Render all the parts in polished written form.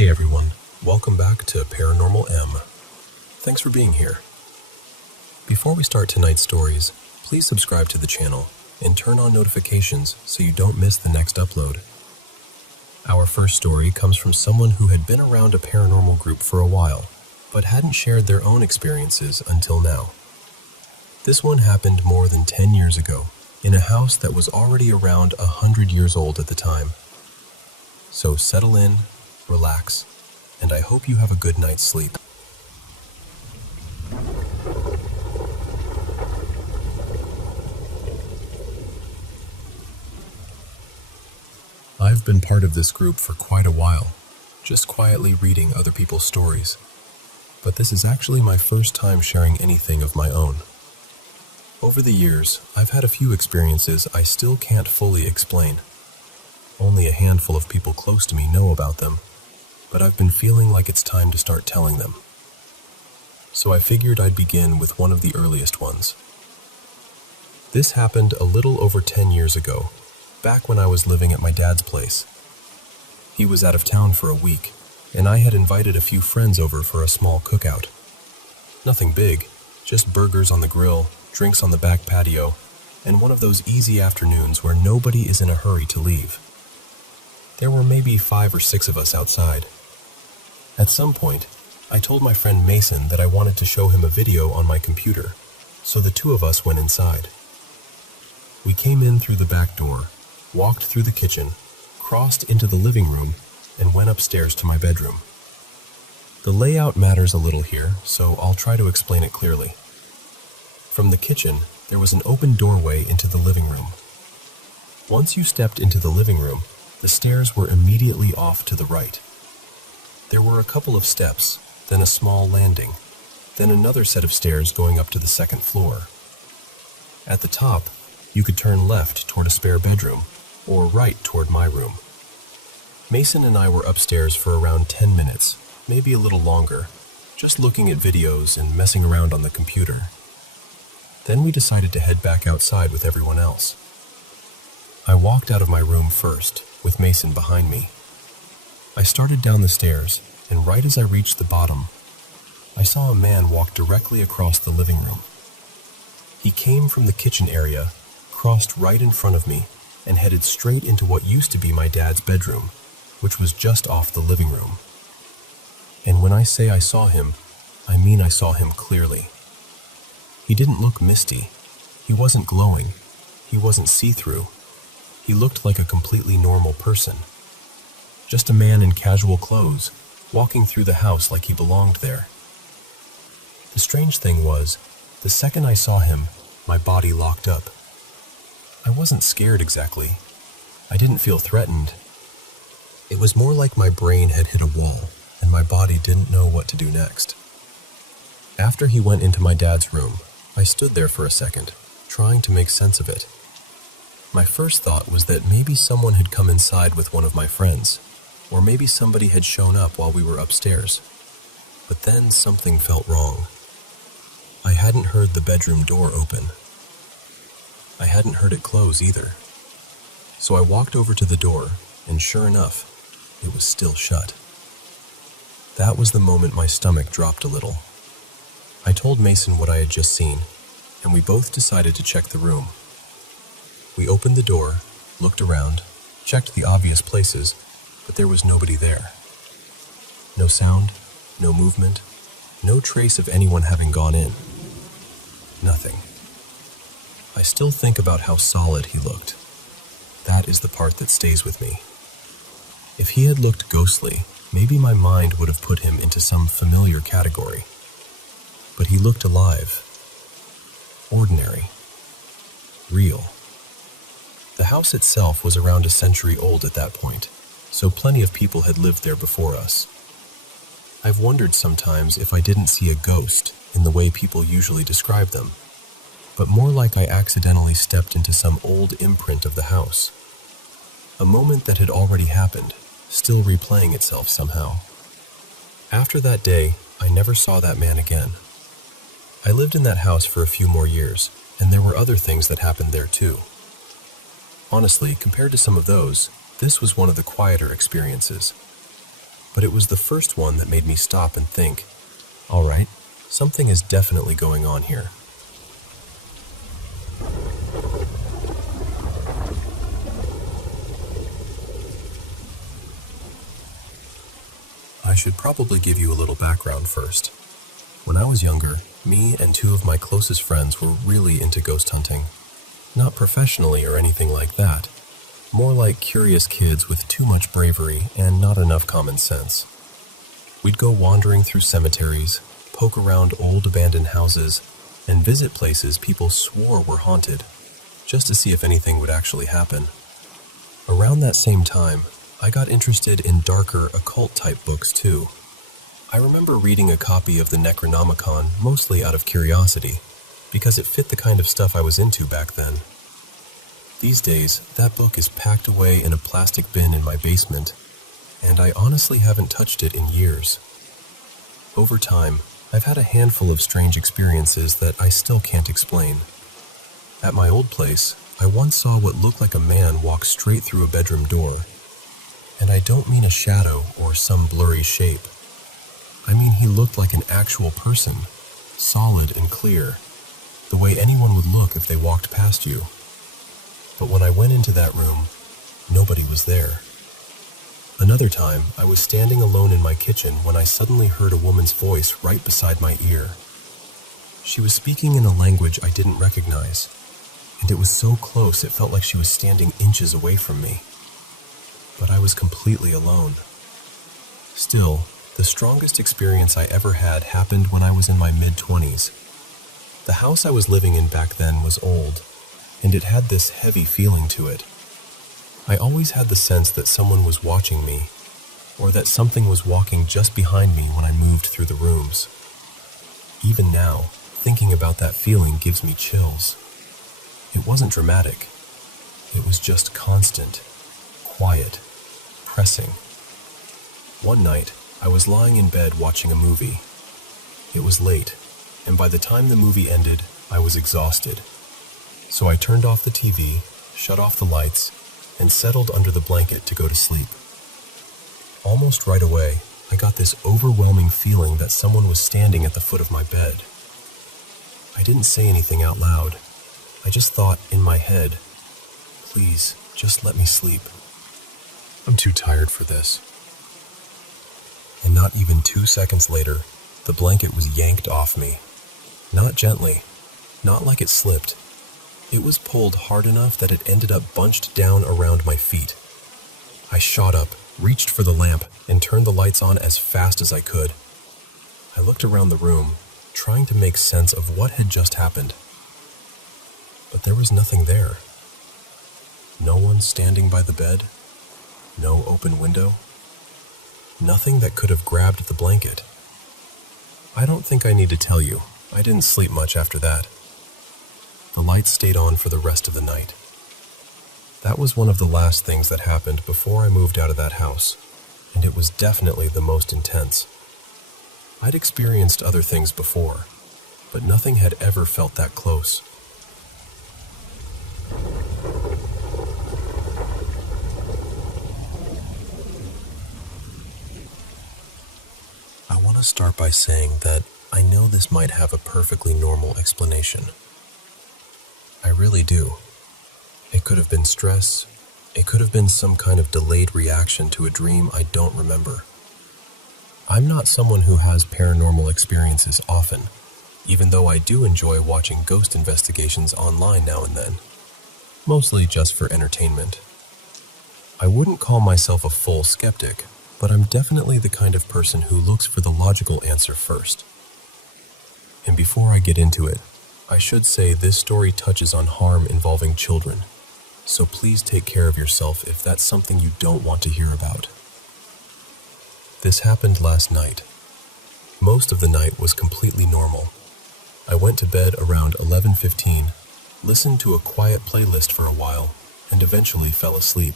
Hey everyone, welcome back to Paranormal M. Thanks for being here. Before we start tonight's stories, please subscribe to the channel and turn on notifications so you don't miss the next upload. Our first story comes from someone who had been around a paranormal group for a while, but hadn't shared their own experiences until now. This one happened more than 10 years ago, in a house that was already around 100 years old at the time. So settle in, relax, and I hope you have a good night's sleep. I've been part of this group for quite a while, just quietly reading other people's stories. But this is actually my first time sharing anything of my own. Over the years, I've had a few experiences I still can't fully explain. Only a handful of people close to me know about them, but I've been feeling like it's time to start telling them. So I figured I'd begin with one of the earliest ones. This happened a little over 10 years ago, back when I was living at my dad's place. He was out of town for a week, and I had invited a few friends over for a small cookout. Nothing big, just burgers on the grill, drinks on the back patio, and one of those easy afternoons where nobody is in a hurry to leave. There were maybe 5 or 6 of us outside. At some point, I told my friend Mason that I wanted to show him a video on my computer, so the two of us went inside. We came in through the back door, walked through the kitchen, crossed into the living room, and went upstairs to my bedroom. The layout matters a little here, so I'll try to explain it clearly. From the kitchen, there was an open doorway into the living room. Once you stepped into the living room, the stairs were immediately off to the right. There were a couple of steps, then a small landing, then another set of stairs going up to the second floor. At the top, you could turn left toward a spare bedroom, or right toward my room. Mason and I were upstairs for around 10 minutes, maybe a little longer, just looking at videos and messing around on the computer. Then we decided to head back outside with everyone else. I walked out of my room first, with Mason behind me. I started down the stairs, and right as I reached the bottom, I saw a man walk directly across the living room. He came from the kitchen area, crossed right in front of me, and headed straight into what used to be my dad's bedroom, which was just off the living room. And when I say I saw him, I mean I saw him clearly. He didn't look misty. He wasn't glowing. He wasn't see-through. He looked like a completely normal person. Just a man in casual clothes, walking through the house like he belonged there. The strange thing was, the second I saw him, my body locked up. I wasn't scared exactly. I didn't feel threatened. It was more like my brain had hit a wall, and my body didn't know what to do next. After he went into my dad's room, I stood there for a second, trying to make sense of it. My first thought was that maybe someone had come inside with one of my friends, or maybe somebody had shown up while we were upstairs. But then something felt wrong. I hadn't heard the bedroom door open. I hadn't heard it close either. So I walked over to the door, and sure enough, it was still shut. That was the moment my stomach dropped a little. I told Mason what I had just seen, and we both decided to check the room. We opened the door, looked around, checked the obvious places, but there was nobody there. No sound, no movement, no trace of anyone having gone in. Nothing. I still think about how solid he looked. That is the part that stays with me. If he had looked ghostly, maybe my mind would have put him into some familiar category. But he looked alive. Ordinary. Real. The house itself was around a century old at that point, so plenty of people had lived there before us. I've wondered sometimes if I didn't see a ghost in the way people usually describe them, but more like I accidentally stepped into some old imprint of the house. A moment that had already happened, still replaying itself somehow. After that day, I never saw that man again. I lived in that house for a few more years, and there were other things that happened there too. Honestly, compared to some of those, this was one of the quieter experiences. but it was the first one that made me stop and think, all right, something is definitely going on here. I should probably give you a little background first. When I was younger, me and two of my closest friends were really into ghost hunting. Not professionally or anything like that. More like curious kids with too much bravery and not enough common sense. We'd go wandering through cemeteries, poke around old abandoned houses, and visit places people swore were haunted, just to see if anything would actually happen. Around that same time, I got interested in darker occult-type books too. I remember reading a copy of the Necronomicon mostly out of curiosity, because it fit the kind of stuff I was into back then. These days, that book is packed away in a plastic bin in my basement, and I honestly haven't touched it in years. Over time, I've had a handful of strange experiences that I still can't explain. At my old place, I once saw what looked like a man walk straight through a bedroom door. And I don't mean a shadow or some blurry shape. I mean he looked like an actual person, solid and clear, the way anyone would look if they walked past you. But when I went into that room, nobody was there. Another time, I was standing alone in my kitchen when I suddenly heard a woman's voice right beside my ear. She was speaking in a language I didn't recognize, and it was so close it felt like she was standing inches away from me. But I was completely alone. Still, the strongest experience I ever had happened when I was in my mid-20s. The house I was living in back then was old, and it had this heavy feeling to it. I always had the sense that someone was watching me, or that something was walking just behind me when I moved through the rooms. Even now, thinking about that feeling gives me chills. It wasn't dramatic. It was just constant, quiet, pressing. One night, I was lying in bed watching a movie. It was late, and by the time the movie ended, I was exhausted. So I turned off the TV, shut off the lights, and settled under the blanket to go to sleep. Almost right away, I got this overwhelming feeling that someone was standing at the foot of my bed. I didn't say anything out loud. I just thought in my head, please, just let me sleep. I'm too tired for this. And not even 2 seconds later, the blanket was yanked off me. Not gently, not like it slipped. It was pulled hard enough that it ended up bunched down around my feet. I shot up, reached for the lamp, and turned the lights on as fast as I could. I looked around the room, trying to make sense of what had just happened. But there was nothing there. No one standing by the bed. No open window. Nothing that could have grabbed the blanket. I don't think I need to tell you, I didn't sleep much after that. The lights stayed on for the rest of the night. That was one of the last things that happened before I moved out of that house, and it was definitely the most intense. I'd experienced other things before, but nothing had ever felt that close. I want to start by saying that I know this might have a perfectly normal explanation. I really do. It could have been stress. It could have been some kind of delayed reaction to a dream I don't remember. I'm not someone who has paranormal experiences often, even though I do enjoy watching ghost investigations online now and then, mostly just for entertainment. I wouldn't call myself a full skeptic, but I'm definitely the kind of person who looks for the logical answer first. And before I get into it, I should say this story touches on harm involving children, so please take care of yourself if that's something you don't want to hear about. This happened last night. Most of the night was completely normal. I went to bed around 11:15, listened to a quiet playlist for a while, and eventually fell asleep.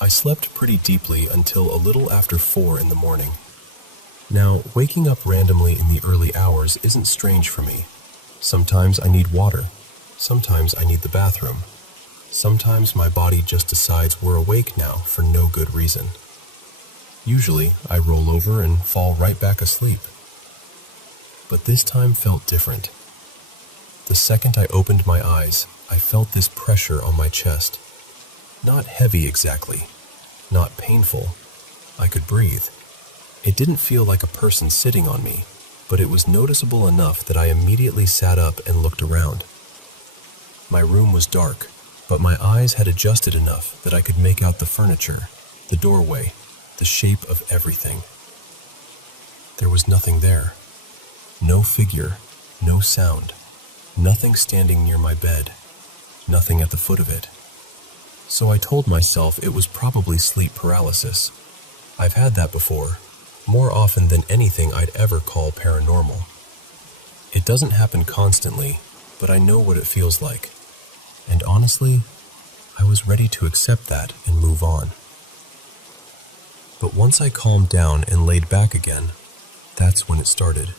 I slept pretty deeply until a little after 4 in the morning. Now, waking up randomly in the early hours isn't strange for me. Sometimes I need water. Sometimes I need the bathroom. Sometimes my body just decides we're awake now for no good reason. Usually, I roll over and fall right back asleep. But this time felt different. The second I opened my eyes, I felt this pressure on my chest. Not heavy exactly, not painful. I could breathe. It didn't feel like a person sitting on me, but it was noticeable enough that I immediately sat up and looked around. My room was dark, but my eyes had adjusted enough that I could make out the furniture, the doorway, the shape of everything. There was nothing there. No figure, no sound, nothing standing near my bed, nothing at the foot of it. So I told myself it was probably sleep paralysis. I've had that before, more often than anything I'd ever call paranormal. It doesn't happen constantly, but I know what it feels like. And honestly, I was ready to accept that and move on. But once I calmed down and laid back again, that's when it started.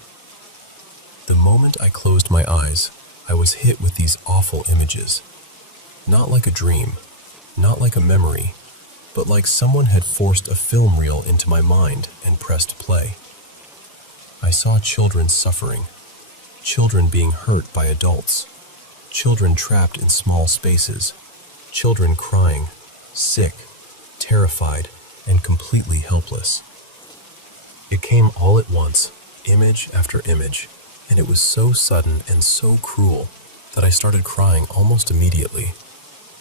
The moment I closed my eyes, I was hit with these awful images. Not like a dream, not like a memory, but like someone had forced a film reel into my mind and pressed play. I saw children suffering, children being hurt by adults, children trapped in small spaces, children crying, sick, terrified, and completely helpless. It came all at once, image after image, and it was so sudden and so cruel that I started crying almost immediately.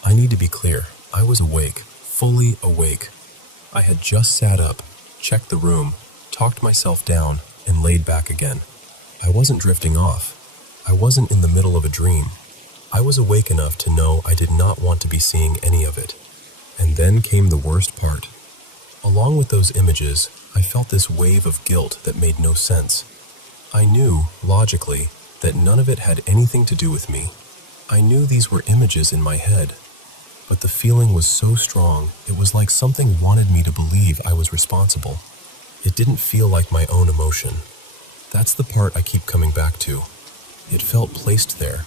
I need to be clear, I was awake, fully awake. I had just sat up, checked the room, talked myself down, and laid back again. I wasn't drifting off. I wasn't in the middle of a dream. I was awake enough to know I did not want to be seeing any of it. And then came the worst part. Along with those images, I felt this wave of guilt that made no sense. I knew, logically, that none of it had anything to do with me. I knew these were images in my head. But the feeling was so strong, it was like something wanted me to believe I was responsible. It didn't feel like my own emotion. That's the part I keep coming back to. It felt placed there,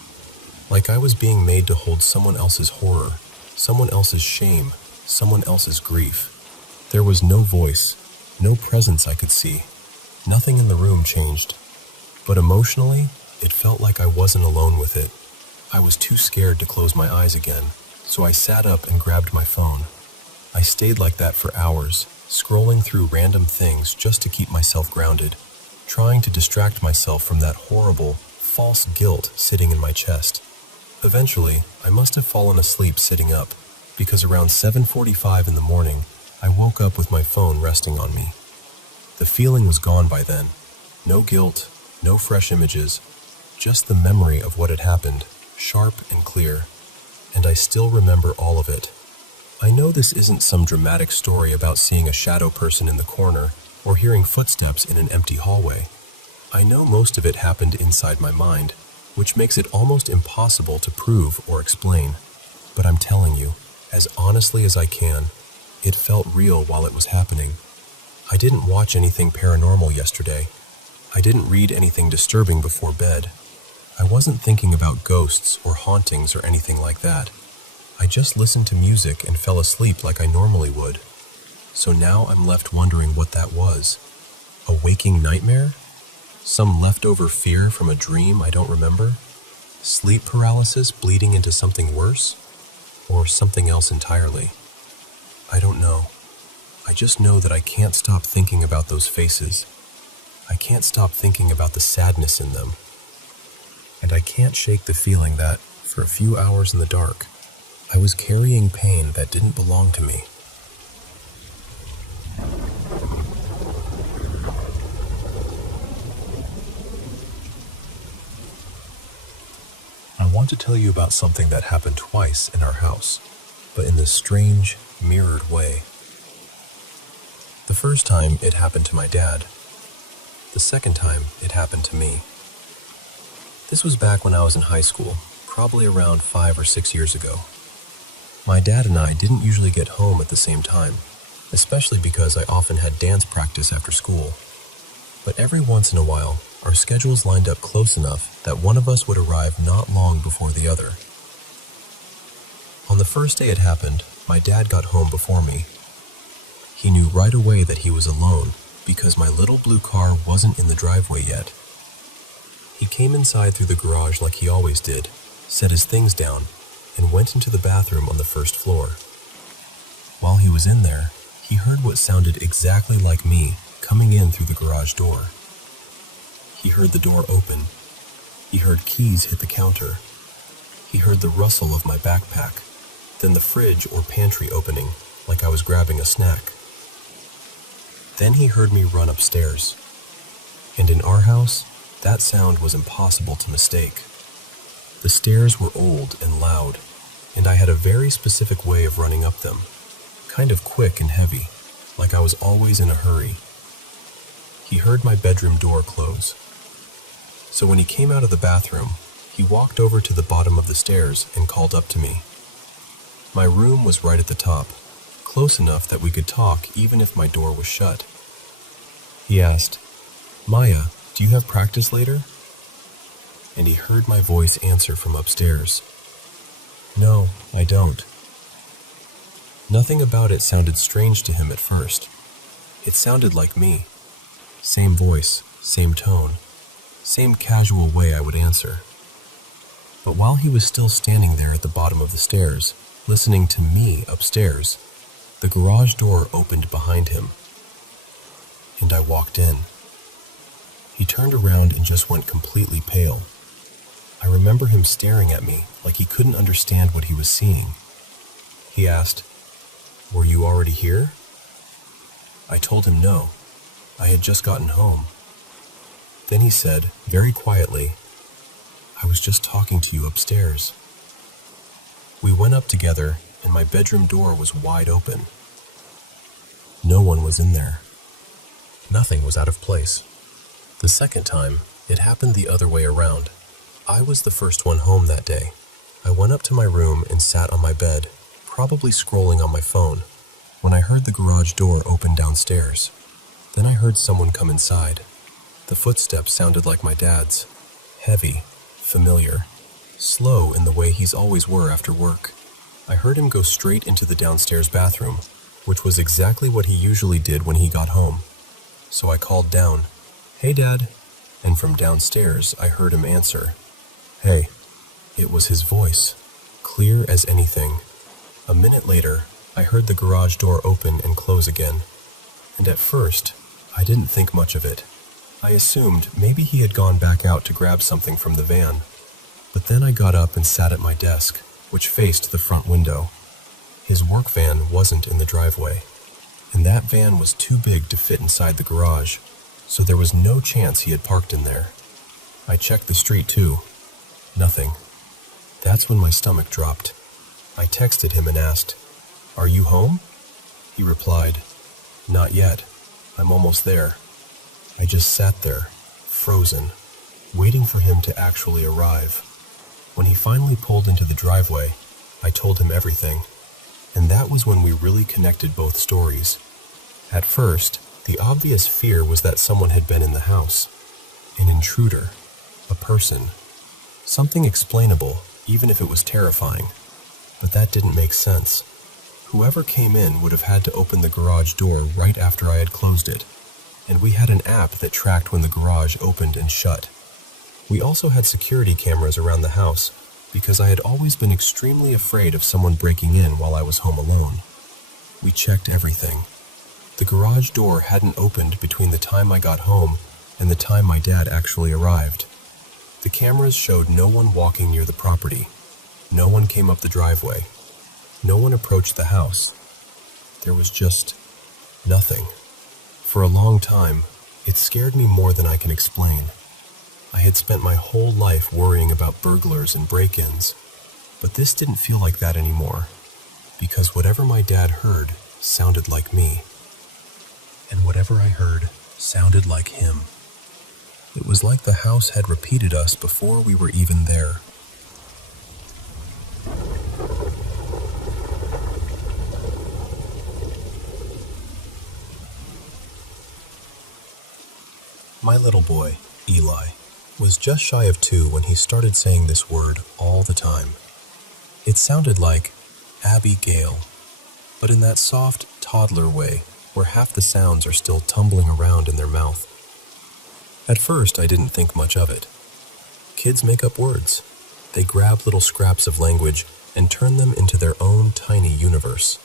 like I was being made to hold someone else's horror, someone else's shame, someone else's grief. There was no voice, no presence I could see. Nothing in the room changed. But emotionally, it felt like I wasn't alone with it. I was too scared to close my eyes again, so I sat up and grabbed my phone. I stayed like that for hours, scrolling through random things just to keep myself grounded, trying to distract myself from that horrible, false guilt sitting in my chest. Eventually, I must have fallen asleep sitting up, because around 7:45 in the morning, I woke up with my phone resting on me. The feeling was gone by then. No guilt, no fresh images, just the memory of what had happened, sharp and clear. And I still remember all of it. I know this isn't some dramatic story about seeing a shadow person in the corner or hearing footsteps in an empty hallway. I know most of it happened inside my mind, which makes it almost impossible to prove or explain. But I'm telling you, as honestly as I can, it felt real while it was happening. I didn't watch anything paranormal yesterday. I didn't read anything disturbing before bed. I wasn't thinking about ghosts or hauntings or anything like that. I just listened to music and fell asleep like I normally would. So now I'm left wondering what that was. A waking nightmare? Some leftover fear from a dream I don't remember? Sleep paralysis bleeding into something worse? Or something else entirely? I don't know. I just know that I can't stop thinking about those faces. I can't stop thinking about the sadness in them. And I can't shake the feeling that, for a few hours in the dark, I was carrying pain that didn't belong to me. I want to tell you about something that happened twice in our house, but in this strange, mirrored way. The first time, it happened to my dad. The second time, it happened to me. This was back when I was in high school, probably around 5 or 6 years ago. My dad and I didn't usually get home at the same time, especially because I often had dance practice after school. But every once in a while, our schedules lined up close enough that one of us would arrive not long before the other. On the first day it happened, my dad got home before me. He knew right away that he was alone because my little blue car wasn't in the driveway yet. He came inside through the garage like he always did, set his things down, and went into the bathroom on the first floor. While he was in there, he heard what sounded exactly like me coming in through the garage door. He heard the door open. He heard keys hit the counter. He heard the rustle of my backpack, then the fridge or pantry opening like I was grabbing a snack. Then he heard me run upstairs. And in our house, that sound was impossible to mistake. The stairs were old and loud, and I had a very specific way of running up them, kind of quick and heavy, like I was always in a hurry. He heard my bedroom door close. So when he came out of the bathroom, he walked over to the bottom of the stairs and called up to me. My room was right at the top, close enough that we could talk even if my door was shut. He asked, "Maya, do you have practice later?" And he heard my voice answer from upstairs, "No, I don't." Nothing about it sounded strange to him at first. It sounded like me. Same voice, same tone, same casual way I would answer. But while he was still standing there at the bottom of the stairs, listening to me upstairs, the garage door opened behind him, and I walked in. He turned around and just went completely pale. I remember him staring at me like he couldn't understand what he was seeing. He asked, "Were you already here?" I told him no. I had just gotten home. Then he said, very quietly, "I was just talking to you upstairs." We went up together, and my bedroom door was wide open. No one was in there. Nothing was out of place. The second time, it happened the other way around. I was the first one home that day. I went up to my room and sat on my bed, probably scrolling on my phone, when I heard the garage door open downstairs. Then I heard someone come inside. The footsteps sounded like my dad's. Heavy, familiar, slow in the way he's always were after work. I heard him go straight into the downstairs bathroom, which was exactly what he usually did when he got home. So I called down, "Hey, Dad," and from downstairs I heard him answer, "Hey." It was his voice, clear as anything. A minute later, I heard the garage door open and close again, and at first, I didn't think much of it. I assumed maybe he had gone back out to grab something from the van. But then I got up and sat at my desk, which faced the front window. His work van wasn't in the driveway, and that van was too big to fit inside the garage, so there was no chance he had parked in there. I checked the street too. Nothing. That's when my stomach dropped. I texted him and asked, "Are you home?" He replied, "Not yet. I'm almost there." I just sat there, frozen, waiting for him to actually arrive. When he finally pulled into the driveway, I told him everything, and that was when we really connected both stories. At first, the obvious fear was that someone had been in the house. An intruder, a person, something explainable, even if it was terrifying. But that didn't make sense. Whoever came in would have had to open the garage door right after I had closed it, and we had an app that tracked when the garage opened and shut. We also had security cameras around the house because I had always been extremely afraid of someone breaking in while I was home alone. We checked everything. The garage door hadn't opened between the time I got home and the time my dad actually arrived. The cameras showed no one walking near the property. No one came up the driveway. No one approached the house. There was just nothing. For a long time, it scared me more than I can explain. I had spent my whole life worrying about burglars and break-ins, but this didn't feel like that anymore, because whatever my dad heard sounded like me, and whatever I heard sounded like him. It was like the house had repeated us before we were even there. My little boy, Eli, was just shy of 2 when he started saying this word all the time. It sounded like Abigail, but in that soft toddler way, where half the sounds are still tumbling around in their mouth. At first, I didn't think much of it. Kids make up words. They grab little scraps of language and turn them into their own tiny universe.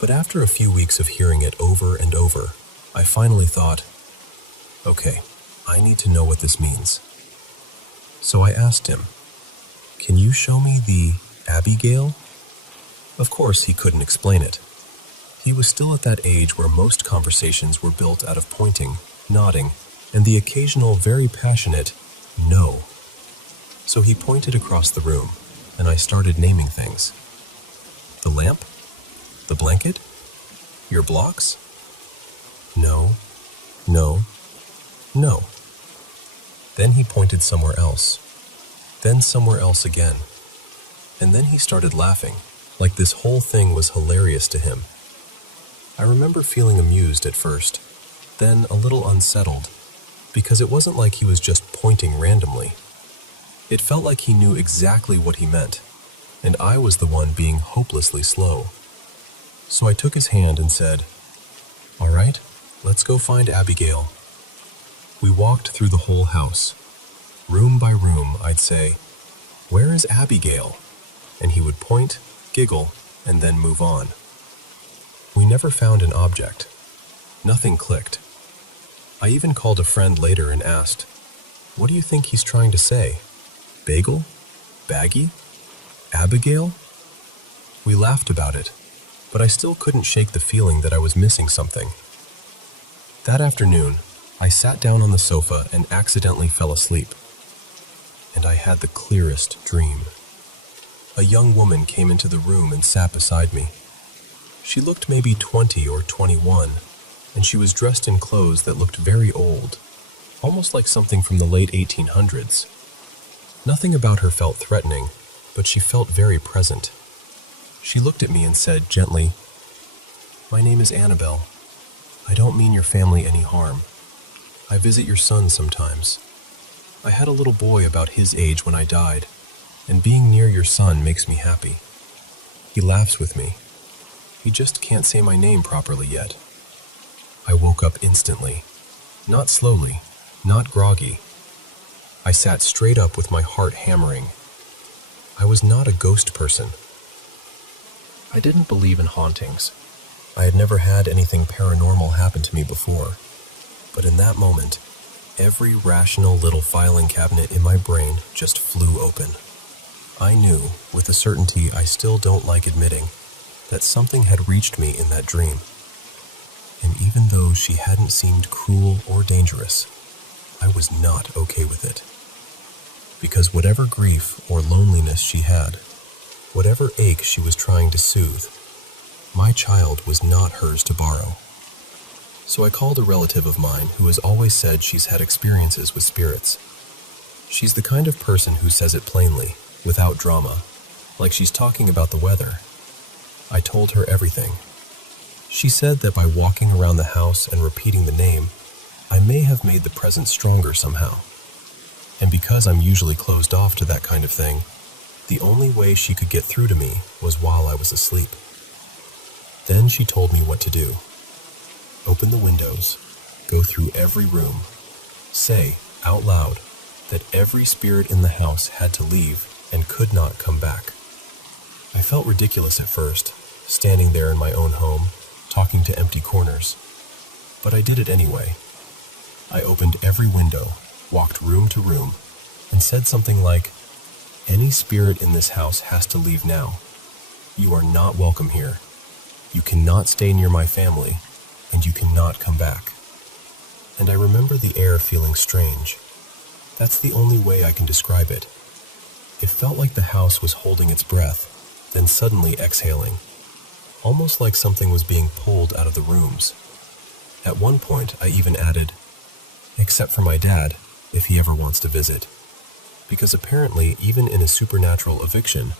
But after a few weeks of hearing it over and over, I finally thought, okay, I need to know what this means. So I asked him, "Can you show me the Abigail?" Of course, he couldn't explain it. He was still at that age where most conversations were built out of pointing, nodding, and the occasional very passionate no. So he pointed across the room, and I started naming things. The lamp? The blanket? Your blocks? No, no, no. Then he pointed somewhere else. Then somewhere else again. And then he started laughing, like this whole thing was hilarious to him. I remember feeling amused at first, then a little unsettled, because it wasn't like he was just pointing randomly. It felt like he knew exactly what he meant, and I was the one being hopelessly slow. So I took his hand and said, "All right, let's go find Abigail." We walked through the whole house. Room by room, I'd say, "Where is Abigail?" And he would point, giggle, and then move on. We never found an object. Nothing clicked. I even called a friend later and asked, "What do you think he's trying to say? Bagel? Baggy? Abigail?" We laughed about it, but I still couldn't shake the feeling that I was missing something. That afternoon, I sat down on the sofa and accidentally fell asleep. And I had the clearest dream. A young woman came into the room and sat beside me. She looked maybe 20 or 21, and she was dressed in clothes that looked very old, almost like something from the late 1800s. Nothing about her felt threatening, but she felt very present. She looked at me and said gently, "My name is Annabelle. I don't mean your family any harm. I visit your son sometimes. I had a little boy about his age when I died, and being near your son makes me happy. He laughs with me. He just can't say my name properly yet." I woke up instantly. Not slowly, not groggy. I sat straight up with my heart hammering. I was not a ghost person. I didn't believe in hauntings. I had never had anything paranormal happen to me before. But in that moment, every rational little filing cabinet in my brain just flew open. I knew, with a certainty I still don't like admitting, that something had reached me in that dream. And even though she hadn't seemed cruel or dangerous, I was not okay with it. Because whatever grief or loneliness she had, whatever ache she was trying to soothe, my child was not hers to borrow. So I called a relative of mine who has always said she's had experiences with spirits. She's the kind of person who says it plainly, without drama, like she's talking about the weather. I told her everything. She said that by walking around the house and repeating the name, I may have made the presence stronger somehow. And because I'm usually closed off to that kind of thing, the only way she could get through to me was while I was asleep. Then she told me what to do. Open the windows, go through every room, say out loud that every spirit in the house had to leave and could not come back. I felt ridiculous at first, standing there in my own home, talking to empty corners. But I did it anyway. I opened every window, walked room to room, and said something like, "Any spirit in this house has to leave now. You are not welcome here. You cannot stay near my family, and you cannot come back." And I remember the air feeling strange. That's the only way I can describe it. It felt like the house was holding its breath, then suddenly exhaling, almost like something was being pulled out of the rooms. At one point, I even added, "Except for my dad, if he ever wants to visit." Because apparently, even in a supernatural eviction,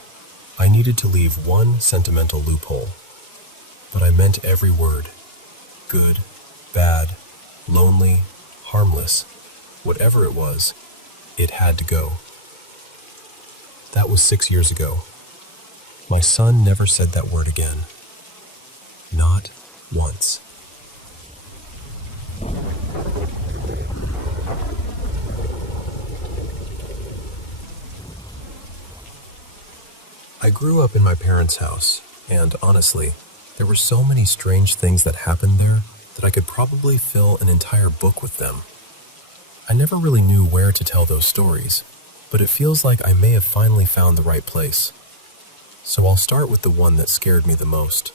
I needed to leave one sentimental loophole. But I meant every word. Good, bad, lonely, harmless, whatever it was, it had to go. That was 6 years ago. My son never said that word again. Not once. I grew up in my parents' house, and honestly, there were so many strange things that happened there that I could probably fill an entire book with them. I never really knew where to tell those stories, but it feels like I may have finally found the right place. So I'll start with the one that scared me the most.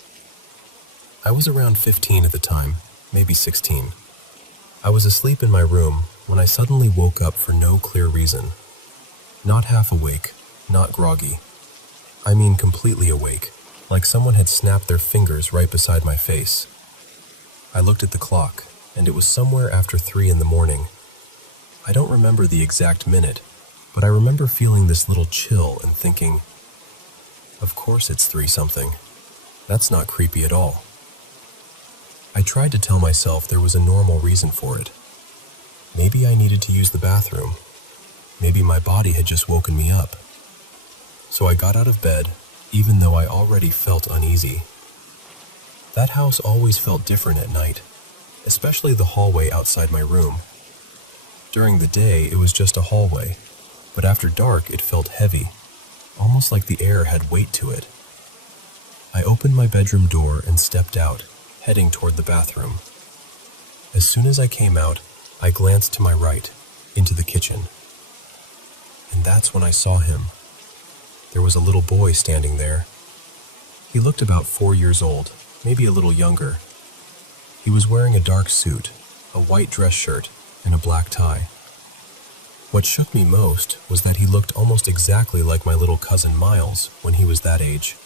I was around 15 at the time, maybe 16. I was asleep in my room when I suddenly woke up for no clear reason. Not half awake, not groggy. I mean completely awake, like someone had snapped their fingers right beside my face. I looked at the clock, and it was somewhere after 3 in the morning. I don't remember the exact minute, but I remember feeling this little chill and thinking, of course it's 3-something. That's not creepy at all. I tried to tell myself there was a normal reason for it. Maybe I needed to use the bathroom. Maybe my body had just woken me up. So I got out of bed, even though I already felt uneasy. That house always felt different at night, especially the hallway outside my room. During the day, it was just a hallway, but after dark, it felt heavy, almost like the air had weight to it. I opened my bedroom door and stepped out, heading toward the bathroom. As soon as I came out, I glanced to my right, into the kitchen. And that's when I saw him. There was a little boy standing there. He looked about 4 years old, maybe a little younger. He was wearing a dark suit, a white dress shirt, and a black tie. What shook me most was that he looked almost exactly like my little cousin Miles when he was that age.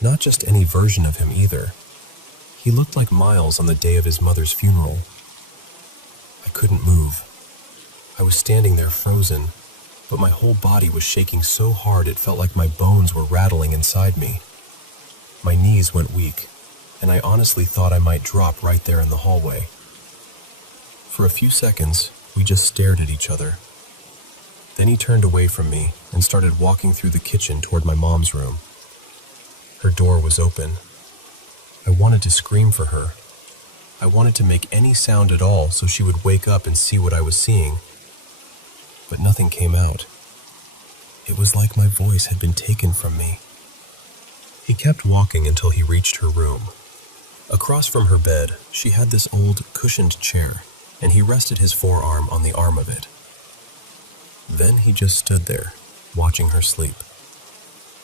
Not just any version of him either. He looked like Miles on the day of his mother's funeral. I couldn't move. I was standing there frozen, but my whole body was shaking so hard it felt like my bones were rattling inside me. My knees went weak, and I honestly thought I might drop right there in the hallway. For a few seconds, we just stared at each other. Then he turned away from me and started walking through the kitchen toward my mom's room. Her door was open. I wanted to scream for her. I wanted to make any sound at all so she would wake up and see what I was seeing. But nothing came out. It was like my voice had been taken from me. He kept walking until he reached her room. Across from her bed, she had this old cushioned chair, and he rested his forearm on the arm of it. Then he just stood there, watching her sleep.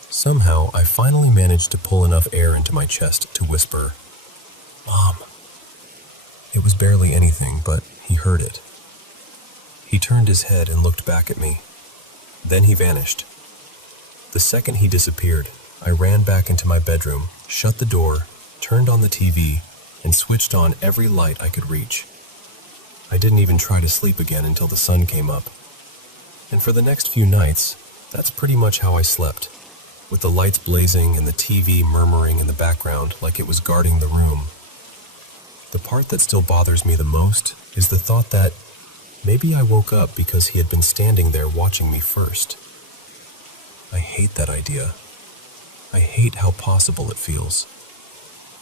Somehow, I finally managed to pull enough air into my chest to whisper, "Mom." It was barely anything, but he heard it. He turned his head and looked back at me. Then he vanished. The second he disappeared, I ran back into my bedroom, shut the door, turned on the TV, and switched on every light I could reach. I didn't even try to sleep again until the sun came up. And for the next few nights, that's pretty much how I slept, with the lights blazing and the TV murmuring in the background like it was guarding the room. The part that still bothers me the most is the thought that maybe I woke up because he had been standing there watching me first. I hate that idea. I hate how possible it feels.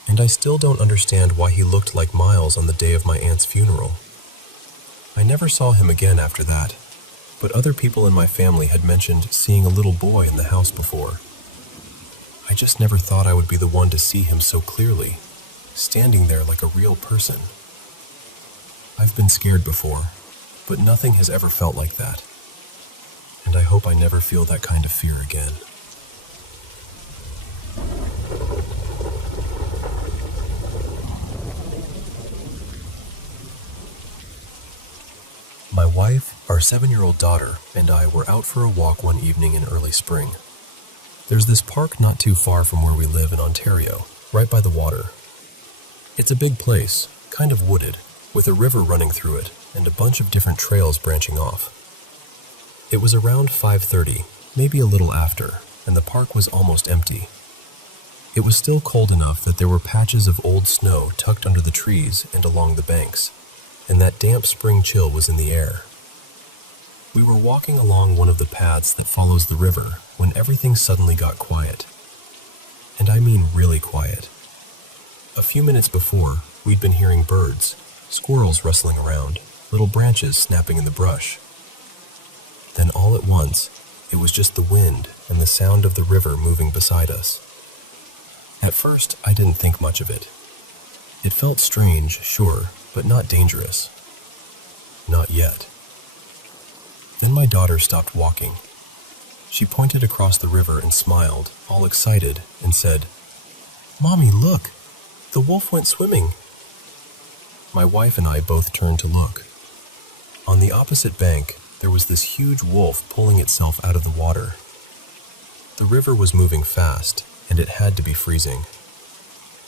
And I still don't understand why he looked like Miles on the day of my aunt's funeral. I never saw him again after that, but other people in my family had mentioned seeing a little boy in the house before. I just never thought I would be the one to see him so clearly, standing there like a real person. I've been scared before, but nothing has ever felt like that. And I hope I never feel that kind of fear again. My wife, our 7-year-old daughter, and I were out for a walk one evening in early spring. There's this park not too far from where we live in Ontario, right by the water. It's a big place, kind of wooded, with a river running through it and a bunch of different trails branching off. It was around 5:30, maybe a little after, and the park was almost empty. It was still cold enough that there were patches of old snow tucked under the trees and along the banks, and that damp spring chill was in the air. We were walking along one of the paths that follows the river when everything suddenly got quiet. And I mean really quiet. A few minutes before, we'd been hearing birds, squirrels rustling around, little branches snapping in the brush. Then all at once, It was just the wind and the sound of the river moving beside us. At first, I didn't think much of it. It felt strange, sure, but not dangerous. Not yet. Then my daughter stopped walking. She pointed across the river and smiled, all excited, and said, "Mommy, look! The wolf went swimming." My wife and I both turned to look. On the opposite bank, there was this huge wolf pulling itself out of the water. The river was moving fast, and it had to be freezing.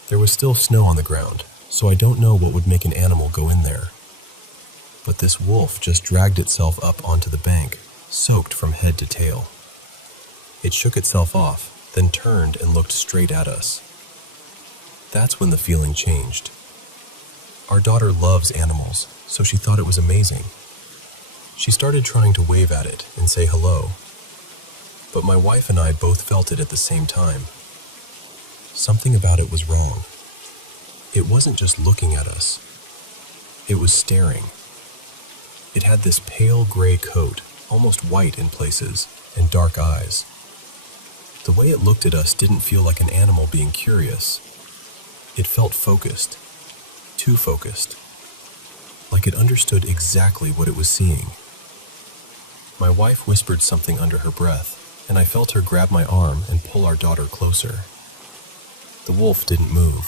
There was still snow on the ground, so I don't know what would make an animal go in there. But this wolf just dragged itself up onto the bank, soaked from head to tail. It shook itself off, then turned and looked straight at us. That's when the feeling changed. Our daughter loves animals, so she thought it was amazing. She started trying to wave at it and say hello. But my wife and I both felt it at the same time. Something about it was wrong. It wasn't just looking at us. It was staring. It had this pale gray coat, almost white in places, and dark eyes. The way it looked at us didn't feel like an animal being curious. It felt focused. Too focused. Like it understood exactly what it was seeing. My wife whispered something under her breath, and I felt her grab my arm and pull our daughter closer. The wolf didn't move.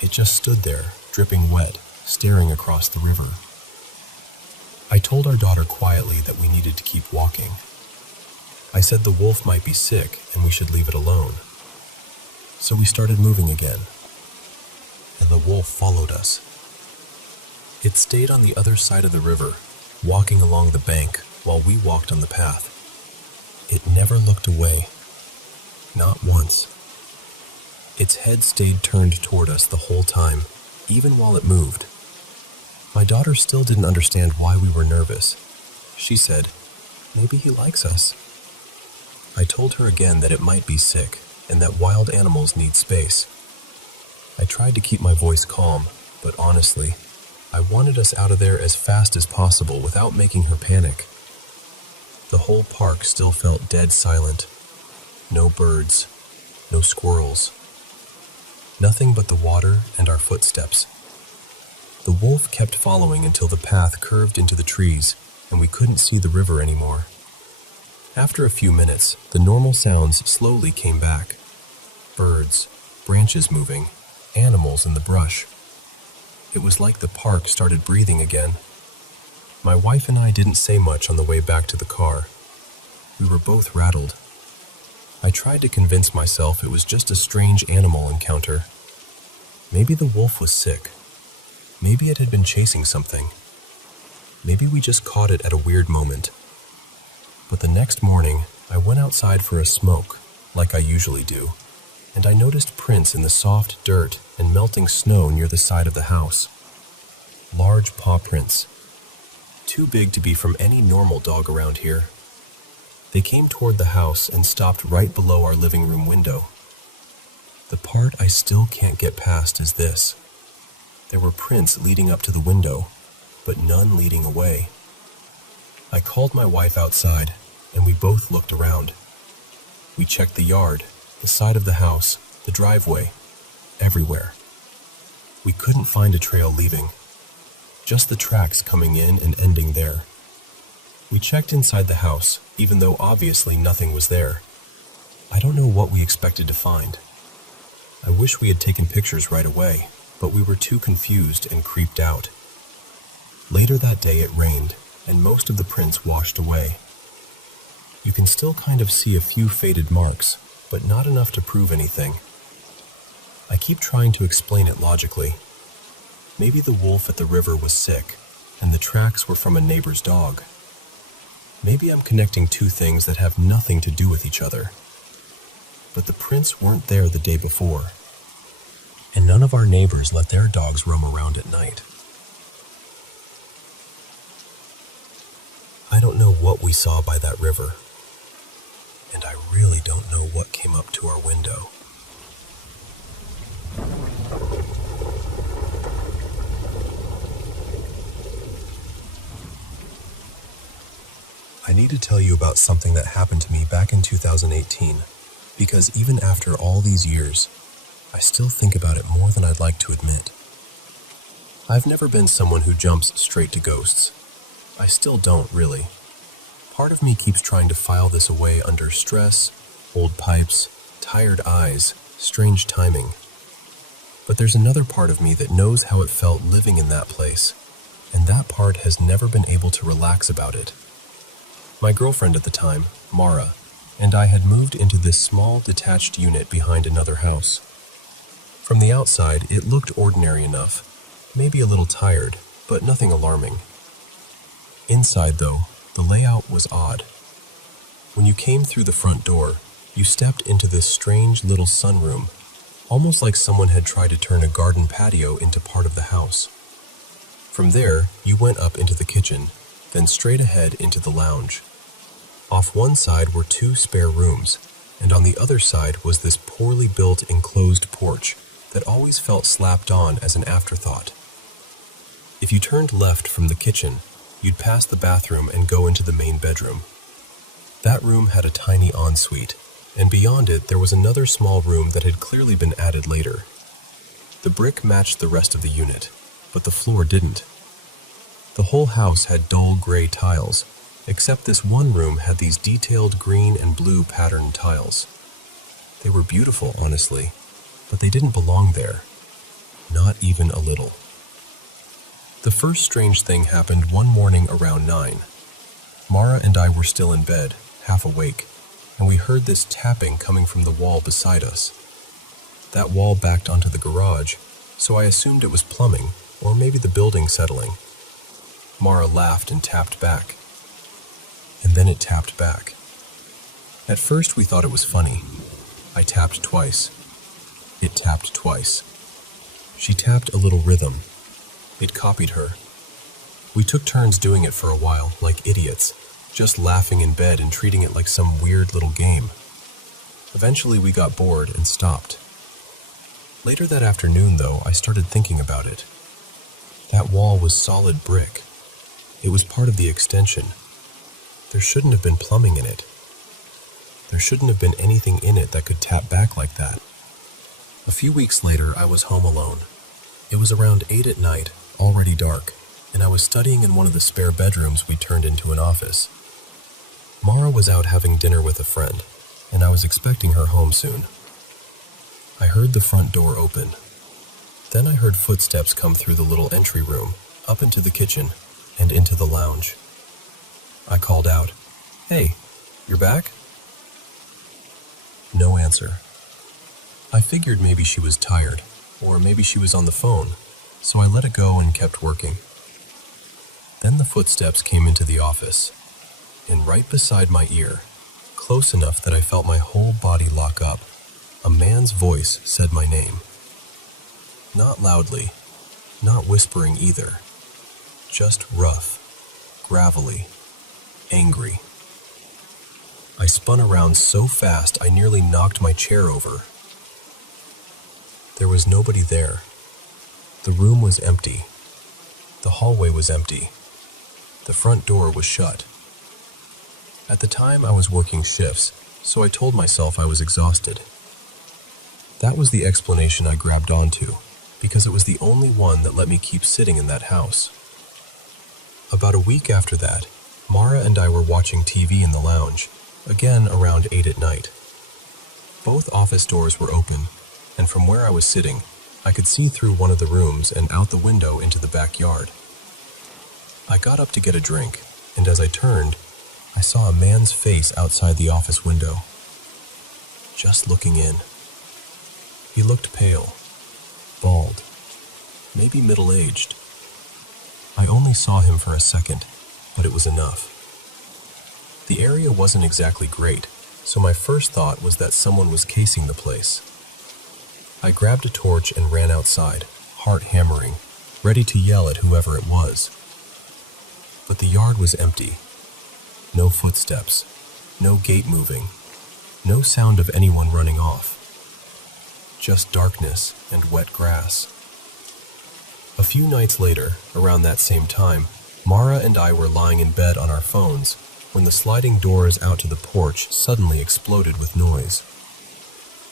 It just stood there, dripping wet, staring across the river. I told our daughter quietly that we needed to keep walking. I said the wolf might be sick and we should leave it alone. So we started moving again, and the wolf followed us. It stayed on the other side of the river, walking along the bank while we walked on the path. It never looked away. Not once. Its head stayed turned toward us the whole time, even while it moved. My daughter still didn't understand why we were nervous. She said, "Maybe he likes us." I told her again that it might be sick and that wild animals need space. I tried to keep my voice calm, but honestly, I wanted us out of there as fast as possible without making her panic. The whole park still felt dead silent. No birds, no squirrels. Nothing but the water and our footsteps. The wolf kept following until the path curved into the trees and we couldn't see the river anymore. After a few minutes, the normal sounds slowly came back. Birds, branches moving, animals in the brush. It was like the park started breathing again. My wife and I didn't say much on the way back to the car. We were both rattled. I tried to convince myself it was just a strange animal encounter. Maybe the wolf was sick. Maybe it had been chasing something. Maybe we just caught it at a weird moment. But the next morning, I went outside for a smoke, like I usually do, and I noticed prints in the soft dirt and melting snow near the side of the house. Large paw prints. Too big to be from any normal dog around here. They came toward the house and stopped right below our living room window. The part I still can't get past is this. There were prints leading up to the window, but none leading away. I called my wife outside, and we both looked around. We checked the yard, the side of the house, the driveway, everywhere. We couldn't find a trail leaving, just the tracks coming in and ending there. We checked inside the house, even though obviously nothing was there. I don't know what we expected to find. I wish we had taken pictures right away, but we were too confused and creeped out. Later that day it rained, and most of the prints washed away. You can still kind of see a few faded marks, but not enough to prove anything. I keep trying to explain it logically. Maybe the wolf at the river was sick, and the tracks were from a neighbor's dog. Maybe I'm connecting two things that have nothing to do with each other. But the prints weren't there the day before, and none of our neighbors let their dogs roam around at night. I don't know what we saw by that river, and I really don't know what came up to our window. I I need to tell you about something that happened to me back in 2018, because even after all these years, I still think about it more than I'd like to admit. I've never been someone who jumps straight to ghosts. I still don't, really. Part of me keeps trying to file this away under stress, old pipes, tired eyes, strange timing. But there's another part of me that knows how it felt living in that place, and that part has never been able to relax about it. My girlfriend at the time, Mara, and I had moved into this small detached unit behind another house. From the outside, it looked ordinary enough, maybe a little tired, but nothing alarming. Inside, though, the layout was odd. When you came through the front door, you stepped into this strange little sunroom, almost like someone had tried to turn a garden patio into part of the house. From there, you went up into the kitchen, then straight ahead into the lounge. Off one side were 2 spare rooms, and on the other side was this poorly built enclosed porch that always felt slapped on as an afterthought. If you turned left from the kitchen, you'd pass the bathroom and go into the main bedroom. That room had a tiny ensuite, and beyond it there was another small room that had clearly been added later. The brick matched the rest of the unit, but the floor didn't. The whole house had dull gray tiles, except this one room had these detailed green and blue patterned tiles. They were beautiful, honestly, but they didn't belong there. Not even a little. The first strange thing happened one morning around 9. Mara and I were still in bed, half awake, and we heard this tapping coming from the wall beside us. That wall backed onto the garage, so I assumed it was plumbing, or maybe the building settling. Mara laughed and tapped back. And then it tapped back. At first we thought it was funny. I tapped twice. It tapped twice. She tapped a little rhythm. It copied her. We took turns doing it for a while, like idiots, just laughing in bed and treating it like some weird little game. Eventually we got bored and stopped. Later that afternoon, though, I started thinking about it. That wall was solid brick. It was part of the extension. There shouldn't have been plumbing in it. There shouldn't have been anything in it that could tap back like that. A few weeks later, I was home alone. It was around 8 at night, already dark, and I was studying in one of the spare bedrooms we turned into an office. Mara was out having dinner with a friend, and I was expecting her home soon. I heard the front door open. Then I heard footsteps come through the little entry room, up into the kitchen, and into the lounge. I called out, "Hey, you're back?" No answer. I figured maybe she was tired, or maybe she was on the phone, so I let it go and kept working. Then the footsteps came into the office, and right beside my ear, close enough that I felt my whole body lock up, a man's voice said my name. Not loudly, not whispering either, just rough, gravelly, angry. I spun around so fast I nearly knocked my chair over. There was nobody there. The room was empty. The hallway was empty. The front door was shut. At the time, I was working shifts, so I told myself I was exhausted. That was the explanation I grabbed onto, because it was the only one that let me keep sitting in that house. About a week after that, Mara and I were watching TV in the lounge, again around 8 at night. Both office doors were open, and from where I was sitting, I could see through one of the rooms and out the window into the backyard. I got up to get a drink, and as I turned, I saw a man's face outside the office window, just looking in. He looked pale, bald, maybe middle-aged. I only saw him for a second, but it was enough. The area wasn't exactly great, so my first thought was that someone was casing the place. I grabbed a torch and ran outside, heart hammering, ready to yell at whoever it was. But the yard was empty. No footsteps, no gate moving, no sound of anyone running off. Just darkness and wet grass. A few nights later, around that same time, Mara and I were lying in bed on our phones when the sliding doors out to the porch suddenly exploded with noise.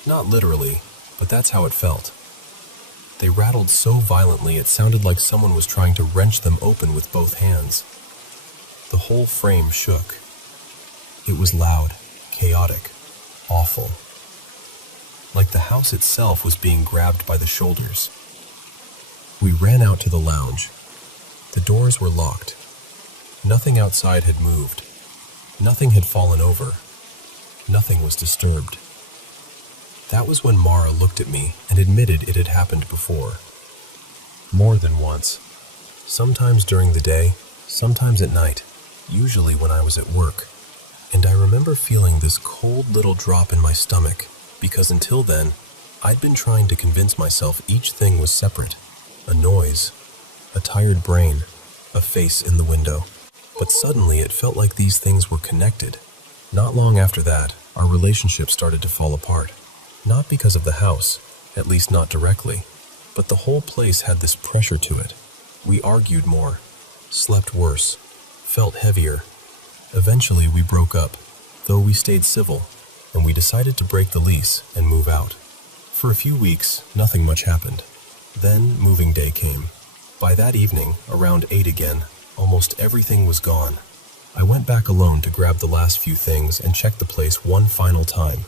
Not literally, but that's how it felt. They rattled so violently it sounded like someone was trying to wrench them open with both hands. The whole frame shook. It was loud, chaotic, awful. Like the house itself was being grabbed by the shoulders. We ran out to the lounge. The doors were locked. Nothing outside had moved. Nothing had fallen over. Nothing was disturbed. That was when Mara looked at me and admitted it had happened before. More than once. Sometimes during the day, sometimes at night, usually when I was at work. And I remember feeling this cold little drop in my stomach, because until then, I'd been trying to convince myself each thing was separate. A noise, a tired brain, a face in the window. But suddenly it felt like these things were connected. Not long after that, our relationship started to fall apart. Not because of the house, at least not directly, but the whole place had this pressure to it. We argued more, slept worse, felt heavier. Eventually we broke up, though we stayed civil, and we decided to break the lease and move out. For a few weeks, nothing much happened. Then moving day came. By that evening, around 8 again, almost everything was gone. I went back alone to grab the last few things and check the place one final time.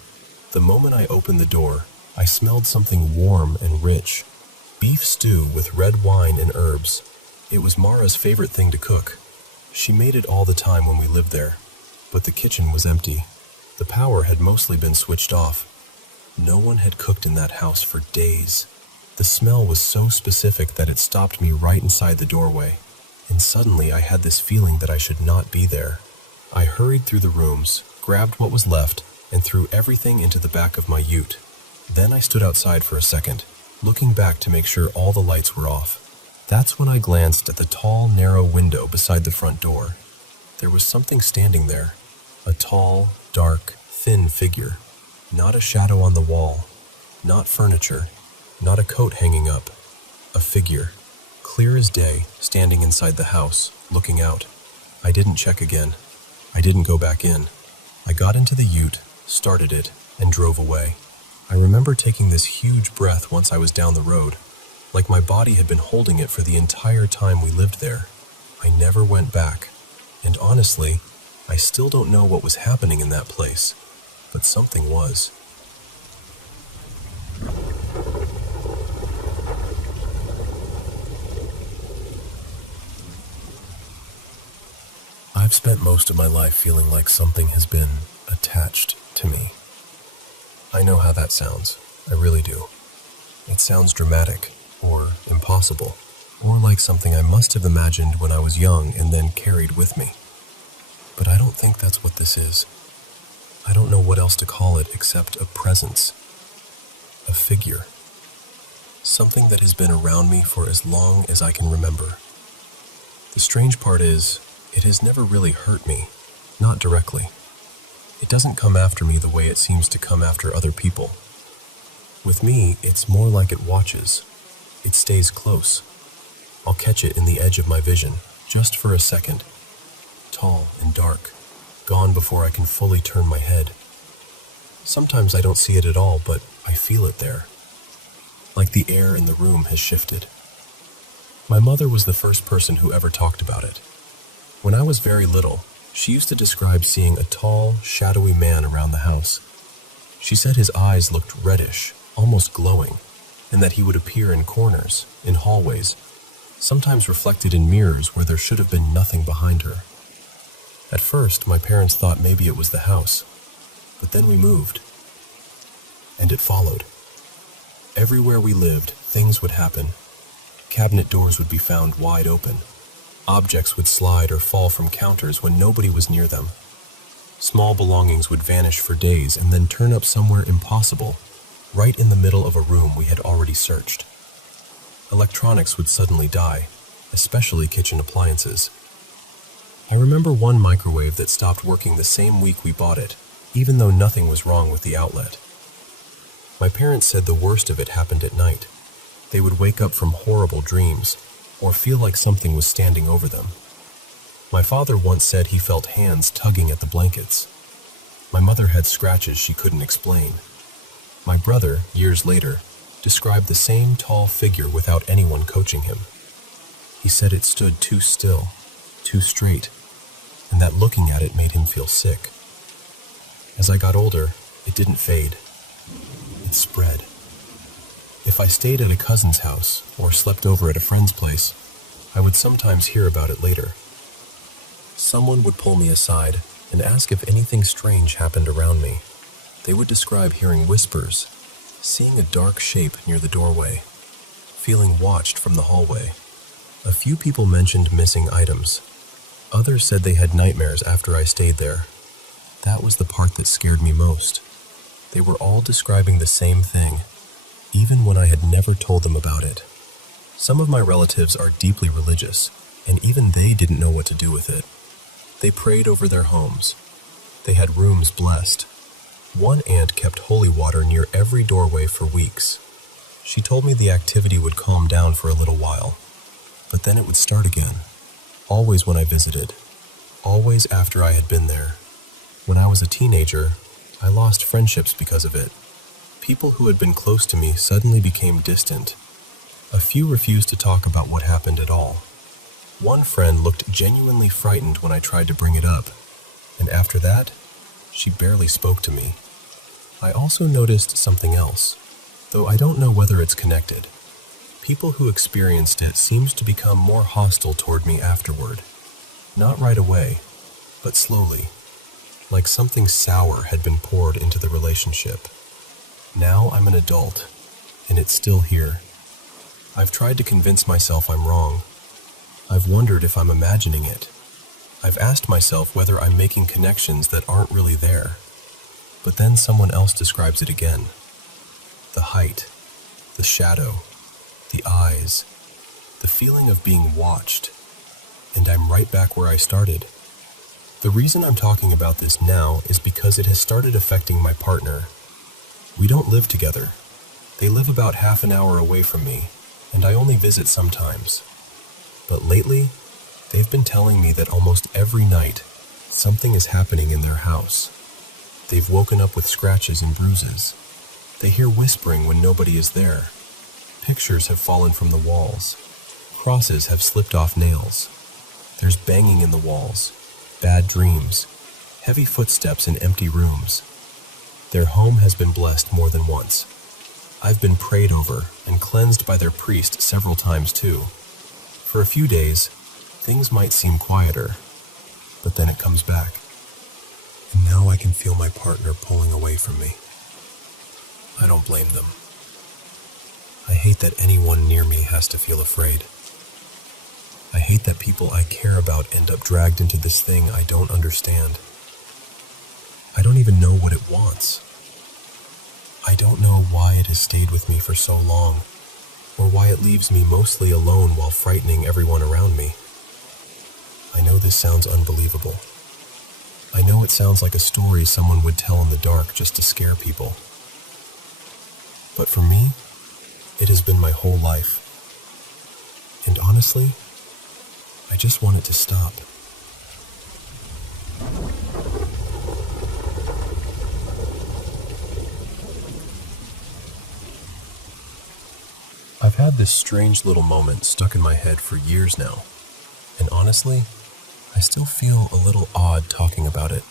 The moment I opened the door, I smelled something warm and rich. Beef stew with red wine and herbs. It was Mara's favorite thing to cook. She made it all the time when we lived there, but the kitchen was empty. The power had mostly been switched off. No one had cooked in that house for days. The smell was so specific that it stopped me right inside the doorway. And suddenly I had this feeling that I should not be there. I hurried through the rooms, grabbed what was left, and threw everything into the back of my ute. Then I stood outside for a second, looking back to make sure all the lights were off. That's when I glanced at the tall, narrow window beside the front door. There was something standing there. A tall, dark, thin figure. Not a shadow on the wall. Not furniture. Not a coat hanging up. A figure. Clear as day, standing inside the house, looking out. I didn't check again. I didn't go back in. I got into the ute, started it, and drove away. I remember taking this huge breath once I was down the road, like my body had been holding it for the entire time we lived there. I never went back, and honestly, I still don't know what was happening in that place, but something was. I've spent most of my life feeling like something has been attached to me. I know how that sounds. I really do. It sounds dramatic, or impossible, or like something I must have imagined when I was young and then carried with me. But I don't think that's what this is. I don't know what else to call it except a presence. A figure. Something that has been around me for as long as I can remember. The strange part is, it has never really hurt me, not directly. It doesn't come after me the way it seems to come after other people. With me, it's more like it watches. It stays close. I'll catch it in the edge of my vision, just for a second. Tall and dark, gone before I can fully turn my head. Sometimes I don't see it at all, but I feel it there. Like the air in the room has shifted. My mother was the first person who ever talked about it. When I was very little, she used to describe seeing a tall, shadowy man around the house. She said his eyes looked reddish, almost glowing, and that he would appear in corners, in hallways, sometimes reflected in mirrors where there should have been nothing behind her. At first, my parents thought maybe it was the house, but then we moved, and it followed. Everywhere we lived, things would happen. Cabinet doors would be found wide open. Objects would slide or fall from counters when nobody was near them. Small belongings would vanish for days and then turn up somewhere impossible, right in the middle of a room we had already searched. Electronics would suddenly die, especially kitchen appliances. I remember one microwave that stopped working the same week we bought it, even though nothing was wrong with the outlet. My parents said the worst of it happened at night. They would wake up from horrible dreams, or feel like something was standing over them. My father once said he felt hands tugging at the blankets. My mother had scratches she couldn't explain. My brother, years later, described the same tall figure without anyone coaching him. He said it stood too still, too straight, and that looking at it made him feel sick. As I got older, it didn't fade. It spread. If I stayed at a cousin's house or slept over at a friend's place, I would sometimes hear about it later. Someone would pull me aside and ask if anything strange happened around me. They would describe hearing whispers, seeing a dark shape near the doorway, feeling watched from the hallway. A few people mentioned missing items. Others said they had nightmares after I stayed there. That was the part that scared me most. They were all describing the same thing, even when I had never told them about it. Some of my relatives are deeply religious, and even they didn't know what to do with it. They prayed over their homes. They had rooms blessed. One aunt kept holy water near every doorway for weeks. She told me the activity would calm down for a little while, but then it would start again. Always when I visited. Always after I had been there. When I was a teenager, I lost friendships because of it. People who had been close to me suddenly became distant. A few refused to talk about what happened at all. One friend looked genuinely frightened when I tried to bring it up, and after that, she barely spoke to me. I also noticed something else, though I don't know whether it's connected. People who experienced it seemed to become more hostile toward me afterward. Not right away, but slowly, like something sour had been poured into the relationship. Now I'm an adult, and it's still here. I've tried to convince myself I'm wrong. I've wondered if I'm imagining it. I've asked myself whether I'm making connections that aren't really there. But then someone else describes it again. The height, the shadow, the eyes, the feeling of being watched. And I'm right back where I started. The reason I'm talking about this now is because it has started affecting my partner. We don't live together. They live about half an hour away from me, and I only visit sometimes. But lately, they've been telling me that almost every night, something is happening in their house. They've woken up with scratches and bruises. They hear whispering when nobody is there. Pictures have fallen from the walls. Crosses have slipped off nails. There's banging in the walls, bad dreams, heavy footsteps in empty rooms. Their home has been blessed more than once. I've been prayed over and cleansed by their priest several times too. For a few days, things might seem quieter, but then it comes back. And now I can feel my partner pulling away from me. I don't blame them. I hate that anyone near me has to feel afraid. I hate that people I care about end up dragged into this thing I don't understand. I don't even know what it wants. I don't know why it has stayed with me for so long, or why it leaves me mostly alone while frightening everyone around me. I know this sounds unbelievable. I know it sounds like a story someone would tell in the dark just to scare people. But for me, it has been my whole life. And honestly, I just want it to stop. I've had this strange little moment stuck in my head for years now, and honestly, I still feel a little odd talking about it.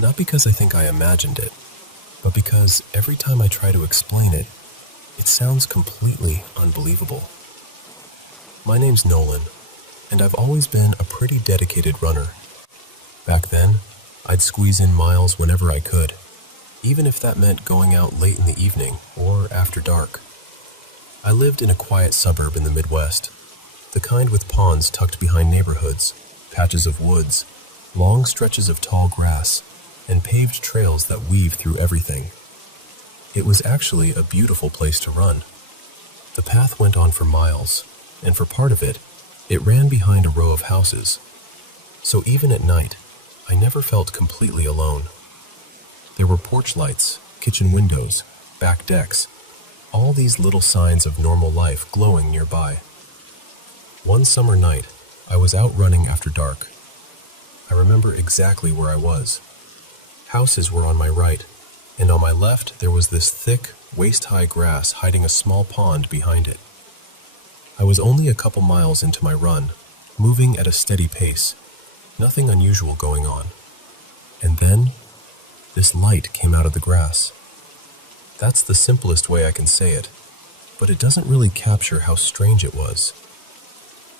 Not because I think I imagined it, but because every time I try to explain it, it sounds completely unbelievable. My name's Nolan, and I've always been a pretty dedicated runner. Back then, I'd squeeze in miles whenever I could, even if that meant going out late in the evening or after dark. I lived in a quiet suburb in the Midwest, the kind with ponds tucked behind neighborhoods, patches of woods, long stretches of tall grass, and paved trails that weave through everything. It was actually a beautiful place to run. The path went on for miles, and for part of it, it ran behind a row of houses. So even at night, I never felt completely alone. There were porch lights, kitchen windows, back decks, all these little signs of normal life glowing nearby. One summer night, I was out running after dark. I remember exactly where I was. Houses were on my right, and on my left there was this thick, waist-high grass hiding a small pond behind it. I was only a couple miles into my run, moving at a steady pace, nothing unusual going on. And then, this light came out of the grass. That's the simplest way I can say it, but it doesn't really capture how strange it was.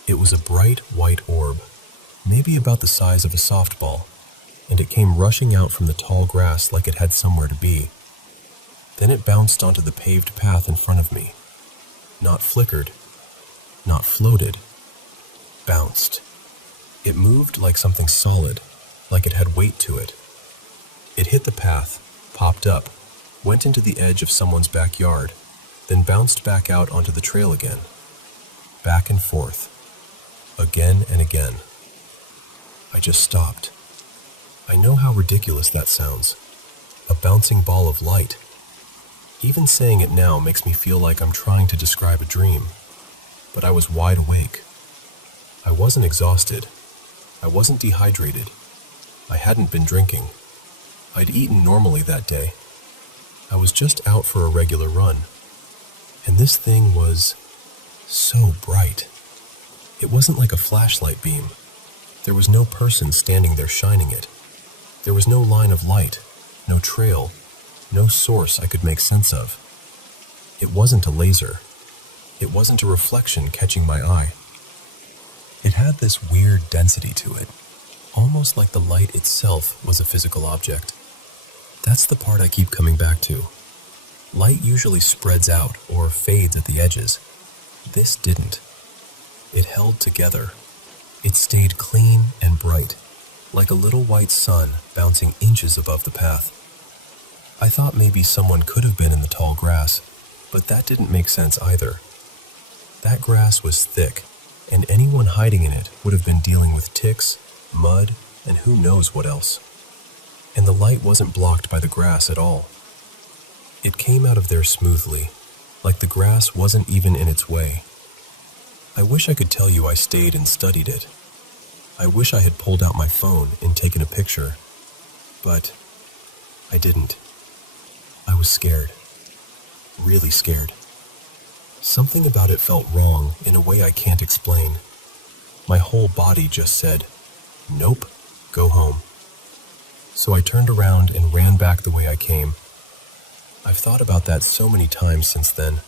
It was a bright white orb, maybe about the size of a softball, and it came rushing out from the tall grass like it had somewhere to be. Then it bounced onto the paved path in front of me. Not flickered, not floated, bounced. It moved like something solid, like it had weight to it. It hit the path, popped up, went into the edge of someone's backyard, then bounced back out onto the trail again. Back and forth, again and again. I just stopped. I know how ridiculous that sounds. A bouncing ball of light. Even saying it now makes me feel like I'm trying to describe a dream. But I was wide awake. I wasn't exhausted. I wasn't dehydrated. I hadn't been drinking. I'd eaten normally that day. I was just out for a regular run. And this thing was so bright. It wasn't like a flashlight beam. There was no person standing there shining it. There was no line of light, no trail, no source I could make sense of. It wasn't a laser. It wasn't a reflection catching my eye. It had this weird density to it, almost like the light itself was a physical object. That's the part I keep coming back to. Light usually spreads out or fades at the edges. This didn't. It held together. It stayed clean and bright, like a little white sun bouncing inches above the path. I thought maybe someone could have been in the tall grass, but that didn't make sense either. That grass was thick, and anyone hiding in it would have been dealing with ticks, mud, and who knows what else. And the light wasn't blocked by the grass at all. It came out of there smoothly, like the grass wasn't even in its way. I wish I could tell you I stayed and studied it. I wish I had pulled out my phone and taken a picture, but I didn't. I was scared, really scared. Something about it felt wrong in a way I can't explain. My whole body just said, "Nope, go home." So I turned around and ran back the way I came. I've thought about that so many times since then.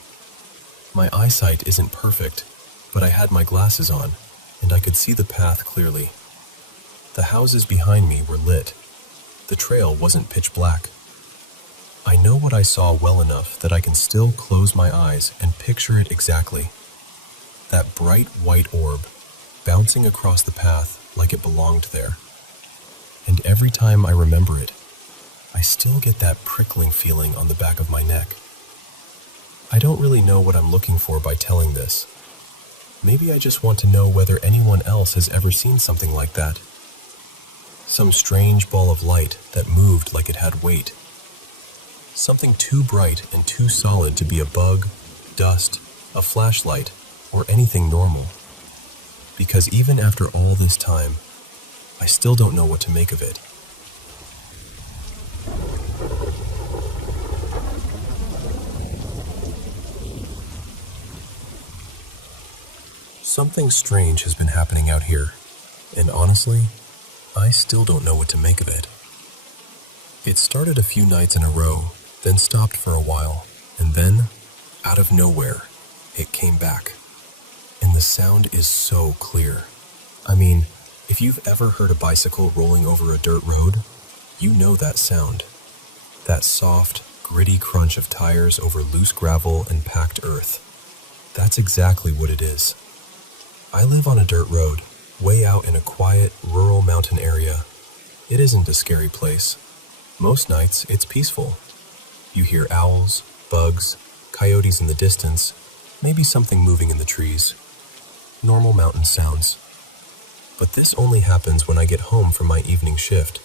My eyesight isn't perfect, but I had my glasses on, and I could see the path clearly. The houses behind me were lit. The trail wasn't pitch black. I know what I saw well enough that I can still close my eyes and picture it exactly. That bright white orb, bouncing across the path like it belonged there. And every time I remember it, I still get that prickling feeling on the back of my neck. I don't really know what I'm looking for by telling this. Maybe I just want to know whether anyone else has ever seen something like that. Some strange ball of light that moved like it had weight. Something too bright and too solid to be a bug, dust, a flashlight, or anything normal. Because even after all this time, I still don't know what to make of it. Something strange has been happening out here, and honestly, I still don't know what to make of it. It started a few nights in a row, then stopped for a while, and then, out of nowhere, it came back. And the sound is so clear. I mean, if you've ever heard a bicycle rolling over a dirt road, you know that sound. That soft, gritty crunch of tires over loose gravel and packed earth. That's exactly what it is. I live on a dirt road, way out in a quiet, rural mountain area. It isn't a scary place. Most nights, it's peaceful. You hear owls, bugs, coyotes in the distance, maybe something moving in the trees. Normal mountain sounds. But this only happens when I get home from my evening shift,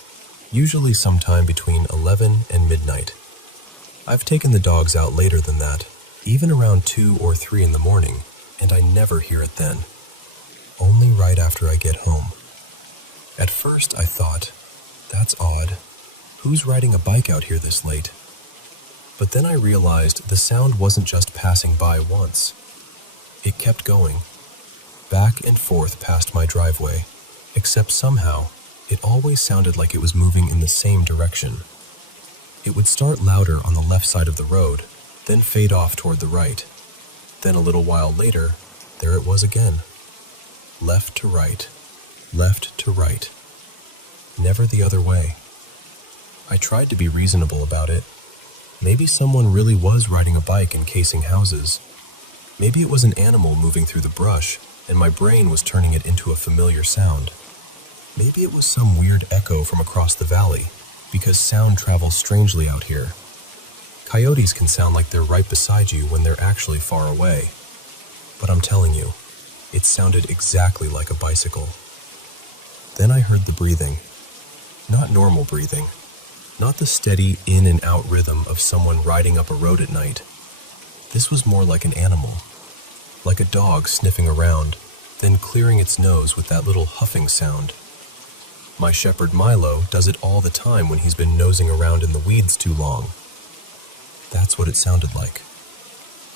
usually sometime between 11 and midnight. I've taken the dogs out later than that, even around 2 or 3 in the morning, and I never hear it then. only right after I get home. At first I thought, that's odd. Who's riding a bike out here this late? But then I realized the sound wasn't just passing by once. It kept going, back and forth past my driveway, except somehow it always sounded like it was moving in the same direction. It would start louder on the left side of the road, then fade off toward the right. Then a little while later, there it was again. Left to right, left to right. Never the other way. I tried to be reasonable about it. Maybe someone really was riding a bike and casing houses. Maybe it was an animal moving through the brush, and my brain was turning it into a familiar sound. Maybe it was some weird echo from across the valley, because sound travels strangely out here. Coyotes can sound like they're right beside you when they're actually far away. But I'm telling you, it sounded exactly like a bicycle. Then I heard the breathing. Not normal breathing. Not the steady in and out rhythm of someone riding up a road at night. This was more like an animal. Like a dog sniffing around, then clearing its nose with that little huffing sound. My shepherd Milo does it all the time when he's been nosing around in the weeds too long. That's what it sounded like.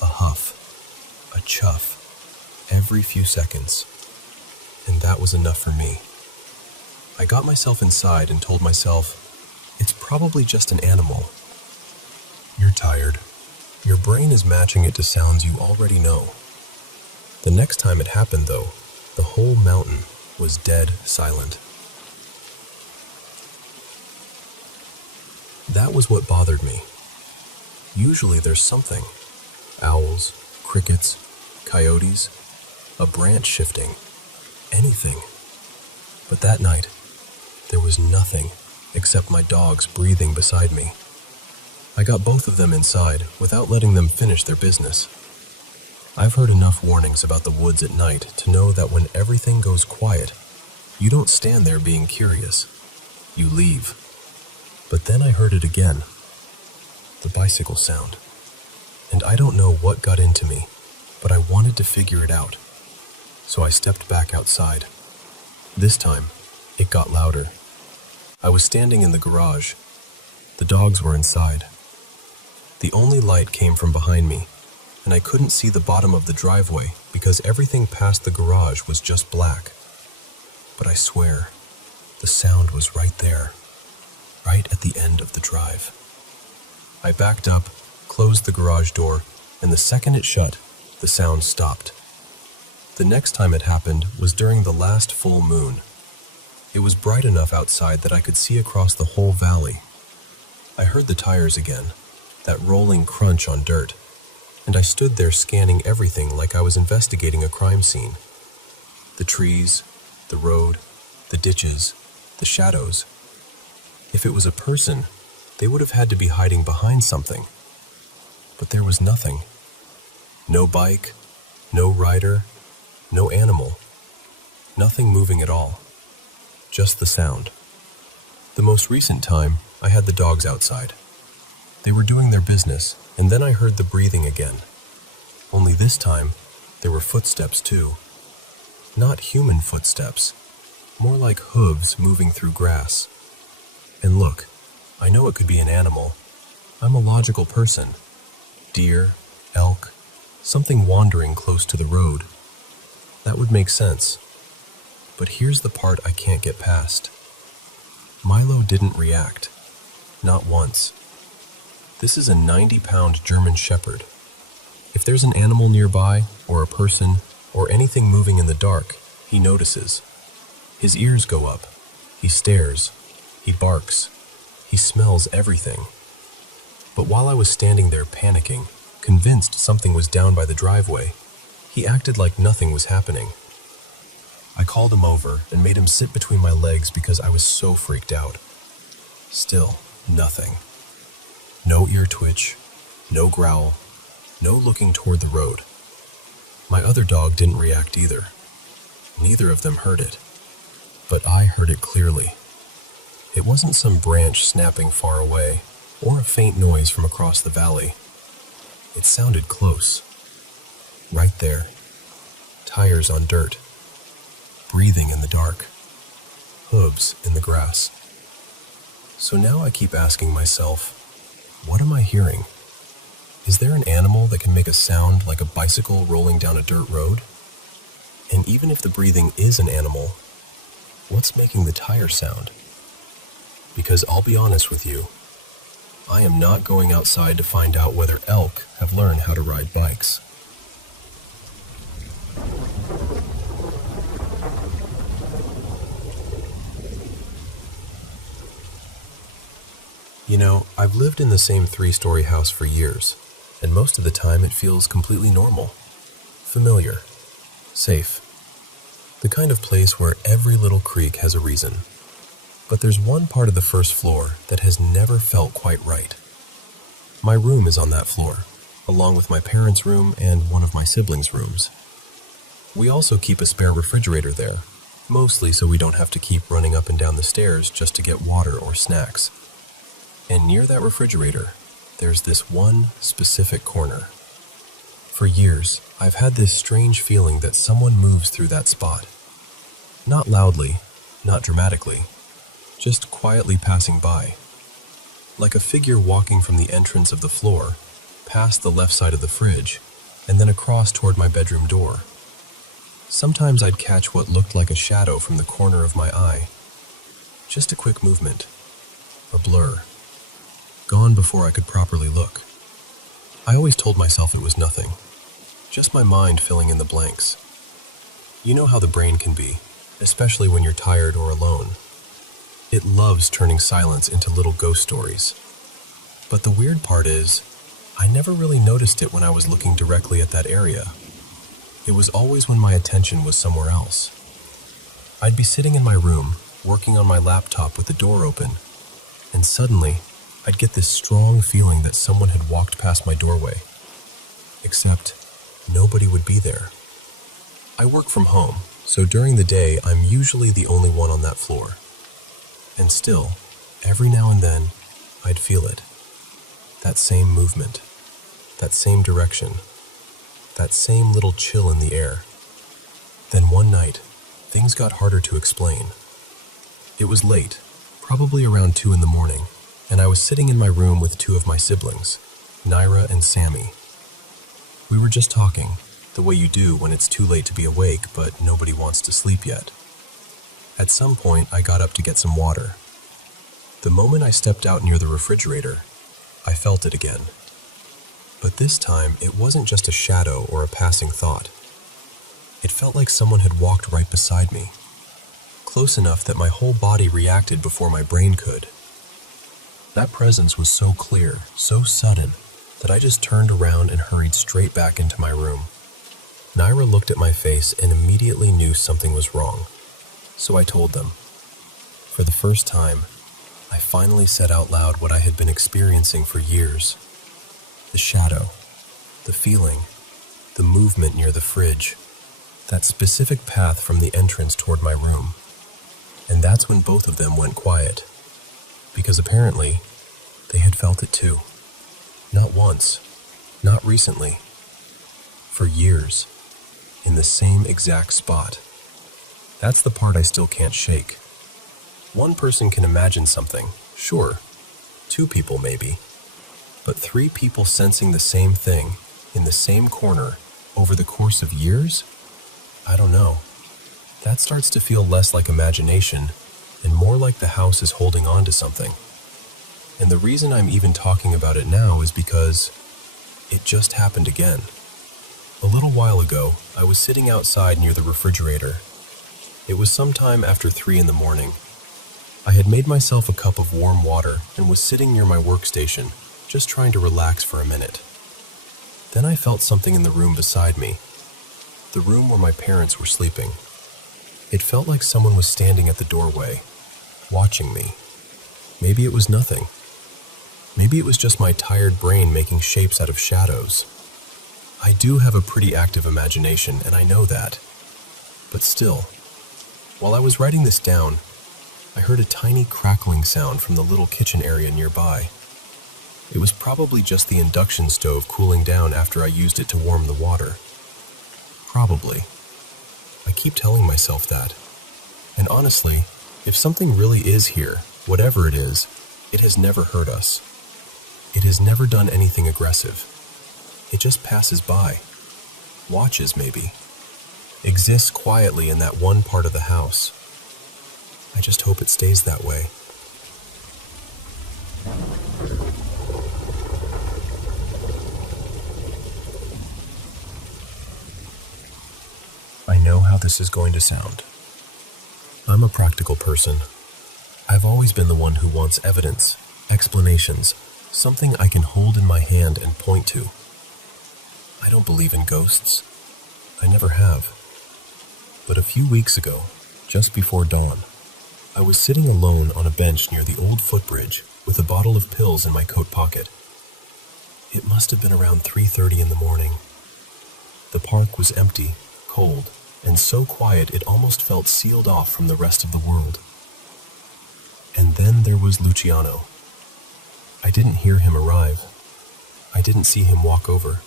A huff, a chuff, every few seconds. And that was enough for me. I got myself inside and told myself, it's probably just an animal. You're tired. Your brain is matching it to sounds you already know. The next time it happened, though, the whole mountain was dead silent. That was what bothered me. Usually there's something. Owls, crickets, coyotes, a branch shifting, anything. But that night, there was nothing except my dogs breathing beside me. I got both of them inside without letting them finish their business. I've heard enough warnings about the woods at night to know that when everything goes quiet, you don't stand there being curious. You leave. But then I heard it again. The bicycle sound. And I don't know what got into me, but I wanted to figure it out. So I stepped back outside. This time, it got louder. I was standing in the garage. The dogs were inside. The only light came from behind me, and I couldn't see the bottom of the driveway because everything past the garage was just black. But I swear, the sound was right there, right at the end of the drive. I backed up, closed the garage door, and the second it shut, the sound stopped. The next time it happened was during the last full moon. It was bright enough outside that I could see across the whole valley. I heard the tires again, that rolling crunch on dirt, and I stood there scanning everything like I was investigating a crime scene. The trees, the road, the ditches, the shadows. If it was a person, they would have had to be hiding behind something. But there was nothing. No bike, no rider, no animal. Nothing moving at all. Just the sound. The most recent time, I had the dogs outside. They were doing their business, and then I heard the breathing again. Only this time, there were footsteps too. Not human footsteps, more like hooves moving through grass. And look, I know it could be an animal. I'm a logical person. Deer, elk, something wandering close to the road. That would make sense. But here's the part I can't get past. Milo didn't react. Not once. This is a 90-pound German shepherd. If there's an animal nearby, or a person, or anything moving in the dark, he notices. His ears go up. He stares. He barks. He smells everything. But while I was standing there panicking, convinced something was down by the driveway, he acted like nothing was happening. I called him over and made him sit between my legs because I was so freaked out. Still, nothing. No ear twitch, no growl, no looking toward the road. My other dog didn't react either. Neither of them heard it. But I heard it clearly. It wasn't some branch snapping far away, or a faint noise from across the valley. It sounded close. Right there. Tires on dirt. breathing in the dark, hooves in the grass. So now I keep asking myself, what am I hearing? Is there an animal that can make a sound like a bicycle rolling down a dirt road? And even if the breathing is an animal, what's making the tire sound? Because I'll be honest with you, I am not going outside to find out whether elk have learned how to ride bikes. You know, I've lived in the same 3-story house for years, and most of the time it feels completely normal, familiar, safe. The kind of place where every little creak has a reason. But there's one part of the first floor that has never felt quite right. My room is on that floor, along with my parents' room and one of my siblings' rooms. We also keep a spare refrigerator there, mostly so we don't have to keep running up and down the stairs just to get water or snacks. And near that refrigerator, there's this one specific corner. For years, I've had this strange feeling that someone moves through that spot. Not loudly, not dramatically, just quietly passing by. Like a figure walking from the entrance of the floor, past the left side of the fridge, and then across toward my bedroom door. Sometimes I'd catch what looked like a shadow from the corner of my eye. Just a quick movement, a blur. Gone before I could properly look. I always told myself it was nothing, just my mind filling in the blanks. You know how the brain can be, especially when you're tired or alone. It loves turning silence into little ghost stories. But the weird part is, I never really noticed it when I was looking directly at that area. It was always when my attention was somewhere else. I'd be sitting in my room, working on my laptop with the door open, and suddenly, I'd get this strong feeling that someone had walked past my doorway. Except, nobody would be there. I work from home, so during the day I'm usually the only one on that floor. And still, every now and then, I'd feel it. That same movement, that same direction, that same little chill in the air. Then one night, things got harder to explain. It was late, probably around 2 in the morning, and I was sitting in my room with 2 of my siblings, Naira and Sammy. We were just talking, the way you do when it's too late to be awake but nobody wants to sleep yet. At some point, I got up to get some water. The moment I stepped out near the refrigerator, I felt it again. But this time, it wasn't just a shadow or a passing thought. It felt like someone had walked right beside me, close enough that my whole body reacted before my brain could. That presence was so clear, so sudden, that I just turned around and hurried straight back into my room. Naira looked at my face and immediately knew something was wrong, so I told them. For the first time, I finally said out loud what I had been experiencing for years. The shadow, the feeling, the movement near the fridge, that specific path from the entrance toward my room. And that's when both of them went quiet. Because apparently, they had felt it too. Not once, not recently. For years, in the same exact spot. That's the part I still can't shake. One person can imagine something, sure. 2 people maybe. But 3 people sensing the same thing, in the same corner, over the course of years? I don't know. That starts to feel less like imagination, and more like the house is holding on to something. And the reason I'm even talking about it now is because it just happened again. A little while ago, I was sitting outside near the refrigerator. It was sometime after 3 in the morning. I had made myself a cup of warm water and was sitting near my workstation, just trying to relax for a minute. Then I felt something in the room beside me, the room where my parents were sleeping. It felt like someone was standing at the doorway, watching me. Maybe it was nothing. Maybe it was just my tired brain making shapes out of shadows. I do have a pretty active imagination, and I know that. But still, while I was writing this down, I heard a tiny crackling sound from the little kitchen area nearby. It was probably just the induction stove cooling down after I used it to warm the water. Probably. I keep telling myself that. And honestly, if something really is here, whatever it is, it has never hurt us. It has never done anything aggressive. It just passes by. Watches, maybe. Exists quietly in that one part of the house. I just hope it stays that way. I know how this is going to sound. I'm a practical person. I've always been the one who wants evidence, explanations, something I can hold in my hand and point to. I don't believe in ghosts. I never have. But a few weeks ago, just before dawn, I was sitting alone on a bench near the old footbridge with a bottle of pills in my coat pocket. It must have been around 3:30 in the morning. The park was empty, cold, and so quiet it almost felt sealed off from the rest of the world. And then there was Luciano. I didn't hear him arrive. I didn't see him walk over.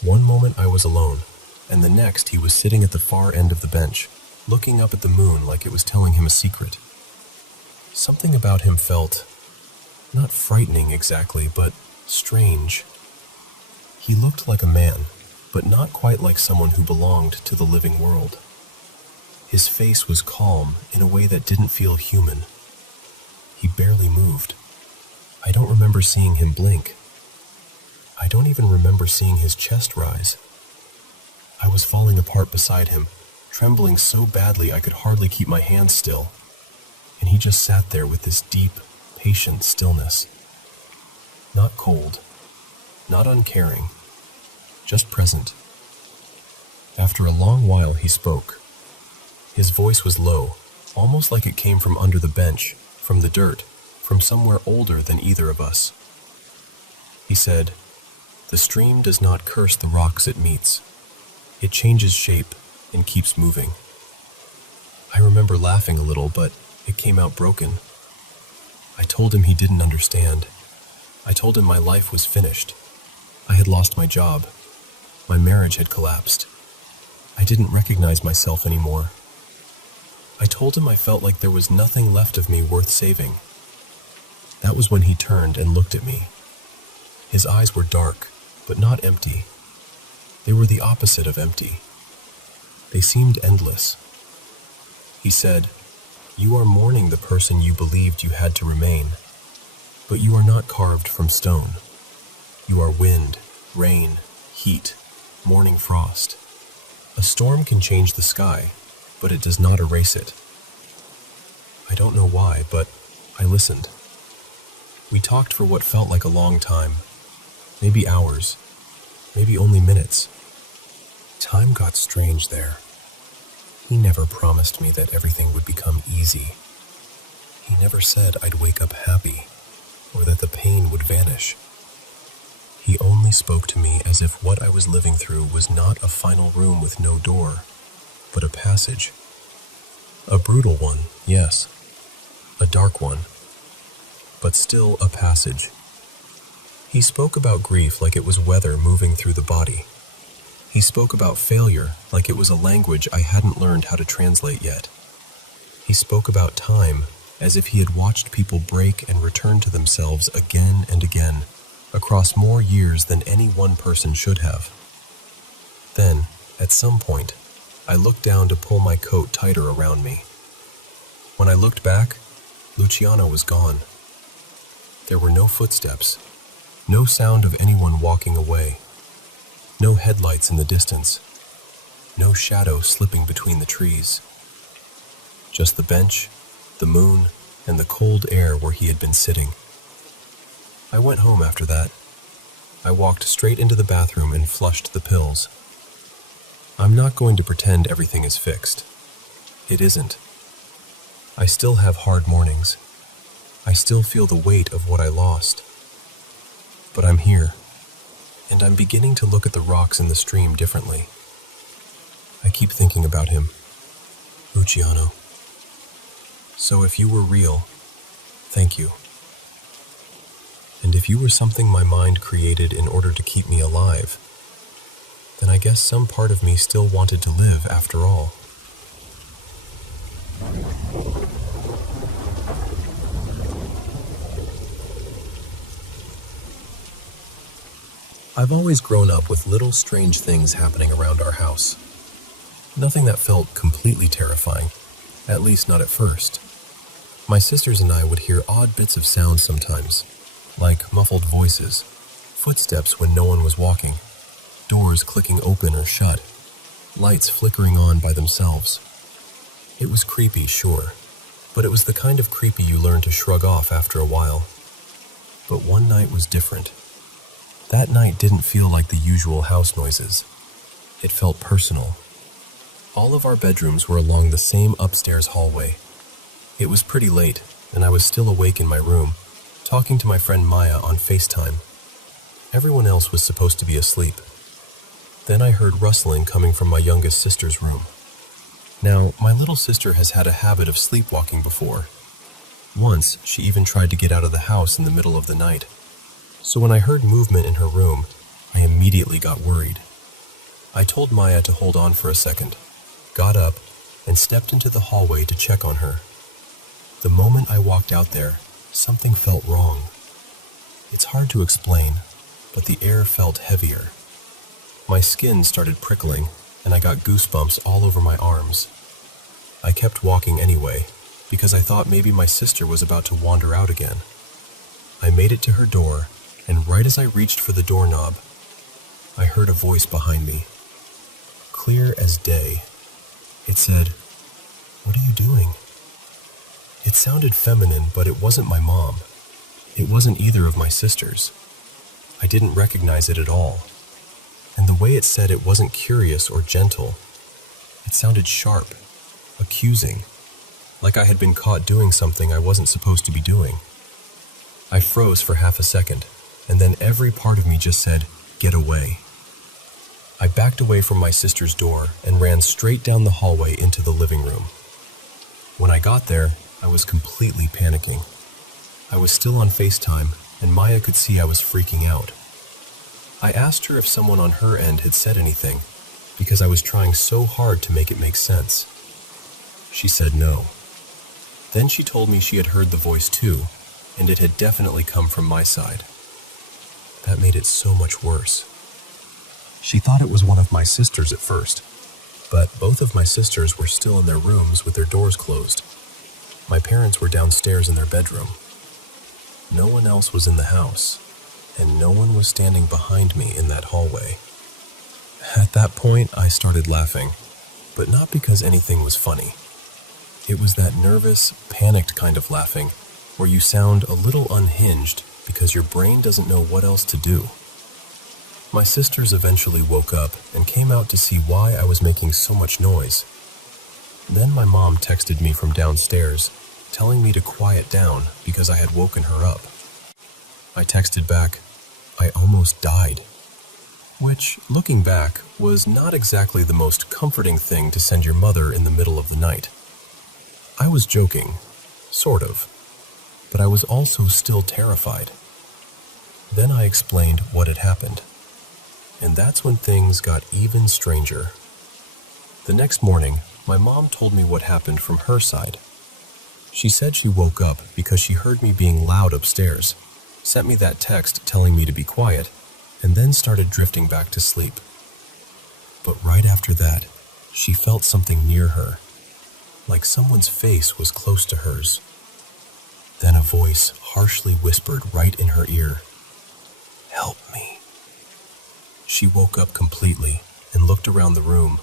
One moment I was alone, and the next he was sitting at the far end of the bench, looking up at the moon like it was telling him a secret. Something about him felt, not frightening exactly, but strange. He looked like a man, but not quite like someone who belonged to the living world. His face was calm in a way that didn't feel human. He barely moved. I don't remember seeing him blink. I don't even remember seeing his chest rise. I was falling apart beside him, trembling so badly I could hardly keep my hands still. And he just sat there with this deep, patient stillness. Not cold, not uncaring, just present. After a long while he spoke. His voice was low, almost like it came from under the bench, from the dirt, from somewhere older than either of us. He said, "The stream does not curse the rocks it meets. It changes shape and keeps moving." I remember laughing a little, but it came out broken. I told him he didn't understand. I told him my life was finished. I had lost my job. My marriage had collapsed. I didn't recognize myself anymore. I told him I felt like there was nothing left of me worth saving. That was when he turned and looked at me. His eyes were dark, but not empty. They were the opposite of empty. They seemed endless. He said, "You are mourning the person you believed you had to remain, but you are not carved from stone. You are wind, rain, heat, morning frost. A storm can change the sky, but it does not erase it." I don't know why, but I listened. We talked for what felt like a long time, maybe hours, maybe only minutes. Time got strange there. He never promised me that everything would become easy. He never said I'd wake up happy, or that the pain would vanish. He only spoke to me as if what I was living through was not a final room with no door, but a passage. A brutal one, yes. A dark one. But still a passage. He spoke about grief like it was weather moving through the body. He spoke about failure like it was a language I hadn't learned how to translate yet. He spoke about time as if he had watched people break and return to themselves again and again, across more years than any one person should have. Then, at some point, I looked down to pull my coat tighter around me. When I looked back, Luciano was gone. There were no footsteps, no sound of anyone walking away, no headlights in the distance, no shadow slipping between the trees. Just the bench, the moon, and the cold air where he had been sitting. I went home after that. I walked straight into the bathroom and flushed the pills. I'm not going to pretend everything is fixed. It isn't. I still have hard mornings. I still feel the weight of what I lost. But I'm here, and I'm beginning to look at the rocks in the stream differently. I keep thinking about him, Luciano. So if you were real, thank you. And if you were something my mind created in order to keep me alive, then I guess some part of me still wanted to live after all. I've always grown up with little strange things happening around our house. Nothing that felt completely terrifying, at least not at first. My sisters and I would hear odd bits of sound sometimes, like muffled voices, footsteps when no one was walking, doors clicking open or shut, lights flickering on by themselves. It was creepy, sure, but it was the kind of creepy you learn to shrug off after a while. But one night was different. That night didn't feel like the usual house noises. It felt personal. All of our bedrooms were along the same upstairs hallway. It was pretty late, and I was still awake in my room, talking to my friend Maya on FaceTime. Everyone else was supposed to be asleep. Then I heard rustling coming from my youngest sister's room. Now, my little sister has had a habit of sleepwalking before. Once, she even tried to get out of the house in the middle of the night. So when I heard movement in her room, I immediately got worried. I told Maya to hold on for a second, got up, and stepped into the hallway to check on her. The moment I walked out there, something felt wrong. It's hard to explain, but the air felt heavier. My skin started prickling, and I got goosebumps all over my arms. I kept walking anyway, because I thought maybe my sister was about to wander out again. I made it to her door, and right as I reached for the doorknob, I heard a voice behind me. Clear as day. It said, "What are you doing?" It sounded feminine, but it wasn't my mom. It wasn't either of my sisters. I didn't recognize it at all. And the way it said it wasn't curious or gentle. It sounded sharp, accusing, like I had been caught doing something I wasn't supposed to be doing. I froze for half a second, and then every part of me just said, "Get away." I backed away from my sister's door and ran straight down the hallway into the living room. When I got there, I was completely panicking. I was still on FaceTime, and Maya could see I was freaking out. I asked her if someone on her end had said anything, because I was trying so hard to make it make sense. She said no. Then she told me she had heard the voice too, and it had definitely come from my side. That made it so much worse. She thought it was one of my sisters at first, but both of my sisters were still in their rooms with their doors closed. My parents were downstairs in their bedroom. No one else was in the house, and no one was standing behind me in that hallway. At that point, I started laughing, but not because anything was funny. It was that nervous, panicked kind of laughing, where you sound a little unhinged because your brain doesn't know what else to do. My sisters eventually woke up and came out to see why I was making so much noise. Then my mom texted me from downstairs, telling me to quiet down because I had woken her up. I texted back, "I almost died," which, looking back, was not exactly the most comforting thing to send your mother in the middle of the night. I was joking, sort of, but I was also still terrified. Then I explained what had happened, and that's when things got even stranger. The next morning, my mom told me what happened from her side. She said she woke up because she heard me being loud upstairs, sent me that text telling me to be quiet, and then started drifting back to sleep. But right after that, she felt something near her, like someone's face was close to hers. Then a voice harshly whispered right in her ear, "Help me." She woke up completely and looked around the room,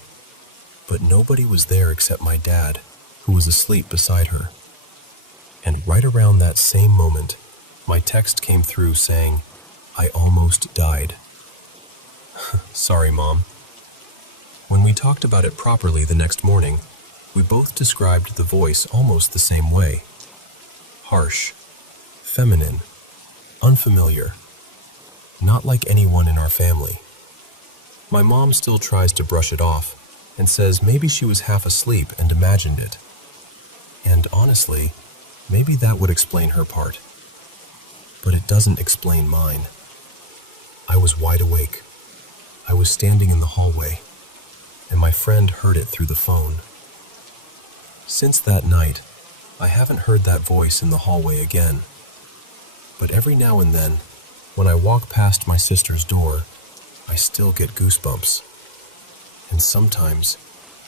but nobody was there except my dad, who was asleep beside her. And right around that same moment, my text came through saying, "I almost died." Sorry, Mom. When we talked about it properly the next morning, we both described the voice almost the same way. Harsh, feminine, unfamiliar, not like anyone in our family. My mom still tries to brush it off and says maybe she was half asleep and imagined it. And honestly, maybe that would explain her part. But it doesn't explain mine. I was wide awake. I was standing in the hallway, and my friend heard it through the phone. Since that night, I haven't heard that voice in the hallway again. But every now and then, when I walk past my sister's door, I still get goosebumps. And sometimes,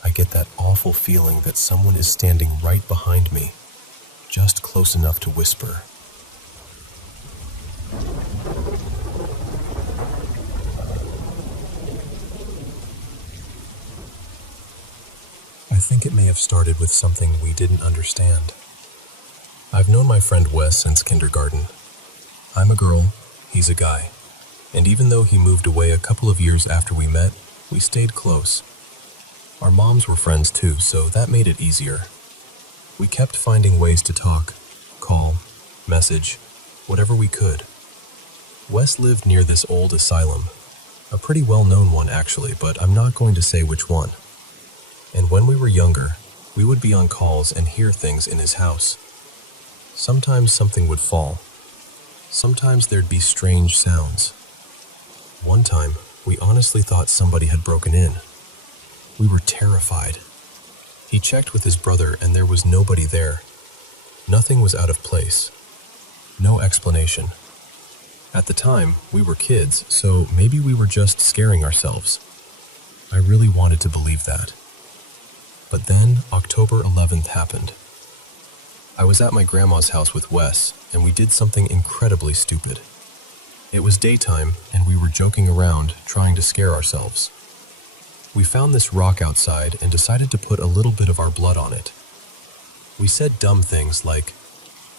I get that awful feeling that someone is standing right behind me, just close enough to whisper. I think it may have started with something we didn't understand. I've known my friend Wes since kindergarten. I'm a girl, he's a guy. And even though he moved away a couple of years after we met, we stayed close. Our moms were friends too, so that made it easier. We kept finding ways to talk, call, message, whatever we could. Wes lived near this old asylum, a pretty well-known one actually, but I'm not going to say which one. And when we were younger, we would be on calls and hear things in his house. Sometimes something would fall. Sometimes there'd be strange sounds. One time, we honestly thought somebody had broken in. We were terrified. He checked with his brother and there was nobody there. Nothing was out of place. No explanation. At the time, we were kids, so maybe we were just scaring ourselves. I really wanted to believe that. But then, October 11th happened. I was at my grandma's house with Wes, and we did something incredibly stupid. It was daytime, and we were joking around, trying to scare ourselves. We found this rock outside and decided to put a little bit of our blood on it. We said dumb things like,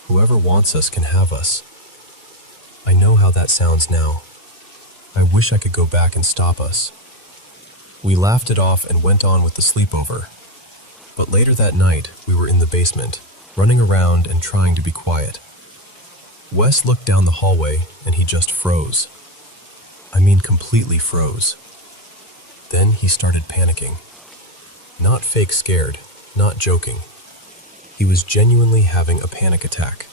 "Whoever wants us can have us." I know how that sounds now. I wish I could go back and stop us. We laughed it off and went on with the sleepover. But later that night, we were in the basement, running around and trying to be quiet. Wes looked down the hallway and he just froze. I mean, completely froze. Then he started panicking. Not fake scared, not joking. He was genuinely having a panic attack.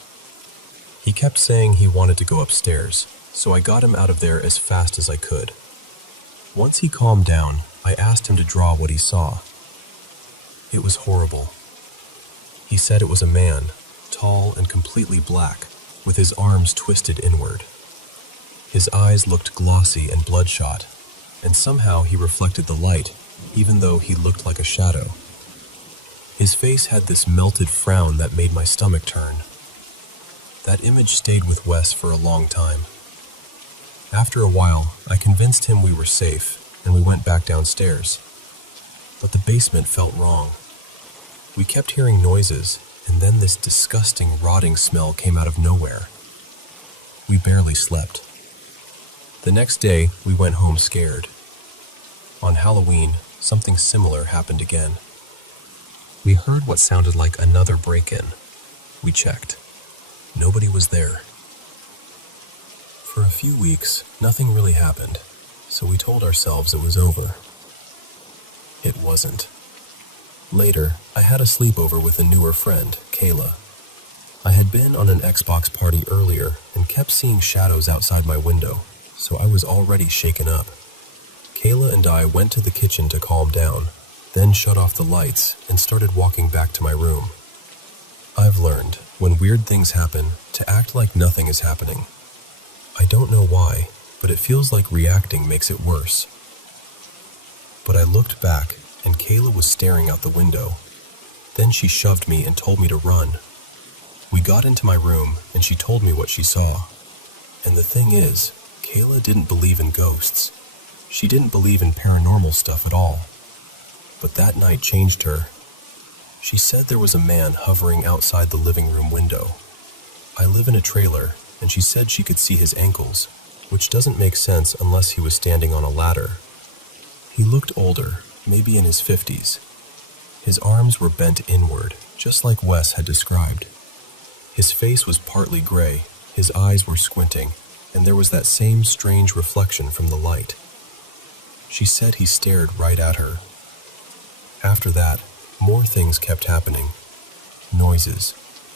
He kept saying he wanted to go upstairs, so I got him out of there as fast as I could. Once he calmed down, I asked him to draw what he saw. It was horrible. He said it was a man, tall and completely black, with his arms twisted inward. His eyes looked glossy and bloodshot, and somehow he reflected the light, even though he looked like a shadow. His face had this melted frown that made my stomach turn. That image stayed with Wes for a long time. After a while, I convinced him we were safe, and we went back downstairs. But the basement felt wrong. We kept hearing noises, and then this disgusting, rotting smell came out of nowhere. We barely slept. The next day, we went home scared. On Halloween, something similar happened again. We heard what sounded like another break-in. We checked. Nobody was there. For a few weeks, nothing really happened, so we told ourselves it was over. It wasn't. Later, I had a sleepover with a newer friend, Kayla. I had been on an Xbox party earlier and kept seeing shadows outside my window, so I was already shaken up. Kayla and I went to the kitchen to calm down, then shut off the lights and started walking back to my room. I've learned, when weird things happen, to act like nothing is happening. I don't know why, but it feels like reacting makes it worse. But I looked back, and Kayla was staring out the window. Then she shoved me and told me to run. We got into my room, and she told me what she saw. And the thing is, Kayla didn't believe in ghosts. She didn't believe in paranormal stuff at all. But that night changed her. She said there was a man hovering outside the living room window. I live in a trailer, and she said she could see his ankles, which doesn't make sense unless he was standing on a ladder. He looked older, maybe in his 50s. His arms were bent inward, just like Wes had described. His face was partly gray, his eyes were squinting, and there was that same strange reflection from the light. She said he stared right at her. After that, more things kept happening. Noises,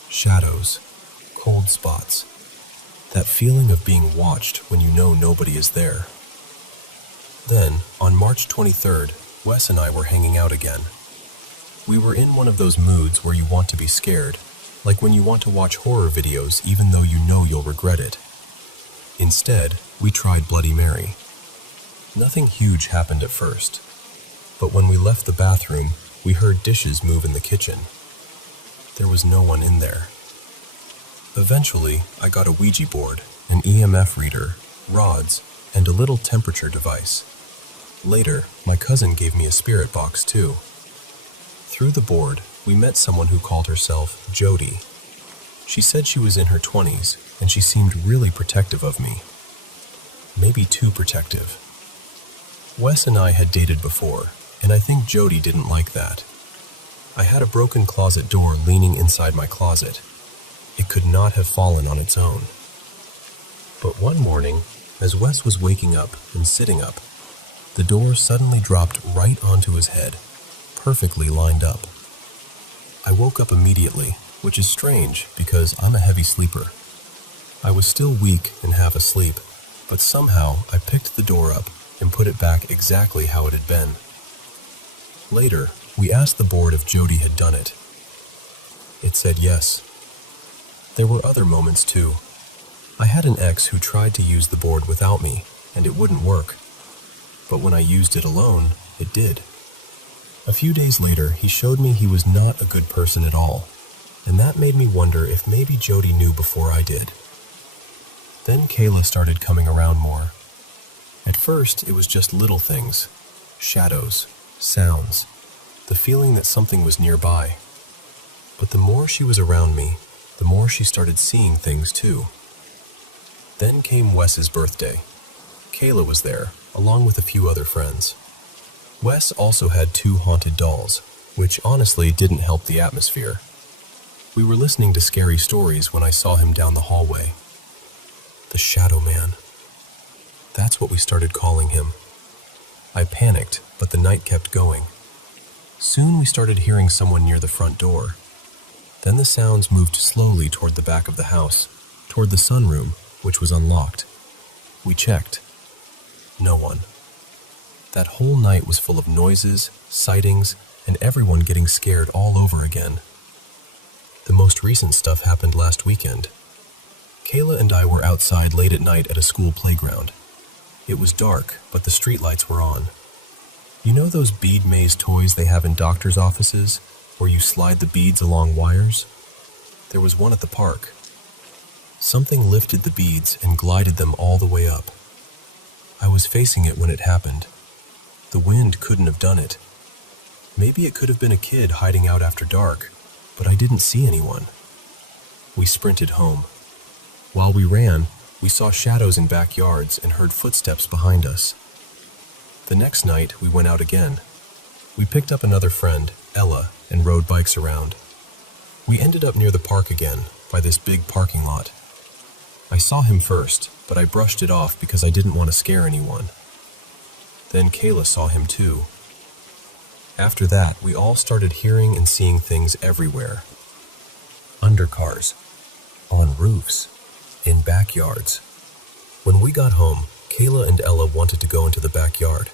shadows, cold spots. That feeling of being watched when you know nobody is there. Then, on March 23rd, Wes and I were hanging out again. We were in one of those moods where you want to be scared, like when you want to watch horror videos even though you know you'll regret it. Instead, we tried Bloody Mary. Nothing huge happened at first, but when we left the bathroom, we heard dishes move in the kitchen. There was no one in there. Eventually, I got a Ouija board, an EMF reader, rods, and a little temperature device. Later, my cousin gave me a spirit box too. Through the board, we met someone who called herself Jody. She said she was in her 20s, and she seemed really protective of me. Maybe too protective. Wes and I had dated before, and I think Jody didn't like that. I had a broken closet door leaning inside my closet. It could not have fallen on its own. But one morning, as Wes was waking up and sitting up, the door suddenly dropped right onto his head, perfectly lined up. I woke up immediately, which is strange because I'm a heavy sleeper. I was still weak and half asleep, but somehow I picked the door up and put it back exactly how it had been. Later, we asked the board if Jody had done it. It said yes. There were other moments too. I had an ex who tried to use the board without me, and it wouldn't work. But when I used it alone, it did. A few days later, he showed me he was not a good person at all, and that made me wonder if maybe Jody knew before I did. Then Kayla started coming around more. At first, it was just little things, shadows, sounds, the feeling that something was nearby. But the more she was around me, the more she started seeing things too. Then came Wes's birthday. Kayla was there, along with a few other friends. Wes also had 2 haunted dolls, which honestly didn't help the atmosphere. We were listening to scary stories when I saw him down the hallway. The Shadow Man. That's what we started calling him. I panicked, but the night kept going. Soon we started hearing someone near the front door. Then the sounds moved slowly toward the back of the house, toward the sunroom, which was unlocked. We checked. No one. That whole night was full of noises, sightings, and everyone getting scared all over again. The most recent stuff happened last weekend. Kayla and I were outside late at night at a school playground. It was dark, but the streetlights were on. You know those bead maze toys they have in doctor's offices, where you slide the beads along wires? There was one at the park. Something lifted the beads and glided them all the way up. I was facing it when it happened. The wind couldn't have done it. Maybe it could have been a kid hiding out after dark, but I didn't see anyone. We sprinted home. While we ran, we saw shadows in backyards and heard footsteps behind us. The next night, we went out again. We picked up another friend, Ella, and rode bikes around. We ended up near the park again, by this big parking lot. I saw him first, but I brushed it off because I didn't want to scare anyone. Then Kayla saw him too. After that, we all started hearing and seeing things everywhere. Under cars, on roofs, in backyards. When we got home, Kayla and Ella wanted to go into the backyard.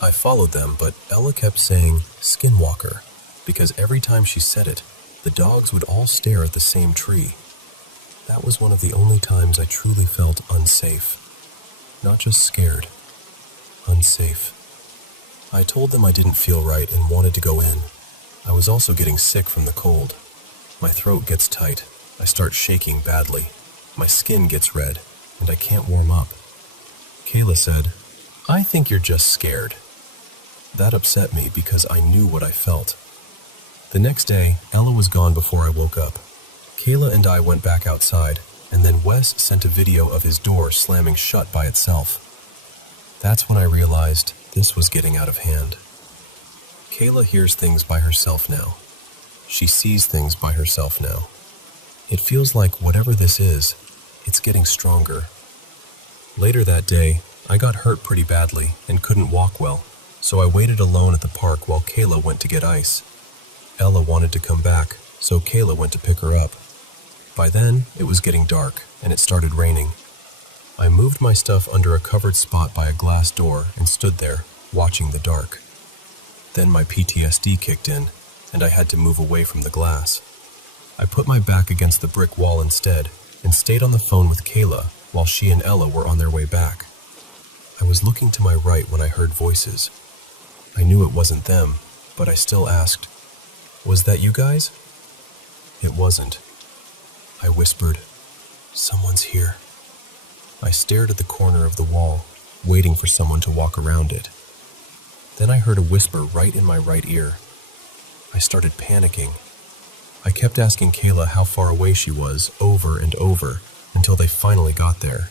I followed them, but Ella kept saying, "Skinwalker," because every time she said it, the dogs would all stare at the same tree. That was one of the only times I truly felt unsafe. Not just scared. Unsafe. I told them I didn't feel right and wanted to go in. I was also getting sick from the cold. My throat gets tight. I start shaking badly. My skin gets red, and I can't warm up. Kayla said, "I think you're just scared." That upset me because I knew what I felt. The next day, Ella was gone before I woke up. Kayla and I went back outside, and then Wes sent a video of his door slamming shut by itself. That's when I realized this was getting out of hand. Kayla hears things by herself now. She sees things by herself now. It feels like whatever this is, it's getting stronger. Later that day, I got hurt pretty badly and couldn't walk well, so I waited alone at the park while Kayla went to get ice. Ella wanted to come back, so Kayla went to pick her up. By then, it was getting dark, and it started raining. I moved my stuff under a covered spot by a glass door and stood there, watching the dark. Then my PTSD kicked in, and I had to move away from the glass. I put my back against the brick wall instead and stayed on the phone with Kayla while she and Ella were on their way back. I was looking to my right when I heard voices. I knew it wasn't them, but I still asked, "Was that you guys?" It wasn't. I whispered, "Someone's here." I stared at the corner of the wall, waiting for someone to walk around it. Then I heard a whisper right in my right ear. I started panicking. I kept asking Kayla how far away she was over and over until they finally got there.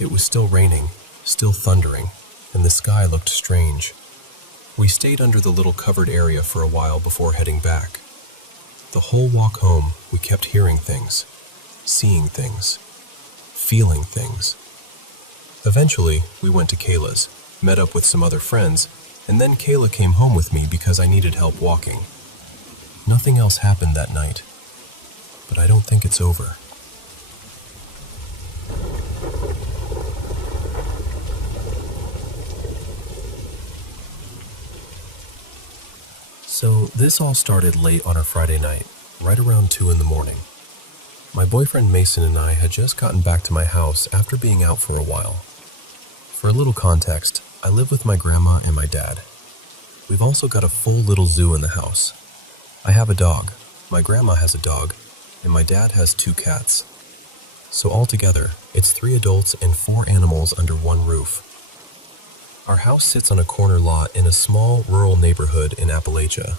It was still raining, still thundering, and the sky looked strange. We stayed under the little covered area for a while before heading back. The whole walk home, we kept hearing things, seeing things, feeling things. Eventually, we went to Kayla's, met up with some other friends, and then Kayla came home with me because I needed help walking. Nothing else happened that night, but I don't think it's over. So this all started late on a Friday night, right around 2 in the morning. My boyfriend Mason and I had just gotten back to my house after being out for a while. For a little context, I live with my grandma and my dad. We've also got a full little zoo in the house. I have a dog, my grandma has a dog, and my dad has 2 cats. So altogether, it's 3 adults and 4 animals under one roof. Our house sits on a corner lot in a small rural neighborhood in Appalachia.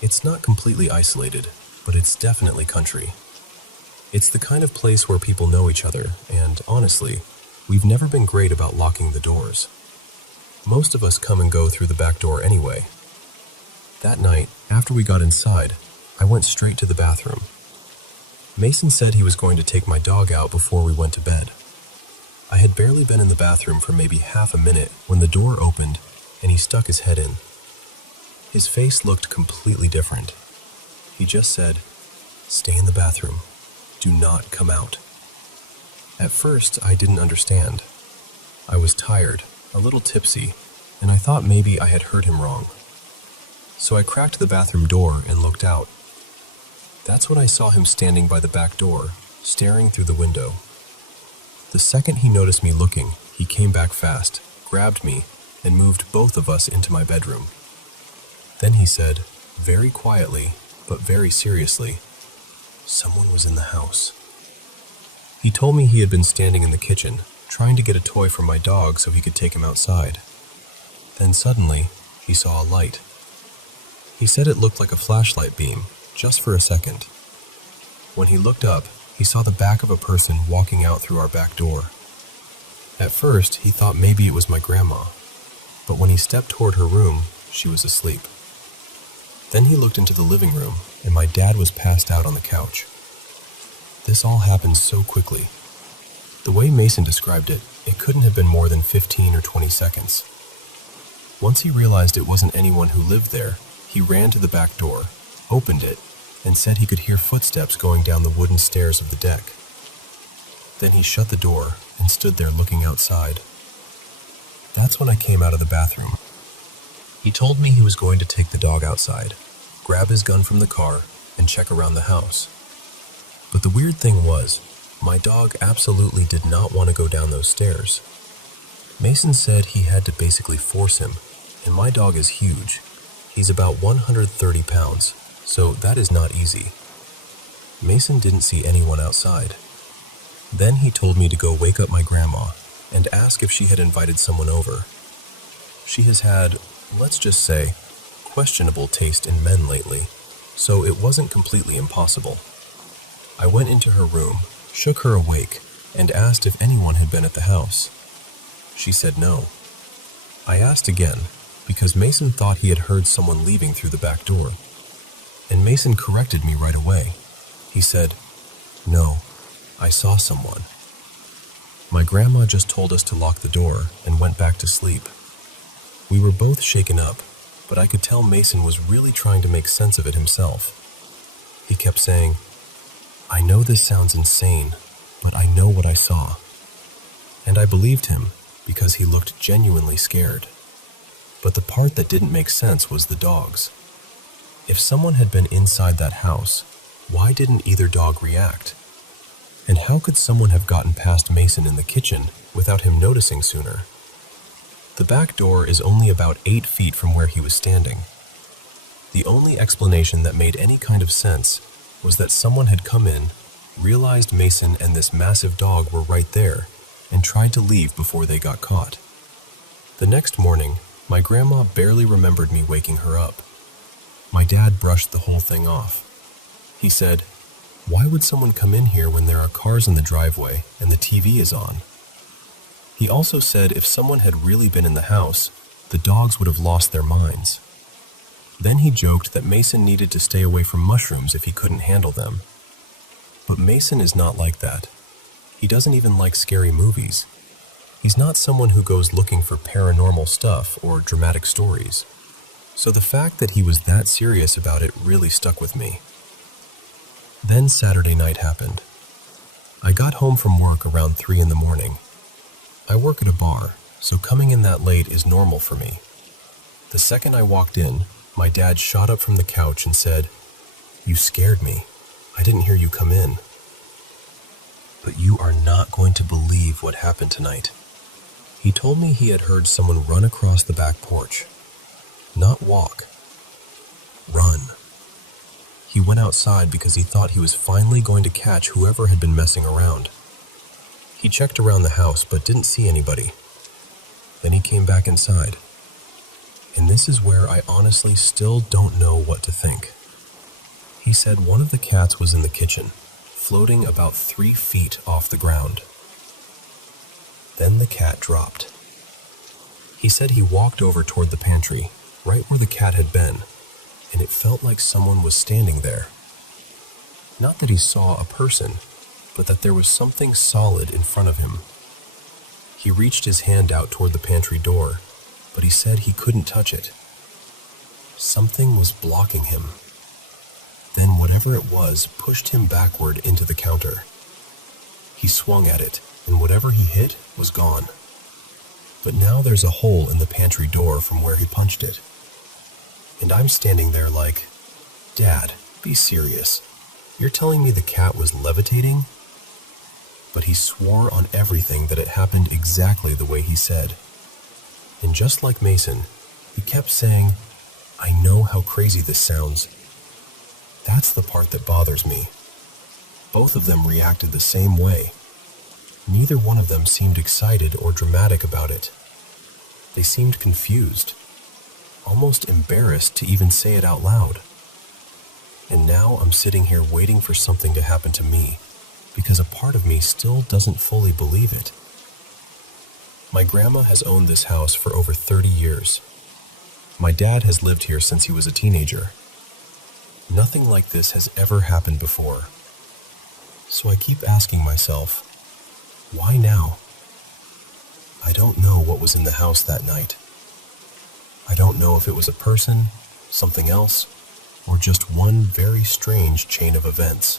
It's not completely isolated, but it's definitely country. It's the kind of place where people know each other, and honestly, we've never been great about locking the doors. Most of us come and go through the back door anyway. That night, after we got inside, I went straight to the bathroom. Mason said he was going to take my dog out before we went to bed. I had barely been in the bathroom for maybe half a minute when the door opened and he stuck his head in. His face looked completely different. He just said, "Stay in the bathroom. Do not come out." At first, I didn't understand. I was tired, a little tipsy, and I thought maybe I had heard him wrong. So I cracked the bathroom door and looked out. That's when I saw him standing by the back door, staring through the window. The second he noticed me looking, he came back fast, grabbed me, and moved both of us into my bedroom. Then he said, very quietly, but very seriously, "Someone was in the house." He told me he had been standing in the kitchen, trying to get a toy for my dog so he could take him outside. Then suddenly, he saw a light. He said it looked like a flashlight beam, just for a second. When he looked up, he saw the back of a person walking out through our back door. At first, he thought maybe it was my grandma, but when he stepped toward her room, she was asleep. Then he looked into the living room, and my dad was passed out on the couch. This all happened so quickly. The way Mason described it, it couldn't have been more than 15 or 20 seconds. Once he realized it wasn't anyone who lived there, he ran to the back door, opened it, and said he could hear footsteps going down the wooden stairs of the deck. Then he shut the door and stood there looking outside. That's when I came out of the bathroom. He told me he was going to take the dog outside, grab his gun from the car, and check around the house. But the weird thing was, my dog absolutely did not want to go down those stairs. Mason said he had to basically force him, and my dog is huge. He's about 130 pounds, so that is not easy. Mason didn't see anyone outside. Then he told me to go wake up my grandma and ask if she had invited someone over. She has had, let's just say, questionable taste in men lately, so it wasn't completely impossible. I went into her room, shook her awake, and asked if anyone had been at the house. She said no. I asked again, because Mason thought he had heard someone leaving through the back door. And Mason corrected me right away. He said, "No, I saw someone." My grandma just told us to lock the door and went back to sleep. We were both shaken up, but I could tell Mason was really trying to make sense of it himself. He kept saying, "I know this sounds insane, but I know what I saw." And I believed him because he looked genuinely scared. But the part that didn't make sense was the dogs. If someone had been inside that house, why didn't either dog react? And how could someone have gotten past Mason in the kitchen without him noticing sooner? The back door is only about 8 feet from where he was standing. The only explanation that made any kind of sense was that someone had come in, realized Mason and this massive dog were right there, and tried to leave before they got caught. The next morning, my grandma barely remembered me waking her up. My dad brushed the whole thing off. He said, "Why would someone come in here when there are cars in the driveway and the TV is on?" He also said if someone had really been in the house, the dogs would have lost their minds. Then he joked that Mason needed to stay away from mushrooms if he couldn't handle them. But Mason is not like that. He doesn't even like scary movies. He's not someone who goes looking for paranormal stuff or dramatic stories. So the fact that he was that serious about it really stuck with me. Then Saturday night happened. I got home from work around 3 in the morning. I work at a bar, so coming in that late is normal for me. The second I walked in, my dad shot up from the couch and said, "You scared me. I didn't hear you come in." But you are not going to believe what happened tonight. He told me he had heard someone run across the back porch. Not walk. Run. He went outside because he thought he was finally going to catch whoever had been messing around. He checked around the house but didn't see anybody. Then he came back inside. And this is where I honestly still don't know what to think. He said one of the cats was in the kitchen, floating about 3 feet off the ground. Then the cat dropped. He said he walked over toward the pantry, right where the cat had been, and it felt like someone was standing there. Not that he saw a person, but that there was something solid in front of him. He reached his hand out toward the pantry door, but he said he couldn't touch it. Something was blocking him. Then whatever it was pushed him backward into the counter. He swung at it, and whatever he hit was gone. But now there's a hole in the pantry door from where he punched it. And I'm standing there like, "Dad, be serious. You're telling me the cat was levitating?" But he swore on everything that it happened exactly the way he said. And just like Mason, he kept saying, "I know how crazy this sounds." That's the part that bothers me. Both of them reacted the same way. Neither one of them seemed excited or dramatic about it. They seemed confused, almost embarrassed to even say it out loud. And now I'm sitting here waiting for something to happen to me, because a part of me still doesn't fully believe it. My grandma has owned this house for over 30 years. My dad has lived here since he was a teenager. Nothing like this has ever happened before. So I keep asking myself, why now? I don't know what was in the house that night. I don't know if it was a person, something else, or just one very strange chain of events.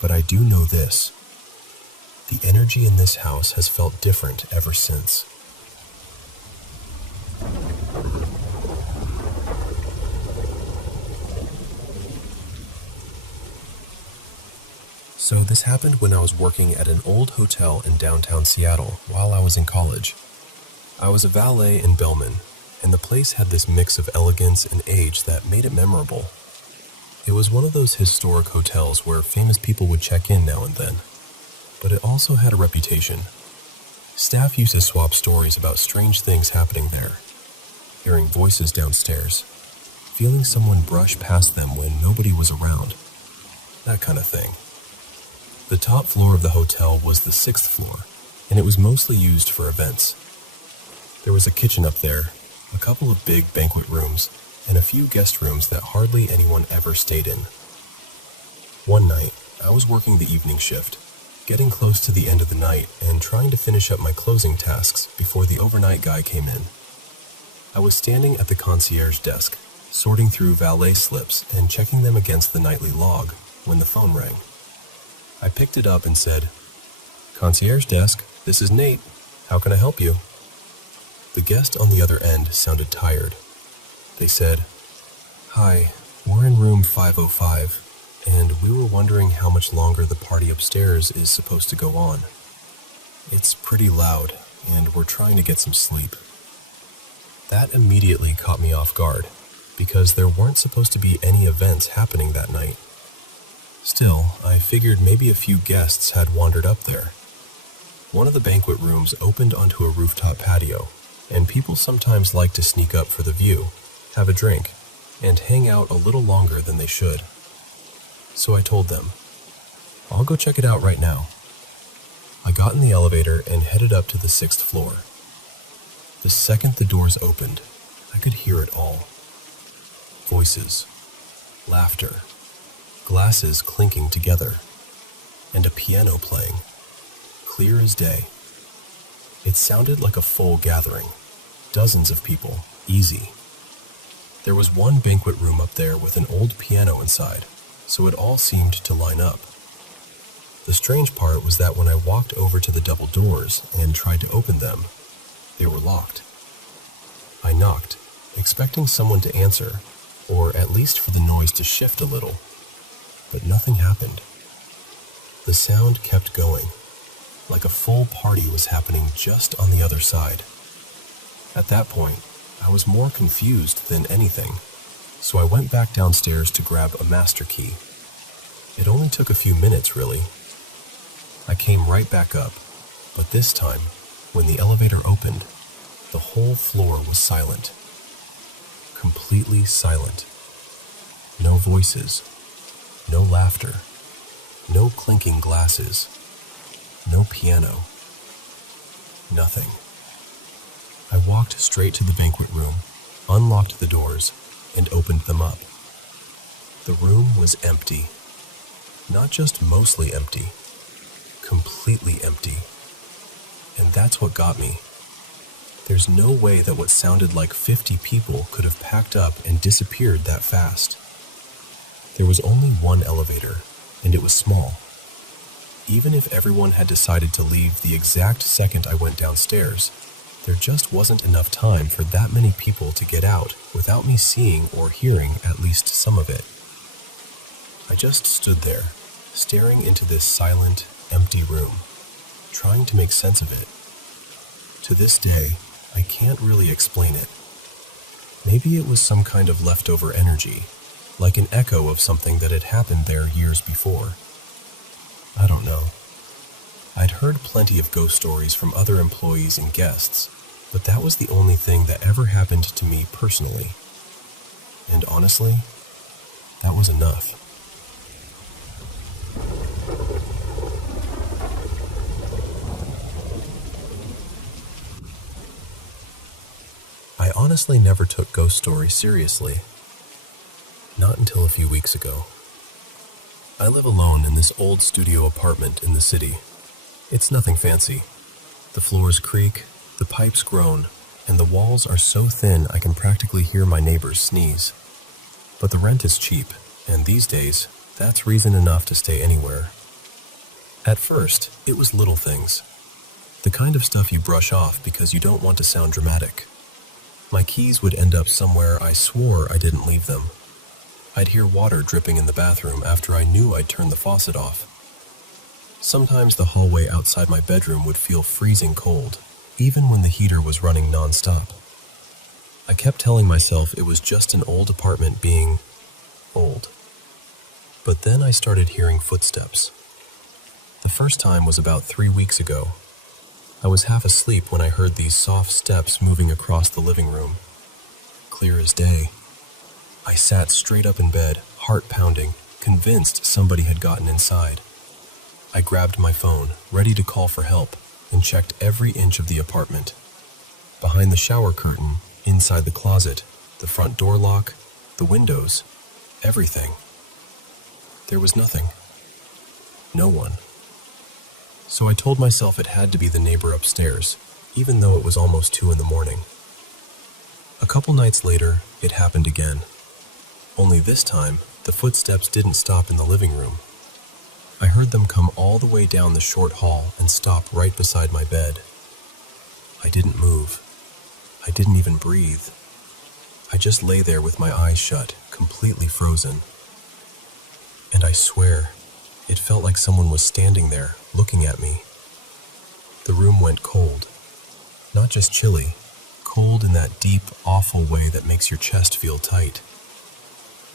But I do know this. The energy in this house has felt different ever since. So this happened when I was working at an old hotel in downtown Seattle while I was in college. I was a valet in Bellman, and the place had this mix of elegance and age that made it memorable. It was one of those historic hotels where famous people would check in now and then, but it also had a reputation. Staff used to swap stories about strange things happening there, hearing voices downstairs, feeling someone brush past them when nobody was around, that kind of thing. The top floor of the hotel was the 6th floor, and it was mostly used for events. There was a kitchen up there, a couple of big banquet rooms, and a few guest rooms that hardly anyone ever stayed in. One night, I was working the evening shift, getting close to the end of the night and trying to finish up my closing tasks before the overnight guy came in. I was standing at the concierge desk, sorting through valet slips and checking them against the nightly log when the phone rang. I picked it up and said, "Concierge desk." This is Nate. How can I help you? The guest on the other end sounded tired. They said, "Hi, we're in room 505, and we were wondering how much longer the party upstairs is supposed to go on. It's pretty loud, and we're trying to get some sleep." That immediately caught me off guard, because there weren't supposed to be any events happening that night. Still, I figured maybe a few guests had wandered up there. One of the banquet rooms opened onto a rooftop patio, and people sometimes like to sneak up for the view, have a drink, and hang out a little longer than they should. So I told them, "I'll go check it out right now." I got in the elevator and headed up to the 6th floor. The second the doors opened, I could hear it all. Voices, laughter, glasses clinking together, and a piano playing, clear as day. It sounded like a full gathering, dozens of people, easy. There was one banquet room up there with an old piano inside, so it all seemed to line up. The strange part was that when I walked over to the double doors and tried to open them, they were locked. I knocked, expecting someone to answer, or at least for the noise to shift a little, but nothing happened. The sound kept going, like a full party was happening just on the other side. At that point, I was more confused than anything, so I went back downstairs to grab a master key. It only took a few minutes, really. I came right back up, but this time, when the elevator opened, the whole floor was silent. Completely silent. No voices, no laughter, no clinking glasses, no piano, nothing. I walked straight to the banquet room, unlocked the doors, and opened them up. The room was empty. Not just mostly empty, completely empty. And that's what got me. There's no way that what sounded like 50 people could have packed up and disappeared that fast. There was only one elevator, and it was small. Even if everyone had decided to leave the exact second I went downstairs, there just wasn't enough time for that many people to get out without me seeing or hearing at least some of it. I just stood there, staring into this silent, empty room, trying to make sense of it. To this day, I can't really explain it. Maybe it was some kind of leftover energy, like an echo of something that had happened there years before. I don't know. I'd heard plenty of ghost stories from other employees and guests, but that was the only thing that ever happened to me personally. And honestly, that was enough. I honestly never took ghost stories seriously. Not until a few weeks ago. I live alone in this old studio apartment in the city. It's nothing fancy. The floors creak, the pipes groan, and the walls are so thin I can practically hear my neighbors sneeze. But the rent is cheap, and these days, that's reason enough to stay anywhere. At first, it was little things. The kind of stuff you brush off because you don't want to sound dramatic. My keys would end up somewhere I swore I didn't leave them. I'd hear water dripping in the bathroom after I knew I'd turned the faucet off. Sometimes the hallway outside my bedroom would feel freezing cold, even when the heater was running non-stop. I kept telling myself it was just an old apartment being old. But then I started hearing footsteps. The first time was about 3 weeks ago. I was half asleep when I heard these soft steps moving across the living room. Clear as day. I sat straight up in bed, heart pounding, convinced somebody had gotten inside. I grabbed my phone, ready to call for help, and checked every inch of the apartment. Behind the shower curtain, inside the closet, the front door lock, the windows, everything. There was nothing. No one. So I told myself it had to be the neighbor upstairs, even though it was almost 2 a.m. A couple nights later, it happened again. Only this time, the footsteps didn't stop in the living room. I heard them come all the way down the short hall and stop right beside my bed. I didn't move. I didn't even breathe. I just lay there with my eyes shut, completely frozen. And I swear, it felt like someone was standing there, looking at me. The room went cold. Not just chilly, cold in that deep, awful way that makes your chest feel tight.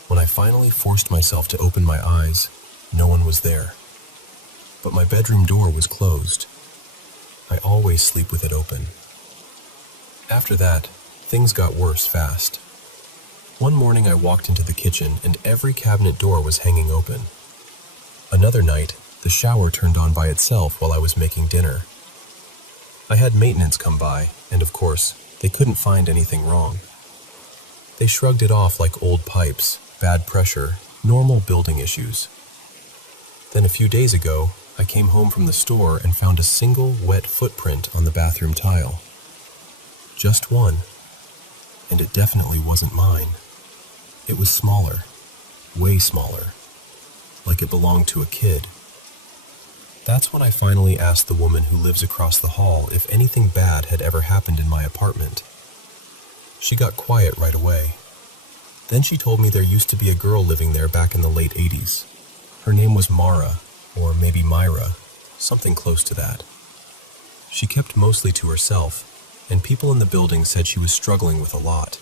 When I finally forced myself to open my eyes, no one was there. But my bedroom door was closed. I always sleep with it open. After that, things got worse fast. One morning I walked into the kitchen and every cabinet door was hanging open. Another night, the shower turned on by itself while I was making dinner. I had maintenance come by, and of course, they couldn't find anything wrong. They shrugged it off like old pipes, bad pressure, normal building issues. Then a few days ago, I came home from the store and found a single wet footprint on the bathroom tile. Just one. And it definitely wasn't mine. It was smaller, way smaller, like it belonged to a kid. That's when I finally asked the woman who lives across the hall if anything bad had ever happened in my apartment. She got quiet right away. Then she told me there used to be a girl living there back in the late 80s. Her name was Mara, or maybe Myra, something close to that. She kept mostly to herself, and people in the building said she was struggling with a lot.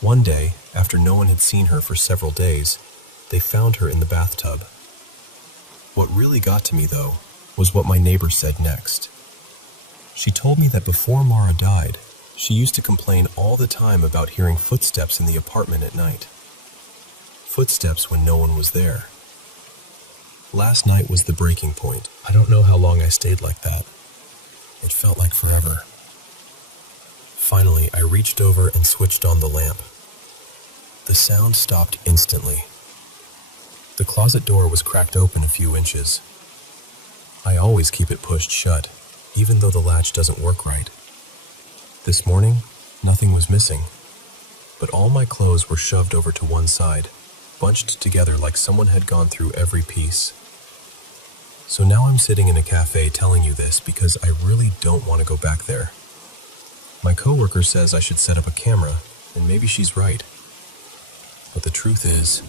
One day, after no one had seen her for several days, they found her in the bathtub. What really got to me, though, was what my neighbor said next. She told me that before Mara died, she used to complain all the time about hearing footsteps in the apartment at night. Footsteps when no one was there. Last night was the breaking point. I don't know how long I stayed like that. It felt like forever. Finally, I reached over and switched on the lamp. The sound stopped instantly. The closet door was cracked open a few inches. I always keep it pushed shut, even though the latch doesn't work right. This morning, nothing was missing, but all my clothes were shoved over to one side, bunched together like someone had gone through every piece. So now I'm sitting in a cafe telling you this because I really don't want to go back there. My coworker says I should set up a camera, and maybe she's right. But the truth is,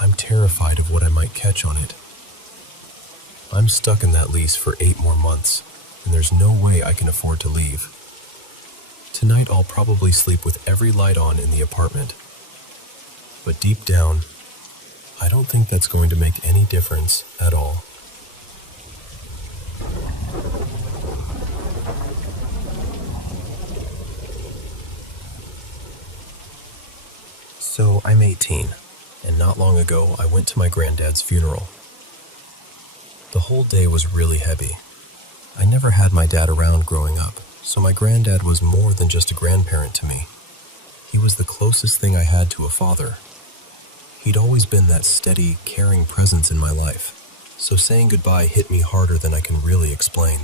I'm terrified of what I might catch on it. I'm stuck in that lease for 8 more months, and there's no way I can afford to leave. Tonight I'll probably sleep with every light on in the apartment. But deep down, I don't think that's going to make any difference at all. So I'm 18, and not long ago I went to my granddad's funeral. The whole day was really heavy. I never had my dad around growing up, so my granddad was more than just a grandparent to me. He was the closest thing I had to a father. He'd always been that steady, caring presence in my life, so saying goodbye hit me harder than I can really explain.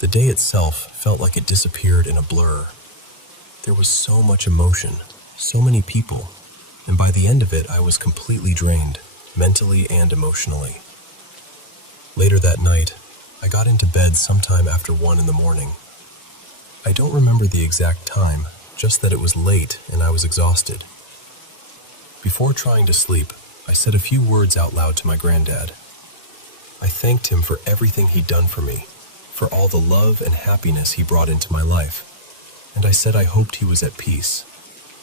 The day itself felt like it disappeared in a blur. There was so much emotion, so many people, and by the end of it I was completely drained, mentally and emotionally. Later that night, I got into bed sometime after 1 in the morning. I don't remember the exact time, just that it was late and I was exhausted. Before trying to sleep, I said a few words out loud to my granddad. I thanked him for everything he'd done for me, for all the love and happiness he brought into my life, and I said I hoped he was at peace,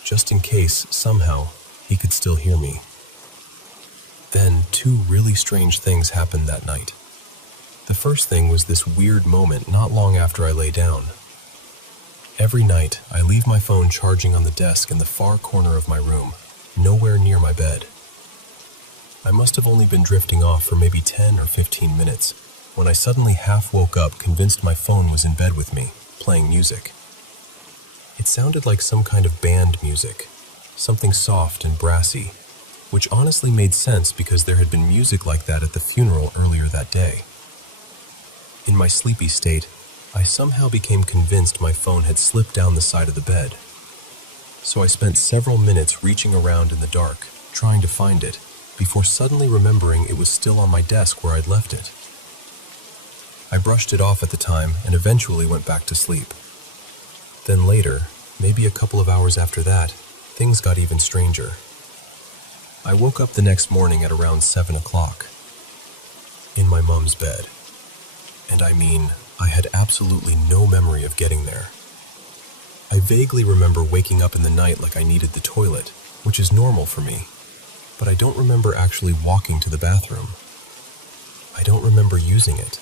just in case, somehow, he could still hear me. Then 2 really strange things happened that night. The first thing was this weird moment not long after I lay down. Every night, I leave my phone charging on the desk in the far corner of my room, nowhere near my bed. I must have only been drifting off for maybe 10 or 15 minutes, when I suddenly half woke up convinced my phone was in bed with me, playing music. It sounded like some kind of band music, something soft and brassy, which honestly made sense because there had been music like that at the funeral earlier that day. In my sleepy state, I somehow became convinced my phone had slipped down the side of the bed. So I spent several minutes reaching around in the dark, trying to find it, before suddenly remembering it was still on my desk where I'd left it. I brushed it off at the time and eventually went back to sleep. Then later, maybe a couple of hours after that, things got even stranger. I woke up the next morning at around 7 o'clock, in my mom's bed. And I mean, I had absolutely no memory of getting there. I vaguely remember waking up in the night like I needed the toilet, which is normal for me, but I don't remember actually walking to the bathroom. I don't remember using it.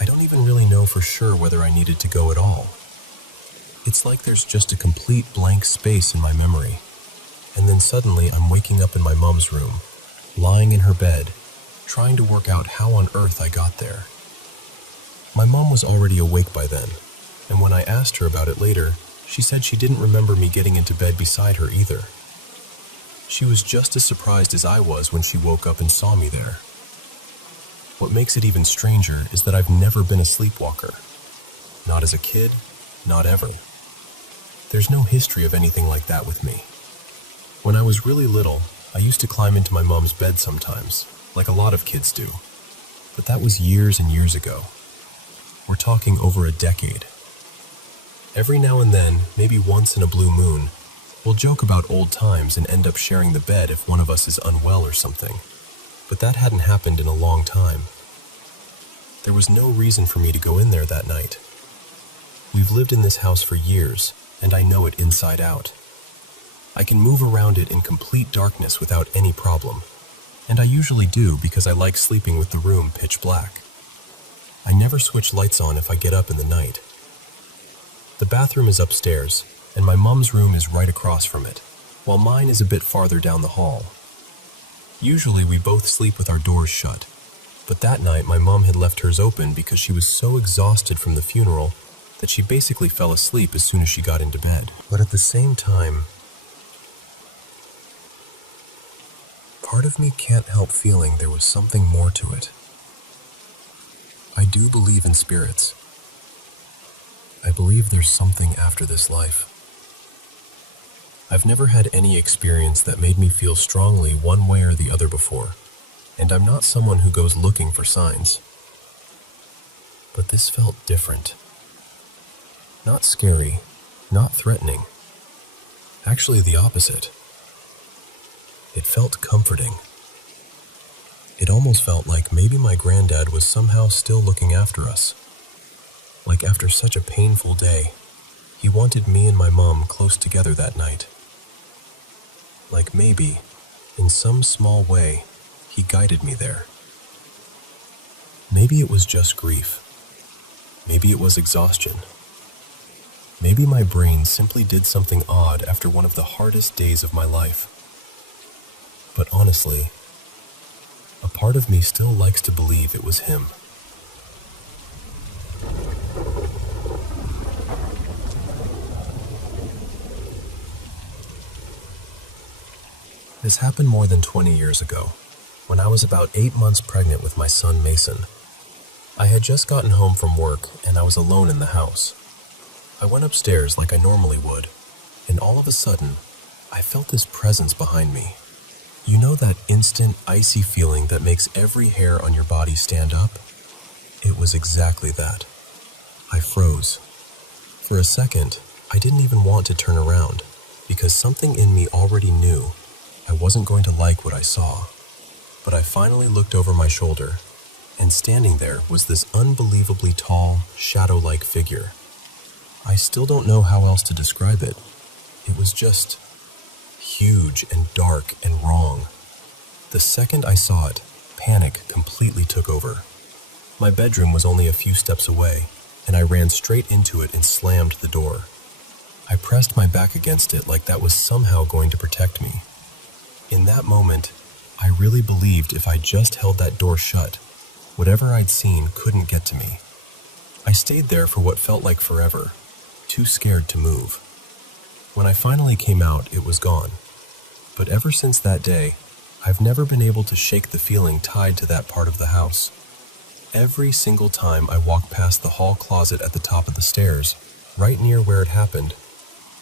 I don't even really know for sure whether I needed to go at all. It's like there's just a complete blank space in my memory. And then suddenly I'm waking up in my mom's room, lying in her bed, trying to work out how on earth I got there. My mom was already awake by then, and when I asked her about it later, she said she didn't remember me getting into bed beside her either. She was just as surprised as I was when she woke up and saw me there. What makes it even stranger is that I've never been a sleepwalker. Not as a kid, not ever. There's no history of anything like that with me. When I was really little, I used to climb into my mom's bed sometimes, like a lot of kids do. But that was years and years ago. We're talking over a decade. Every now and then, maybe once in a blue moon, we'll joke about old times and end up sharing the bed if one of us is unwell or something. But that hadn't happened in a long time. There was no reason for me to go in there that night. We've lived in this house for years, and I know it inside out. I can move around it in complete darkness without any problem, and I usually do because I like sleeping with the room pitch black. I never switch lights on if I get up in the night. The bathroom is upstairs, and my mom's room is right across from it, while mine is a bit farther down the hall. Usually we both sleep with our doors shut, but that night my mom had left hers open because she was so exhausted from the funeral that she basically fell asleep as soon as she got into bed. But at the same time, part of me can't help feeling there was something more to it. I do believe in spirits. I believe there's something after this life. I've never had any experience that made me feel strongly one way or the other before, and I'm not someone who goes looking for signs. But this felt different. Not scary, not threatening. Actually, the opposite. It felt comforting. It almost felt like maybe my granddad was somehow still looking after us. Like after such a painful day, he wanted me and my mom close together that night. Like maybe, in some small way, he guided me there. Maybe it was just grief. Maybe it was exhaustion. Maybe my brain simply did something odd after one of the hardest days of my life. But honestly, a part of me still likes to believe it was him. This happened more than 20 years ago, when I was about 8 months pregnant with my son Mason. I had just gotten home from work and I was alone in the house. I went upstairs like I normally would, and all of a sudden, I felt this presence behind me. You know that instant, icy feeling that makes every hair on your body stand up? It was exactly that. I froze. For a second, I didn't even want to turn around, because something in me already knew I wasn't going to like what I saw. But I finally looked over my shoulder, and standing there was this unbelievably tall, shadow-like figure. I still don't know how else to describe it. It was just huge and dark and wrong. The second I saw it, panic completely took over. My bedroom was only a few steps away, and I ran straight into it and slammed the door. I pressed my back against it like that was somehow going to protect me. In that moment, I really believed if I just held that door shut, whatever I'd seen couldn't get to me. I stayed there for what felt like forever, too scared to move. When I finally came out, it was gone. But ever since that day, I've never been able to shake the feeling tied to that part of the house. Every single time I walk past the hall closet at the top of the stairs, right near where it happened,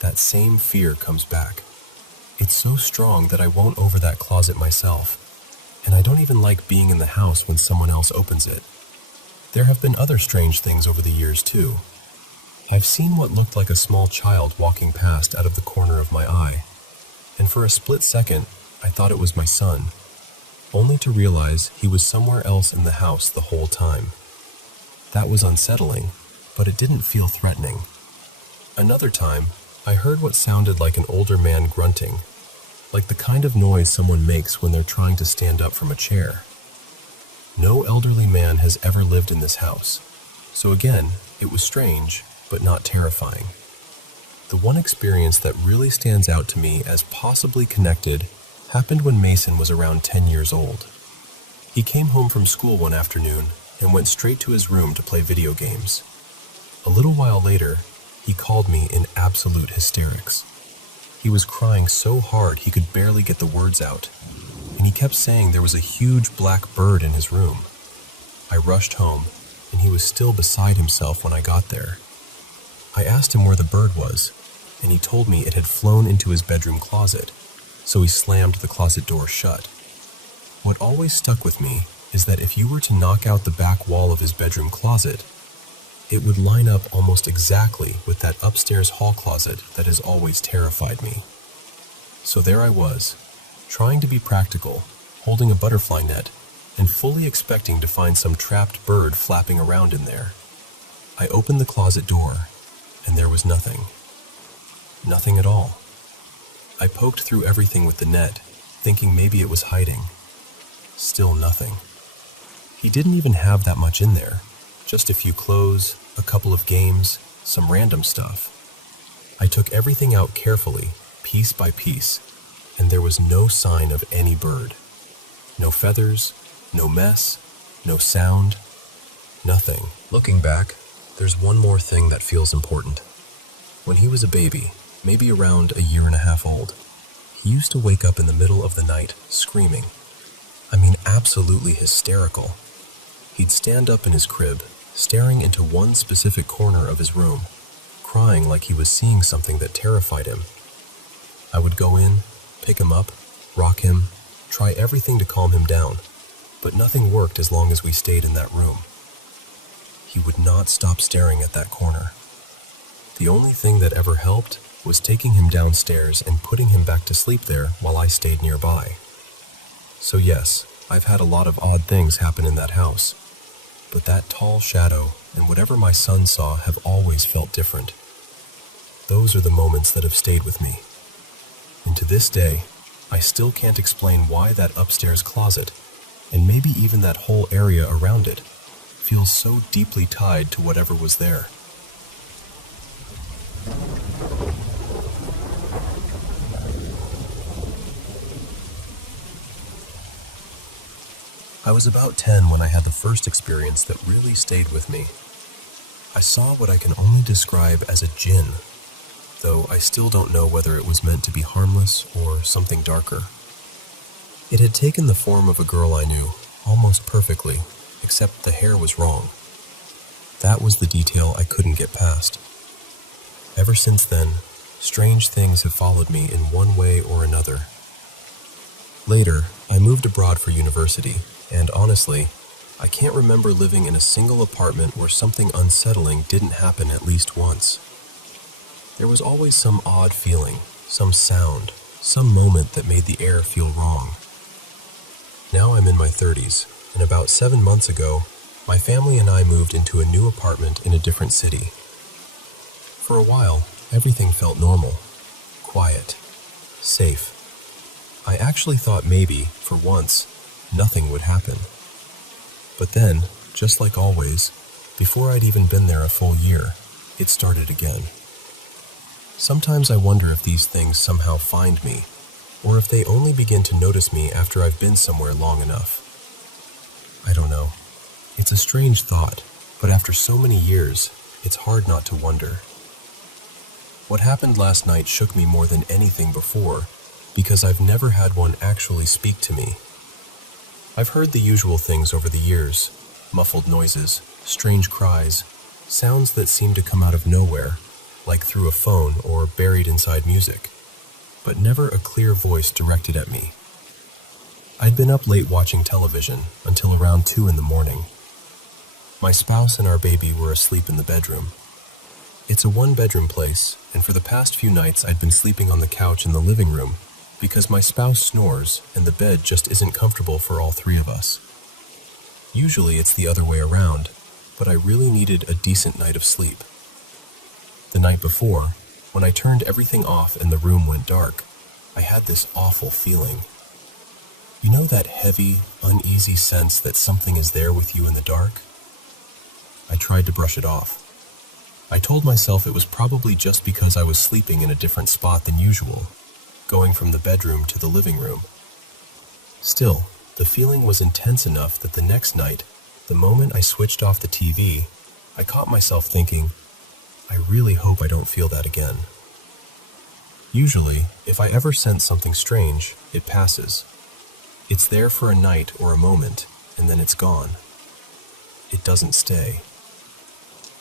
that same fear comes back. It's so strong that I won't over that closet myself, and I don't even like being in the house when someone else opens it. There have been other strange things over the years, too. I've seen what looked like a small child walking past out of the corner of my eye, and for a split second, I thought it was my son, only to realize he was somewhere else in the house the whole time. That was unsettling, but it didn't feel threatening. Another time, I heard what sounded like an older man grunting, like the kind of noise someone makes when they're trying to stand up from a chair. No elderly man has ever lived in this house, so again, it was strange, but not terrifying. The one experience that really stands out to me as possibly connected happened when Mason was around 10 years old. He came home from school one afternoon and went straight to his room to play video games. A little while later, he called me in absolute hysterics. He was crying so hard he could barely get the words out, and he kept saying there was a huge black bird in his room. I rushed home, and he was still beside himself when I got there. I asked him where the bird was, and he told me it had flown into his bedroom closet, so he slammed the closet door shut. What always stuck with me is that if you were to knock out the back wall of his bedroom closet, it would line up almost exactly with that upstairs hall closet that has always terrified me. So there I was, trying to be practical, holding a butterfly net, and fully expecting to find some trapped bird flapping around in there. I opened the closet door, and there was nothing. Nothing at all. I poked through everything with the net, thinking maybe it was hiding. Still nothing. He didn't even have that much in there, just a few clothes, a couple of games, some random stuff. I took everything out carefully, piece by piece, and there was no sign of any bird. No feathers, no mess, no sound, nothing. Looking back, there's one more thing that feels important. When he was a baby, maybe around a year and a half old, he used to wake up in the middle of the night, screaming. I mean, absolutely hysterical. He'd stand up in his crib, staring into one specific corner of his room, crying like he was seeing something that terrified him. I would go in, pick him up, rock him, try everything to calm him down, but nothing worked as long as we stayed in that room. He would not stop staring at that corner. The only thing that ever helped was taking him downstairs and putting him back to sleep there while I stayed nearby. So yes, I've had a lot of odd things happen in that house, but that tall shadow and whatever my son saw have always felt different. Those are the moments that have stayed with me. And to this day, I still can't explain why that upstairs closet, and maybe even that whole area around it, feels so deeply tied to whatever was there. I was about 10 when I had the first experience that really stayed with me. I saw what I can only describe as a jinn, though I still don't know whether it was meant to be harmless or something darker. It had taken the form of a girl I knew, almost perfectly, except the hair was wrong. That was the detail I couldn't get past. Ever since then, strange things have followed me in one way or another. Later, I moved abroad for university, and honestly, I can't remember living in a single apartment where something unsettling didn't happen at least once. There was always some odd feeling, some sound, some moment that made the air feel wrong. Now I'm in my 30s, and about 7 months ago, my family and I moved into a new apartment in a different city. For a while, everything felt normal, quiet, safe. I actually thought maybe, for once, nothing would happen. But then, just like always, before I'd even been there a full year, it started again. Sometimes I wonder if these things somehow find me, or if they only begin to notice me after I've been somewhere long enough. I don't know. It's a strange thought, but after so many years, it's hard not to wonder. What happened last night shook me more than anything before, because I've never had one actually speak to me. I've heard the usual things over the years, muffled noises, strange cries, sounds that seem to come out of nowhere, like through a phone or buried inside music, but never a clear voice directed at me. I'd been up late watching television until around 2 in the morning. My spouse and our baby were asleep in the bedroom. It's a one-bedroom place, and for the past few nights I'd been sleeping on the couch in the living room because my spouse snores and the bed just isn't comfortable for all three of us. Usually it's the other way around, but I really needed a decent night of sleep. The night before, when I turned everything off and the room went dark, I had this awful feeling. You know that heavy, uneasy sense that something is there with you in the dark? I tried to brush it off. I told myself it was probably just because I was sleeping in a different spot than usual, going from the bedroom to the living room. Still, the feeling was intense enough that the next night, the moment I switched off the TV, I caught myself thinking, I really hope I don't feel that again. Usually, if I ever sense something strange, it passes. It's there for a night or a moment, and then it's gone. It doesn't stay.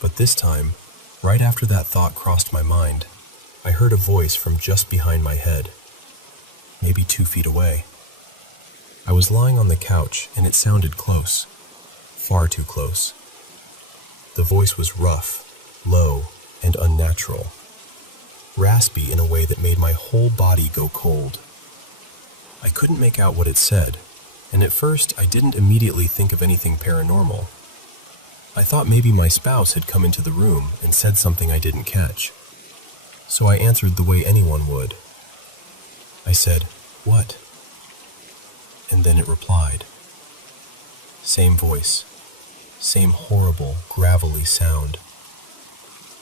But this time, right after that thought crossed my mind, I heard a voice from just behind my head, maybe 2 feet away. I was lying on the couch, and it sounded close, far too close. The voice was rough, low, and unnatural, raspy in a way that made my whole body go cold. I couldn't make out what it said, and at first I didn't immediately think of anything paranormal. I thought maybe my spouse had come into the room and said something I didn't catch. So I answered the way anyone would. I said, "What?" And then it replied. Same voice, same horrible, gravelly sound.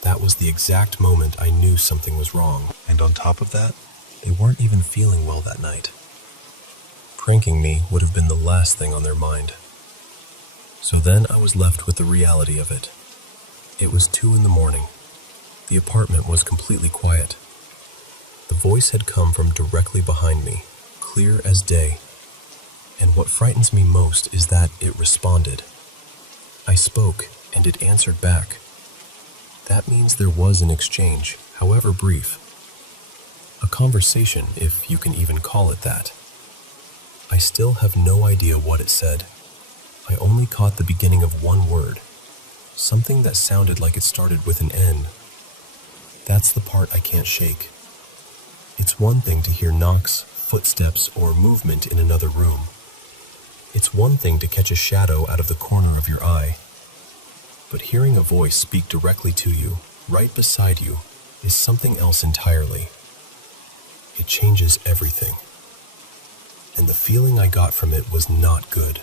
That was the exact moment I knew something was wrong. And on top of that, they weren't even feeling well that night. Pranking me would have been the last thing on their mind. So then I was left with the reality of it. It was 2 in the morning. The apartment was completely quiet. The voice had come from directly behind me, clear as day. And what frightens me most is that it responded. I spoke, and it answered back. That means there was an exchange, however brief. A conversation, if you can even call it that. I still have no idea what it said. I only caught the beginning of one word, something that sounded like it started with an N. That's the part I can't shake. It's one thing to hear knocks, footsteps, or movement in another room. It's one thing to catch a shadow out of the corner of your eye. But hearing a voice speak directly to you, right beside you, is something else entirely. It changes everything. And the feeling I got from it was not good.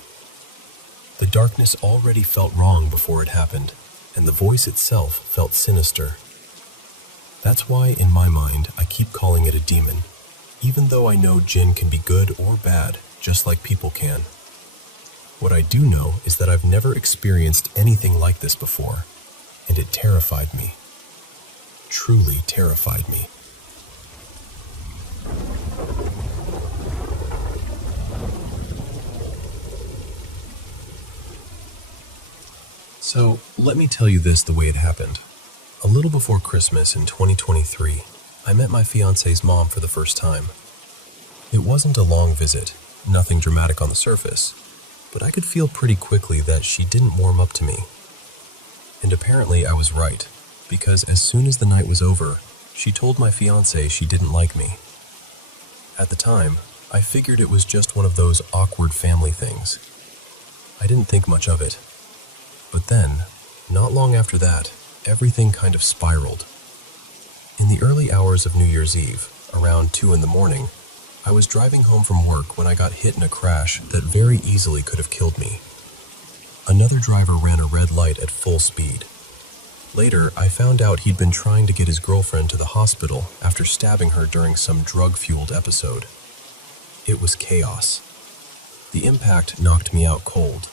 The darkness already felt wrong before it happened, and the voice itself felt sinister. That's why, in my mind, I keep calling it a demon, even though I know jinn can be good or bad, just like people can. What I do know is that I've never experienced anything like this before, and it terrified me. Truly terrified me. So, let me tell you this the way it happened. A little before Christmas in 2023, I met my fiancé's mom for the first time. It wasn't a long visit, nothing dramatic on the surface, but I could feel pretty quickly that she didn't warm up to me. And apparently I was right, because as soon as the night was over, she told my fiancé she didn't like me. At the time, I figured it was just one of those awkward family things. I didn't think much of it. But then, not long after that, everything kind of spiraled. In the early hours of New Year's Eve, around 2 in the morning, I was driving home from work when I got hit in a crash that very easily could have killed me. Another driver ran a red light at full speed. Later, I found out he'd been trying to get his girlfriend to the hospital after stabbing her during some drug-fueled episode. It was chaos. The impact knocked me out cold.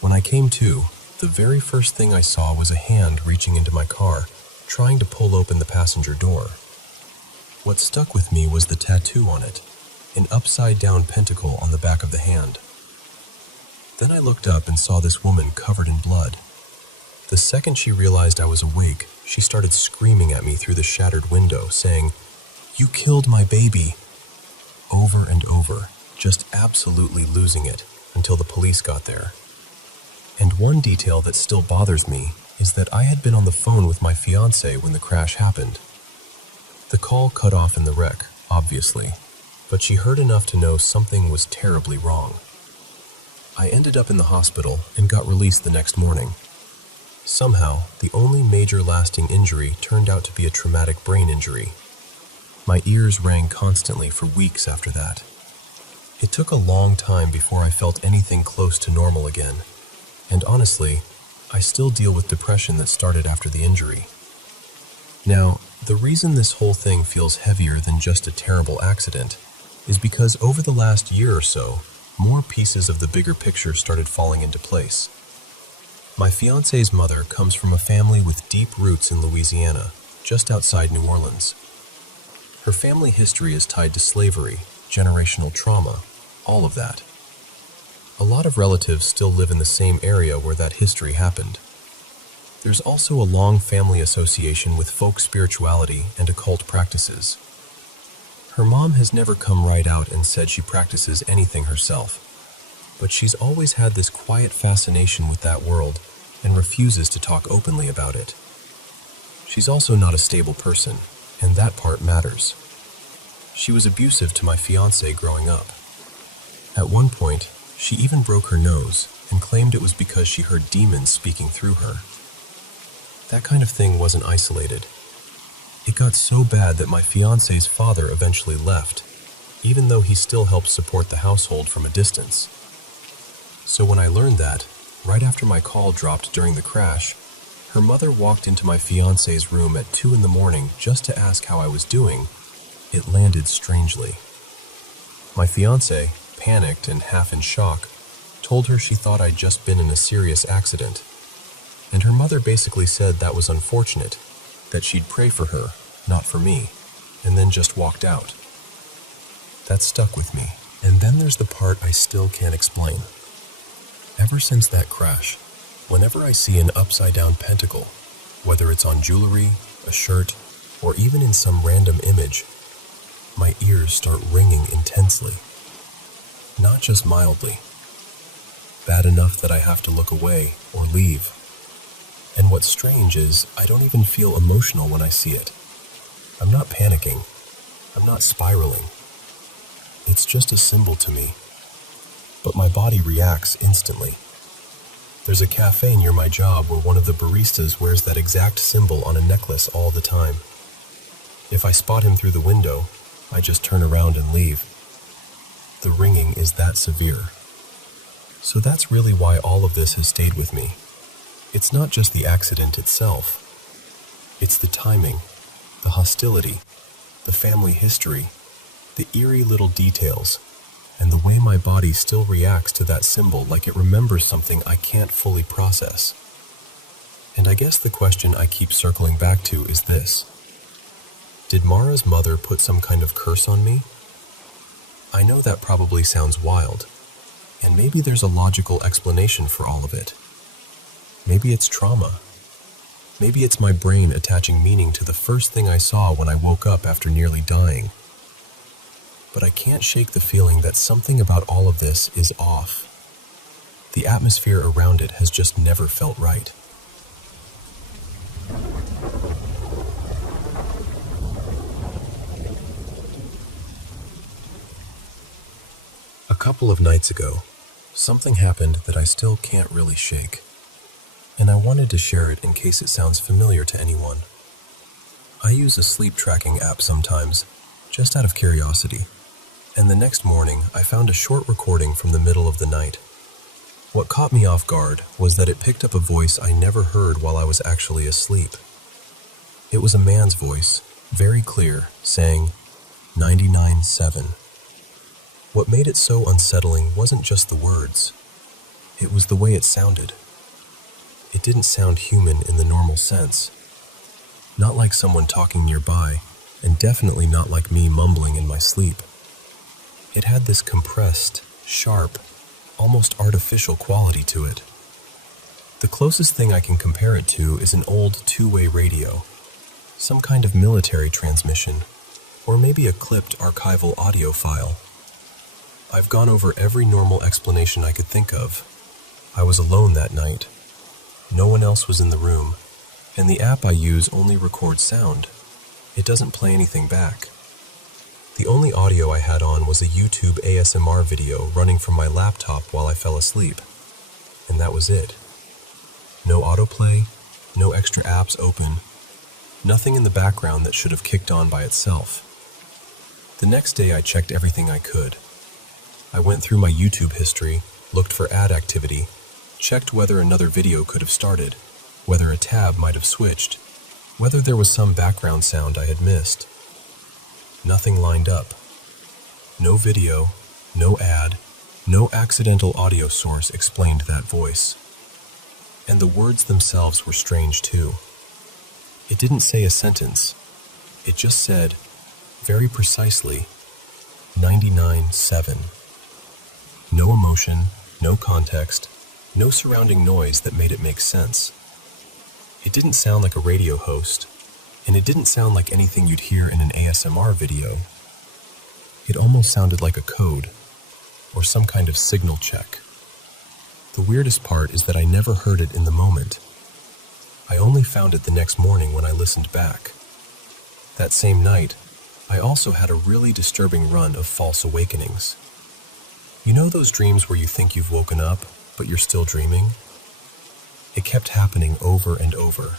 When I came to, the very first thing I saw was a hand reaching into my car, trying to pull open the passenger door. What stuck with me was the tattoo on it, an upside-down pentacle on the back of the hand. Then I looked up and saw this woman covered in blood. The second she realized I was awake, she started screaming at me through the shattered window, saying, "You killed my baby," over and over, just absolutely losing it until the police got there. And one detail that still bothers me is that I had been on the phone with my fiancée when the crash happened. The call cut off in the wreck, obviously, but she heard enough to know something was terribly wrong. I ended up in the hospital and got released the next morning. Somehow, the only major lasting injury turned out to be a traumatic brain injury. My ears rang constantly for weeks after that. It took a long time before I felt anything close to normal again, and honestly, I still deal with depression that started after the injury. Now, the reason this whole thing feels heavier than just a terrible accident is because over the last year or so, more pieces of the bigger picture started falling into place. My fiancé's mother comes from a family with deep roots in Louisiana, just outside New Orleans. Her family history is tied to slavery, generational trauma, all of that. A lot of relatives still live in the same area where that history happened. There's also a long family association with folk spirituality and occult practices. Her mom has never come right out and said she practices anything herself, but she's always had this quiet fascination with that world and refuses to talk openly about it. She's also not a stable person, and that part matters. She was abusive to my fiancé growing up. At one point, she even broke her nose and claimed it was because she heard demons speaking through her. That kind of thing wasn't isolated. It got so bad that my fiancé's father eventually left, even though he still helped support the household from a distance. So when I learned that, right after my call dropped during the crash, her mother walked into my fiancé's room at 2 a.m. just to ask how I was doing, it landed strangely. My fiancé, panicked and half in shock, told her she thought I'd just been in a serious accident. And her mother basically said that was unfortunate, that she'd pray for her, not for me, and then just walked out. That stuck with me. And then there's the part I still can't explain. Ever since that crash, whenever I see an upside-down pentacle, whether it's on jewelry, a shirt, or even in some random image, my ears start ringing intensely. Not just mildly. Bad enough that I have to look away or leave. And what's strange is I don't even feel emotional when I see it. I'm not panicking. I'm not spiraling. It's just a symbol to me. But my body reacts instantly. There's a cafe near my job where one of the baristas wears that exact symbol on a necklace all the time. If I spot him through the window, I just turn around and leave. The ringing is that severe. So that's really why all of this has stayed with me. It's not just the accident itself. It's the timing, the hostility, the family history, the eerie little details, and the way my body still reacts to that symbol like it remembers something I can't fully process. And I guess the question I keep circling back to is this. Did Mara's mother put some kind of curse on me? I know that probably sounds wild, and maybe there's a logical explanation for all of it. Maybe it's trauma. Maybe it's my brain attaching meaning to the first thing I saw when I woke up after nearly dying. But I can't shake the feeling that something about all of this is off. The atmosphere around it has just never felt right. A couple of nights ago, something happened that I still can't really shake. And I wanted to share it in case it sounds familiar to anyone. I use a sleep tracking app sometimes, just out of curiosity, and the next morning I found a short recording from the middle of the night. What caught me off guard was that it picked up a voice I never heard while I was actually asleep. It was a man's voice, very clear, saying 99-7. What made it so unsettling wasn't just the words. It was the way it sounded. It didn't sound human in the normal sense. Not like someone talking nearby, and definitely not like me mumbling in my sleep. It had this compressed, sharp, almost artificial quality to it. The closest thing I can compare it to is an old two-way radio, some kind of military transmission, or maybe a clipped archival audio file. I've gone over every normal explanation I could think of. I was alone that night. No one else was in the room, and the app I use only records sound. It doesn't play anything back. The only audio I had on was a YouTube ASMR video running from my laptop while I fell asleep, and that was it. No autoplay, no extra apps open, nothing in the background that should have kicked on by itself. The next day I checked everything I could. I went through my YouTube history, looked for ad activity, checked whether another video could have started, whether a tab might have switched, whether there was some background sound I had missed. Nothing lined up. No video, no ad, no accidental audio source explained that voice. And the words themselves were strange too. It didn't say a sentence. It just said, very precisely, 99.7. No emotion, no context, no surrounding noise that made it make sense. It didn't sound like a radio host, and it didn't sound like anything you'd hear in an ASMR video. It almost sounded like a code, or some kind of signal check. The weirdest part is that I never heard it in the moment. I only found it the next morning when I listened back. That same night, I also had a really disturbing run of false awakenings. You know those dreams where you think you've woken up, but you're still dreaming? It kept happening over and over.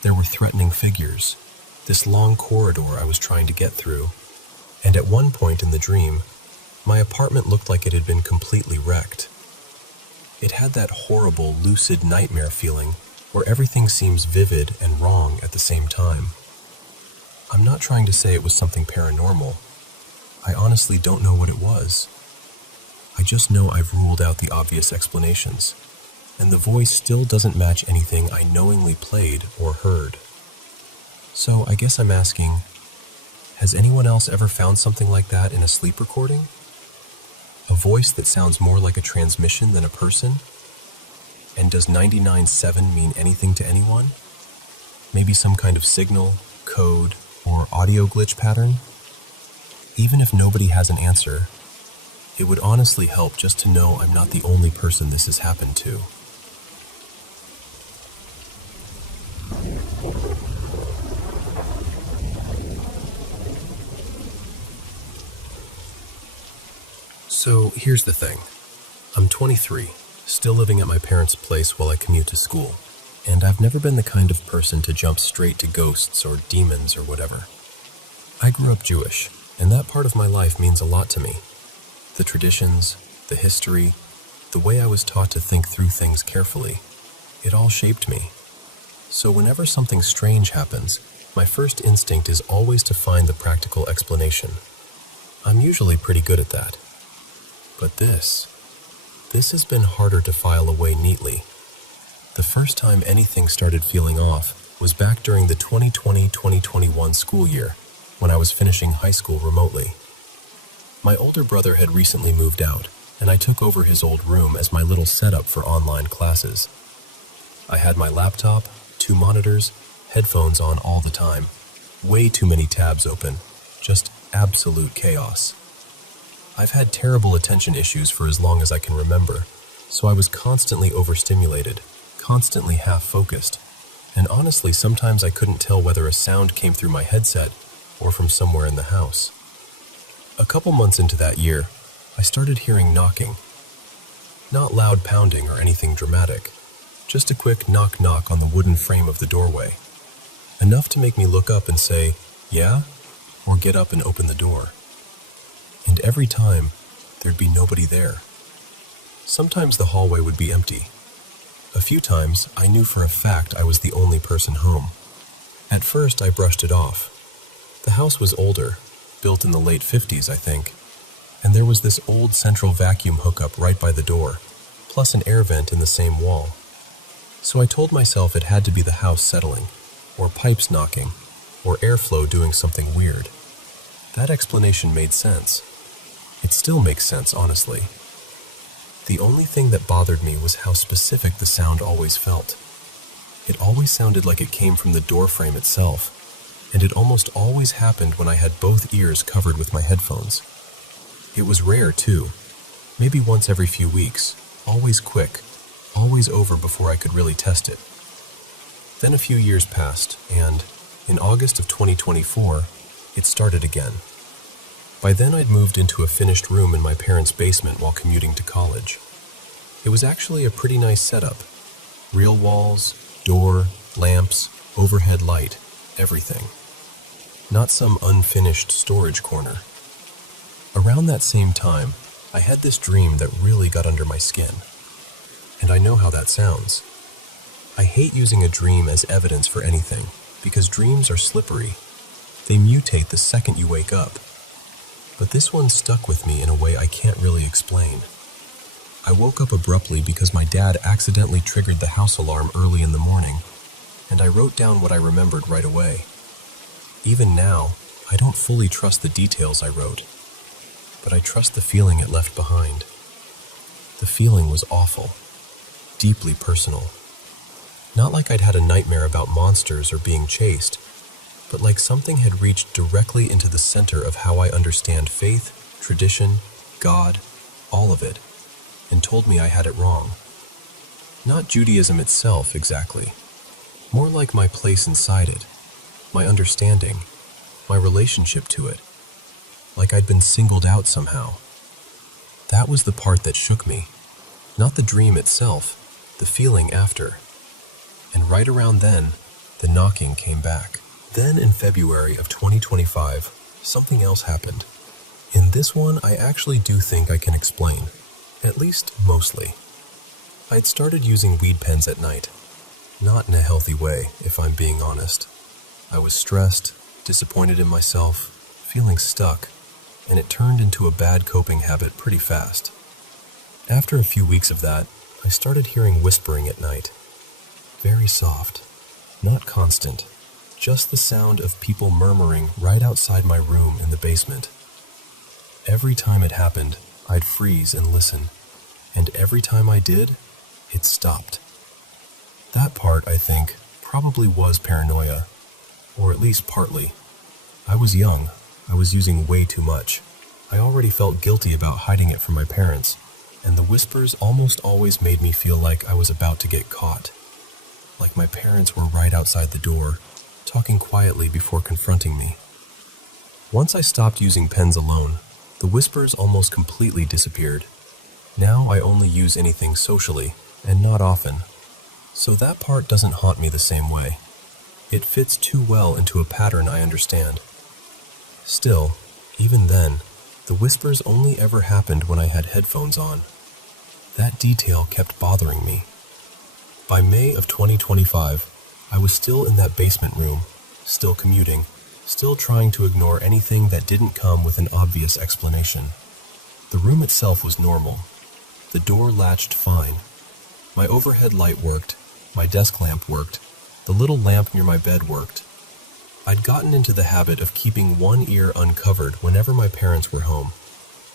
There were threatening figures, this long corridor I was trying to get through, and at one point in the dream, my apartment looked like it had been completely wrecked. It had that horrible, lucid nightmare feeling where everything seems vivid and wrong at the same time. I'm not trying to say it was something paranormal. I honestly don't know what it was. I just know I've ruled out the obvious explanations, and the voice still doesn't match anything I knowingly played or heard. So I guess I'm asking, has anyone else ever found something like that in a sleep recording? A voice that sounds more like a transmission than a person? And does 99.7 mean anything to anyone? Maybe some kind of signal, code, or audio glitch pattern? Even if nobody has an answer, it would honestly help just to know I'm not the only person this has happened to. So here's the thing. I'm 23, still living at my parents' place while I commute to school, and I've never been the kind of person to jump straight to ghosts or demons or whatever. I grew up Jewish, and that part of my life means a lot to me. The traditions, the history, the way I was taught to think through things carefully, it all shaped me. So whenever something strange happens, my first instinct is always to find the practical explanation. I'm usually pretty good at that. But this has been harder to file away neatly. The first time anything started feeling off was back during the 2020-2021 school year, when I was finishing high school remotely. My older brother had recently moved out, and I took over his old room as my little setup for online classes. I had my laptop, 2 monitors, headphones on all the time, way too many tabs open, just absolute chaos. I've had terrible attention issues for as long as I can remember, so I was constantly overstimulated, constantly half-focused, and honestly sometimes I couldn't tell whether a sound came through my headset or from somewhere in the house. A couple months into that year, I started hearing knocking. Not loud pounding or anything dramatic, just a quick knock-knock on the wooden frame of the doorway. Enough to make me look up and say, "Yeah?" or get up and open the door. And every time, there'd be nobody there. Sometimes the hallway would be empty. A few times, I knew for a fact I was the only person home. At first, I brushed it off. The house was older, built in the late 50s, I think, and there was this old central vacuum hookup right by the door, plus an air vent in the same wall. So I told myself it had to be the house settling, or pipes knocking, or airflow doing something weird. That explanation made sense. It still makes sense, honestly. The only thing that bothered me was how specific the sound always felt. It always sounded like it came from the door frame itself, and it almost always happened when I had both ears covered with my headphones. It was rare, too. Maybe once every few weeks. Always quick. Always over before I could really test it. Then a few years passed, and in August of 2024, it started again. By then I'd moved into a finished room in my parents' basement while commuting to college. It was actually a pretty nice setup. Real walls, door, lamps, overhead light, everything. Not some unfinished storage corner. Around that same time, I had this dream that really got under my skin. And I know how that sounds. I hate using a dream as evidence for anything, because dreams are slippery. They mutate the second you wake up. But this one stuck with me in a way I can't really explain. I woke up abruptly because my dad accidentally triggered the house alarm early in the morning, and I wrote down what I remembered right away. Even now, I don't fully trust the details I wrote, but I trust the feeling it left behind. The feeling was awful, deeply personal. Not like I'd had a nightmare about monsters or being chased, but like something had reached directly into the center of how I understand faith, tradition, God, all of it, and told me I had it wrong. Not Judaism itself, exactly. More like my place inside it, my understanding, my relationship to it. Like I'd been singled out somehow. That was the part that shook me. Not the dream itself, the feeling after. And right around then, the knocking came back. Then in February of 2025, something else happened. In this one, I actually do think I can explain. At least, mostly. I'd started using weed pens at night. Not in a healthy way, if I'm being honest. I was stressed, disappointed in myself, feeling stuck, and it turned into a bad coping habit pretty fast. After a few weeks of that, I started hearing whispering at night. Very soft, not constant, just the sound of people murmuring right outside my room in the basement. Every time it happened, I'd freeze and listen, and every time I did, it stopped. That part, I think, probably was paranoia, or at least partly. I was young. I was using way too much. I already felt guilty about hiding it from my parents, and the whispers almost always made me feel like I was about to get caught. Like my parents were right outside the door, talking quietly before confronting me. Once I stopped using pens alone, the whispers almost completely disappeared. Now I only use anything socially, and not often. So that part doesn't haunt me the same way. It fits too well into a pattern I understand. Still, even then, the whispers only ever happened when I had headphones on. That detail kept bothering me. By May of 2025, I was still in that basement room, still commuting, still trying to ignore anything that didn't come with an obvious explanation. The room itself was normal. The door latched fine. My overhead light worked, my desk lamp worked, the little lamp near my bed worked. I'd gotten into the habit of keeping one ear uncovered whenever my parents were home,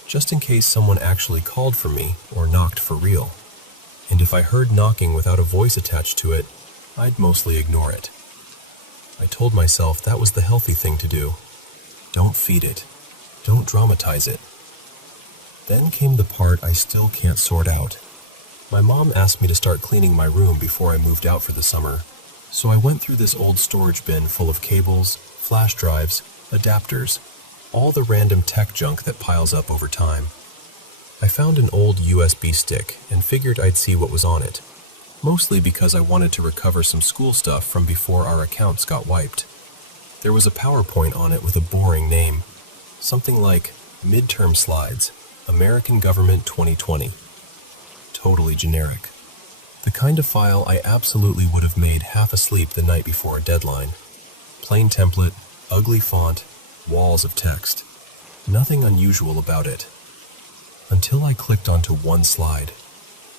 just in case someone actually called for me or knocked for real. And if I heard knocking without a voice attached to it, I'd mostly ignore it. I told myself that was the healthy thing to do. Don't feed it. Don't dramatize it. Then came the part I still can't sort out. My mom asked me to start cleaning my room before I moved out for the summer, so I went through this old storage bin full of cables, flash drives, adapters, all the random tech junk that piles up over time. I found an old USB stick and figured I'd see what was on it, mostly because I wanted to recover some school stuff from before our accounts got wiped. There was a PowerPoint on it with a boring name, something like Midterm Slides, American Government 2020. Totally generic. The kind of file I absolutely would have made half asleep the night before a deadline. Plain template, ugly font, walls of text. Nothing unusual about it. Until I clicked onto one slide.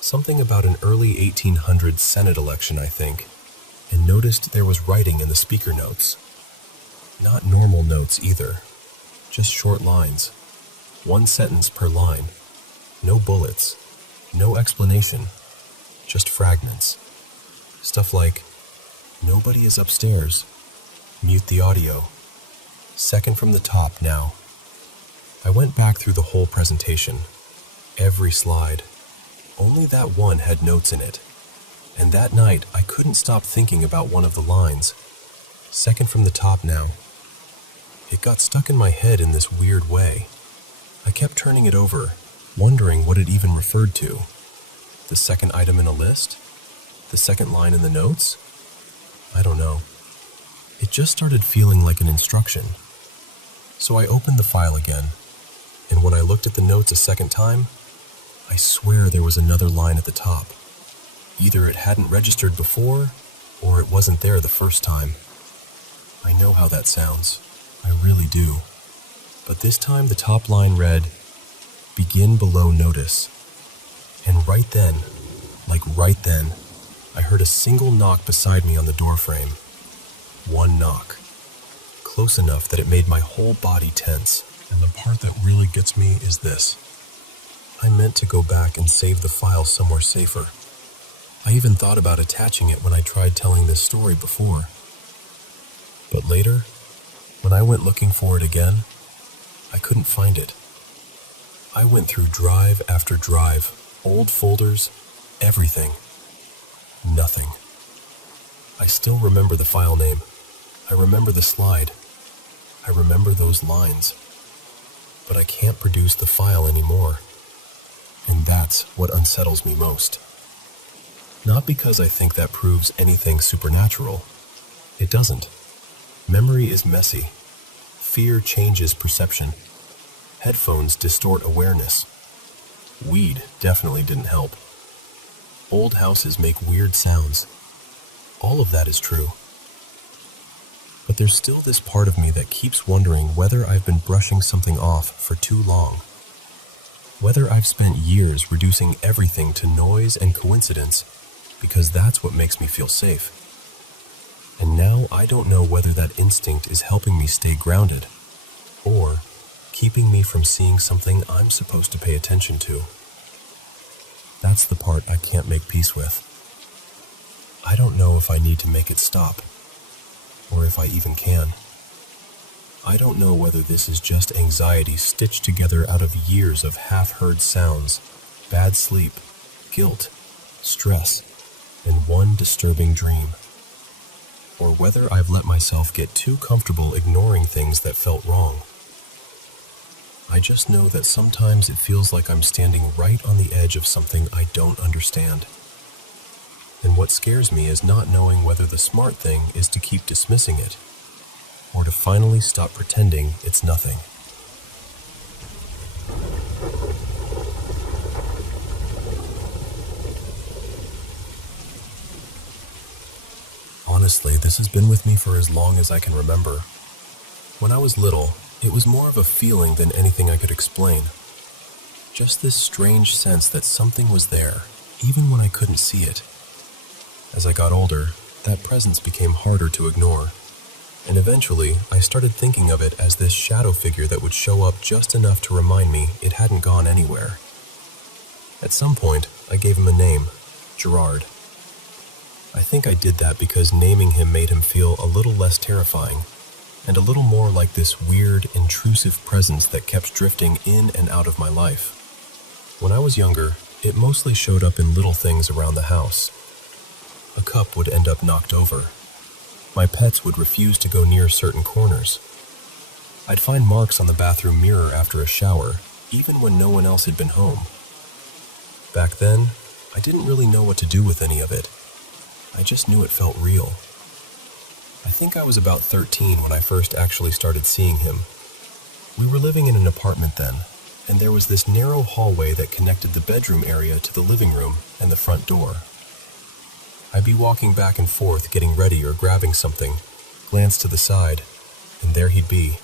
Something about an early 1800s Senate election, I think, and noticed there was writing in the speaker notes. Not normal notes either. Just short lines. One sentence per line. No bullets. No explanation. Just fragments. Stuff like, nobody is upstairs. Mute the audio. Second from the top now. I went back through the whole presentation, every slide. Only that one had notes in it. And that night, I couldn't stop thinking about one of the lines. Second from the top now. It got stuck in my head in this weird way. I kept turning it over, wondering what it even referred to. The second item in a list? The second line in the notes? I don't know. It just started feeling like an instruction. So I opened the file again, and when I looked at the notes a second time, I swear there was another line at the top. Either it hadn't registered before, or it wasn't there the first time. I know how that sounds. I really do. But this time the top line read, "Begin below notice." And right then, I heard a single knock beside me on the doorframe. One knock. Close enough that it made my whole body tense. And the part that really gets me is this. I meant to go back and save the file somewhere safer. I even thought about attaching it when I tried telling this story before. But later, when I went looking for it again, I couldn't find it. I went through drive after drive, old folders, everything. Nothing. I still remember the file name. I remember the slide. I remember those lines. But I can't produce the file anymore. And that's what unsettles me most. Not because I think that proves anything supernatural. It doesn't. Memory is messy. Fear changes perception. Headphones distort awareness. Weed definitely didn't help. Old houses make weird sounds. All of that is true. But there's still this part of me that keeps wondering whether I've been brushing something off for too long. Whether I've spent years reducing everything to noise and coincidence because that's what makes me feel safe. And now I don't know whether that instinct is helping me stay grounded or keeping me from seeing something I'm supposed to pay attention to. That's the part I can't make peace with. I don't know if I need to make it stop, or if I even can. I don't know whether this is just anxiety stitched together out of years of half-heard sounds, bad sleep, guilt, stress, and one disturbing dream. Or whether I've let myself get too comfortable ignoring things that felt wrong. I just know that sometimes it feels like I'm standing right on the edge of something I don't understand. And what scares me is not knowing whether the smart thing is to keep dismissing it, or to finally stop pretending it's nothing. Honestly, this has been with me for as long as I can remember. When I was little, it was more of a feeling than anything I could explain. Just this strange sense that something was there, even when I couldn't see it. As I got older, that presence became harder to ignore, and eventually I started thinking of it as this shadow figure that would show up just enough to remind me it hadn't gone anywhere. At some point, I gave him a name, Gerard. I think I did that because naming him made him feel a little less terrifying, and a little more like this weird, intrusive presence that kept drifting in and out of my life. When I was younger, it mostly showed up in little things around the house. A cup would end up knocked over. My pets would refuse to go near certain corners. I'd find marks on the bathroom mirror after a shower, even when no one else had been home. Back then, I didn't really know what to do with any of it. I just knew it felt real. I think I was about 13 when I first actually started seeing him. We were living in an apartment then, and there was this narrow hallway that connected the bedroom area to the living room and the front door. I'd be walking back and forth getting ready or grabbing something, glance to the side, and there he'd be,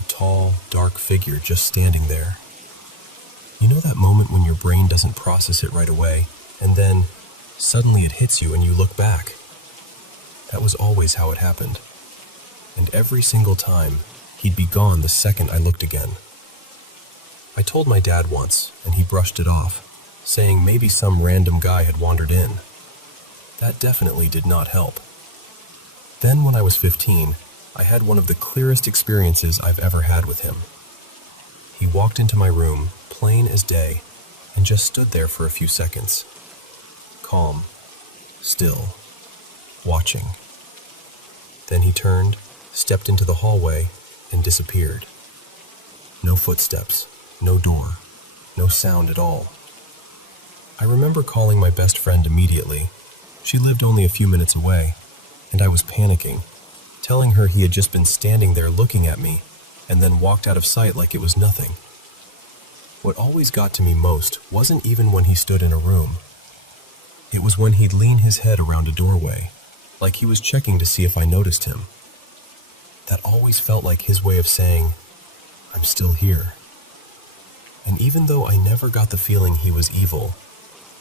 a tall, dark figure just standing there. You know that moment when your brain doesn't process it right away, and then suddenly it hits you and you look back? That was always how it happened. And every single time, he'd be gone the second I looked again. I told my dad once, and he brushed it off, saying maybe some random guy had wandered in. That definitely did not help. Then when I was 15, I had one of the clearest experiences I've ever had with him. he walked into my room, plain as day, and just stood there for a few seconds. Calm, still, watching. Then he turned, stepped into the hallway, and disappeared. No footsteps, no door, no sound at all. I remember calling my best friend immediately. She lived only a few minutes away, and I was panicking, telling her he had just been standing there looking at me, and then walked out of sight like it was nothing. What always got to me most wasn't even when he stood in a room. It was when he'd lean his head around a doorway, like he was checking to see if I noticed him. That always felt like his way of saying, "I'm still here." And even though I never got the feeling he was evil,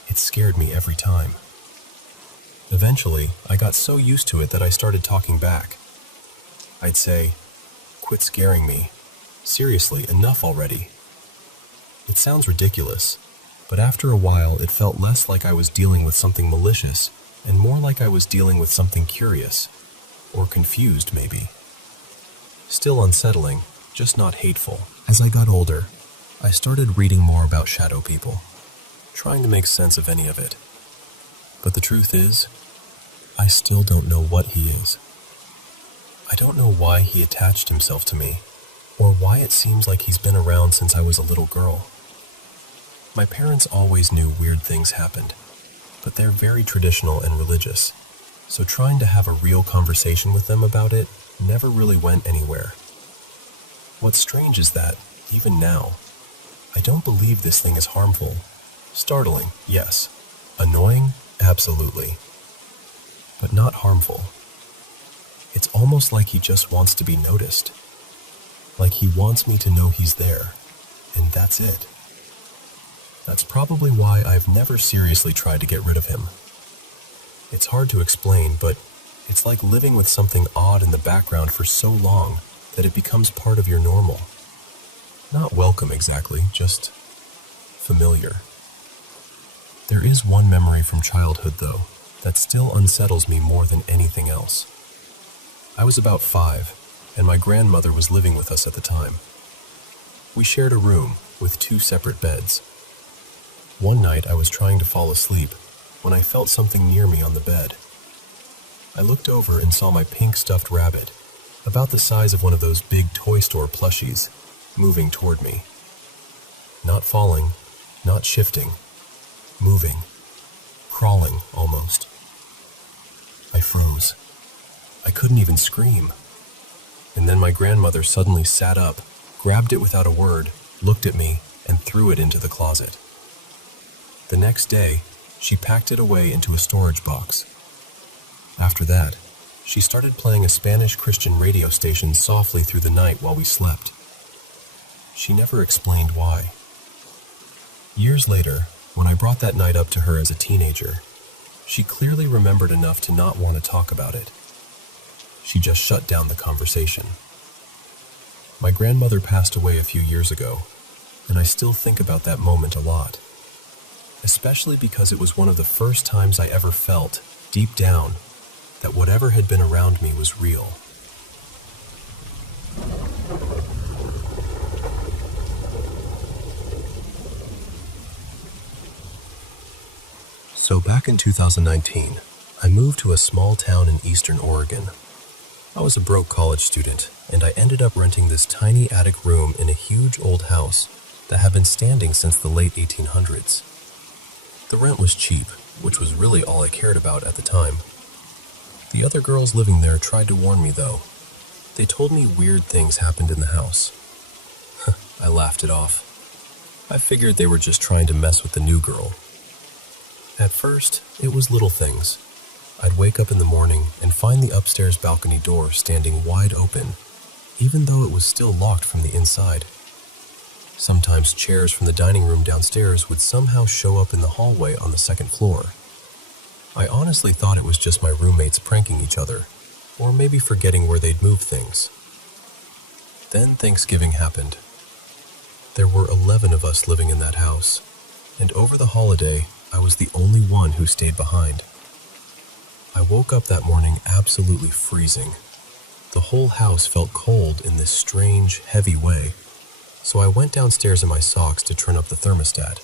it scared me every time. Eventually, I got so used to it that I started talking back. I'd say, "Quit scaring me. Seriously, enough already." It sounds ridiculous, but after a while it felt less like I was dealing with something malicious and more like I was dealing with something curious, or confused maybe. Still unsettling, just not hateful. As I got older, I started reading more about shadow people, trying to make sense of any of it. But the truth is, I still don't know what he is. I don't know why he attached himself to me, or why it seems like he's been around since I was a little girl. My parents always knew weird things happened, but they're very traditional and religious, so trying to have a real conversation with them about it never really went anywhere. What's strange is that, even now, I don't believe this thing is harmful. Startling, yes. Annoying, absolutely. But not harmful. It's almost like he just wants to be noticed. Like he wants me to know he's there, and that's it. That's probably why I've never seriously tried to get rid of him. It's hard to explain, but it's like living with something odd in the background for so long that it becomes part of your normal. Not welcome exactly, just familiar. There is one memory from childhood, though, that still unsettles me more than anything else. I was about 5, and my grandmother was living with us at the time. We shared a room with 2 separate beds. One night I was trying to fall asleep when I felt something near me on the bed. I looked over and saw my pink stuffed rabbit, about the size of one of those big toy store plushies, moving toward me. Not falling, not shifting, moving, crawling almost. I froze. I couldn't even scream. And then my grandmother suddenly sat up, grabbed it without a word, looked at me, and threw it into the closet. The next day, she packed it away into a storage box. After that, she started playing a Spanish Christian radio station softly through the night while we slept. She never explained why. Years later, when I brought that night up to her as a teenager, she clearly remembered enough to not want to talk about it. She just shut down the conversation. My grandmother passed away a few years ago, and I still think about that moment a lot. Especially because it was one of the first times I ever felt, deep down, that whatever had been around me was real. So back in 2019, I moved to a small town in eastern Oregon. I was a broke college student, and I ended up renting this tiny attic room in a huge old house that had been standing since the late 1800s. The rent was cheap, which was really all I cared about at the time. The other girls living there tried to warn me, though. They told me weird things happened in the house. I laughed it off. I figured they were just trying to mess with the new girl. At first, it was little things. I'd wake up in the morning and find the upstairs balcony door standing wide open, even though it was still locked from the inside. Sometimes chairs from the dining room downstairs would somehow show up in the hallway on the second floor. I honestly thought it was just my roommates pranking each other, or maybe forgetting where they'd moved things. Then Thanksgiving happened. There were 11 of us living in that house, and over the holiday, I was the only one who stayed behind. I woke up that morning absolutely freezing. The whole house felt cold in this strange, heavy way. So I went downstairs in my socks to turn up the thermostat.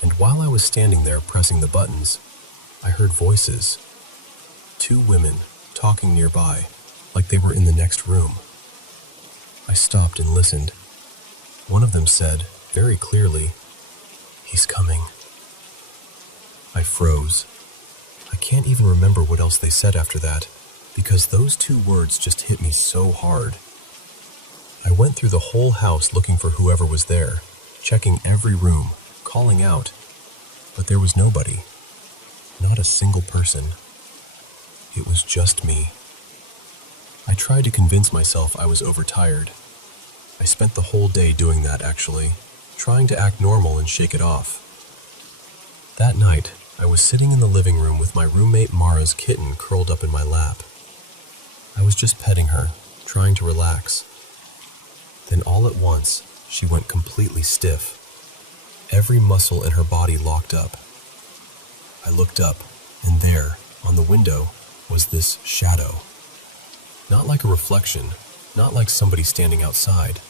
And while I was standing there pressing the buttons, I heard voices. 2 women talking nearby, like they were in the next room. I stopped and listened. One of them said, very clearly, "He's coming." I froze. I can't even remember what else they said after that, because those 2 words just hit me so hard. I went through the whole house looking for whoever was there, checking every room, calling out, but there was nobody. Not a single person. It was just me. I tried to convince myself I was overtired. I spent the whole day doing that, actually, trying to act normal and shake it off. That night, I was sitting in the living room with my roommate Mara's kitten curled up in my lap. I was just petting her, trying to relax. Then all at once, she went completely stiff. Every muscle in her body locked up. I looked up, and there, on the window, was this shadow. Not like a reflection, not like somebody standing outside.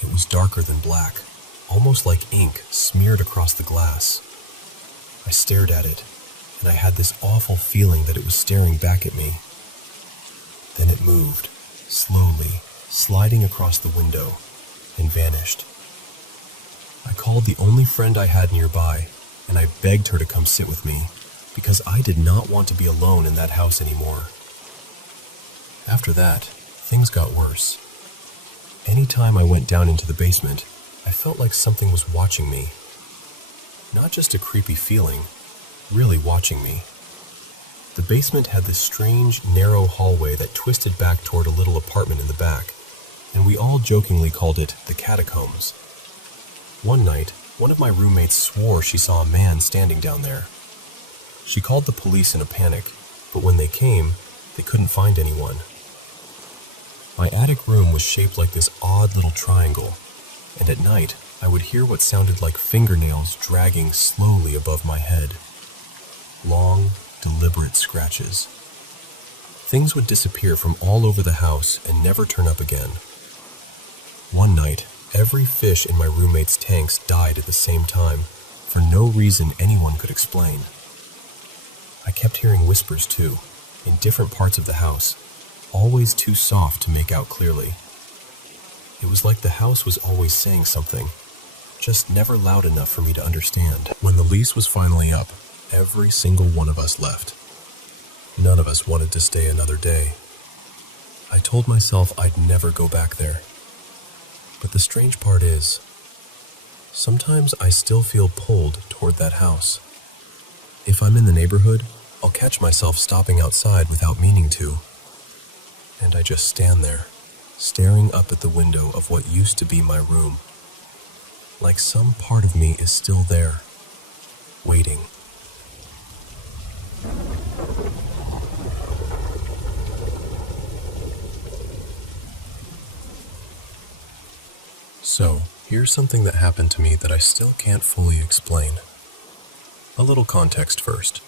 It was darker than black, almost like ink smeared across the glass. I stared at it, and I had this awful feeling that it was staring back at me. Then it moved, slowly, sliding across the window, and vanished. I called the only friend I had nearby, and I begged her to come sit with me, because I did not want to be alone in that house anymore. After that, things got worse. Anytime I went down into the basement, I felt like something was watching me. Not just a creepy feeling, really watching me. The basement had this strange, narrow hallway that twisted back toward a little apartment in the back, and we all jokingly called it the catacombs. One night, one of my roommates swore she saw a man standing down there. She called the police in a panic, but when they came, they couldn't find anyone. My attic room was shaped like this odd little triangle, and at night, I would hear what sounded like fingernails dragging slowly above my head. Long, deliberate scratches. Things would disappear from all over the house and never turn up again. One night, every fish in my roommate's tanks died at the same time, for no reason anyone could explain. I kept hearing whispers too, in different parts of the house, always too soft to make out clearly. It was like the house was always saying something, just never loud enough for me to understand. When the lease was finally up, every single one of us left. None of us wanted to stay another day. I told myself I'd never go back there. But the strange part is, sometimes I still feel pulled toward that house. If I'm in the neighborhood, I'll catch myself stopping outside without meaning to. And I just stand there, staring up at the window of what used to be my room. Like some part of me is still there, waiting. So, here's something that happened to me that I still can't fully explain. A little context first.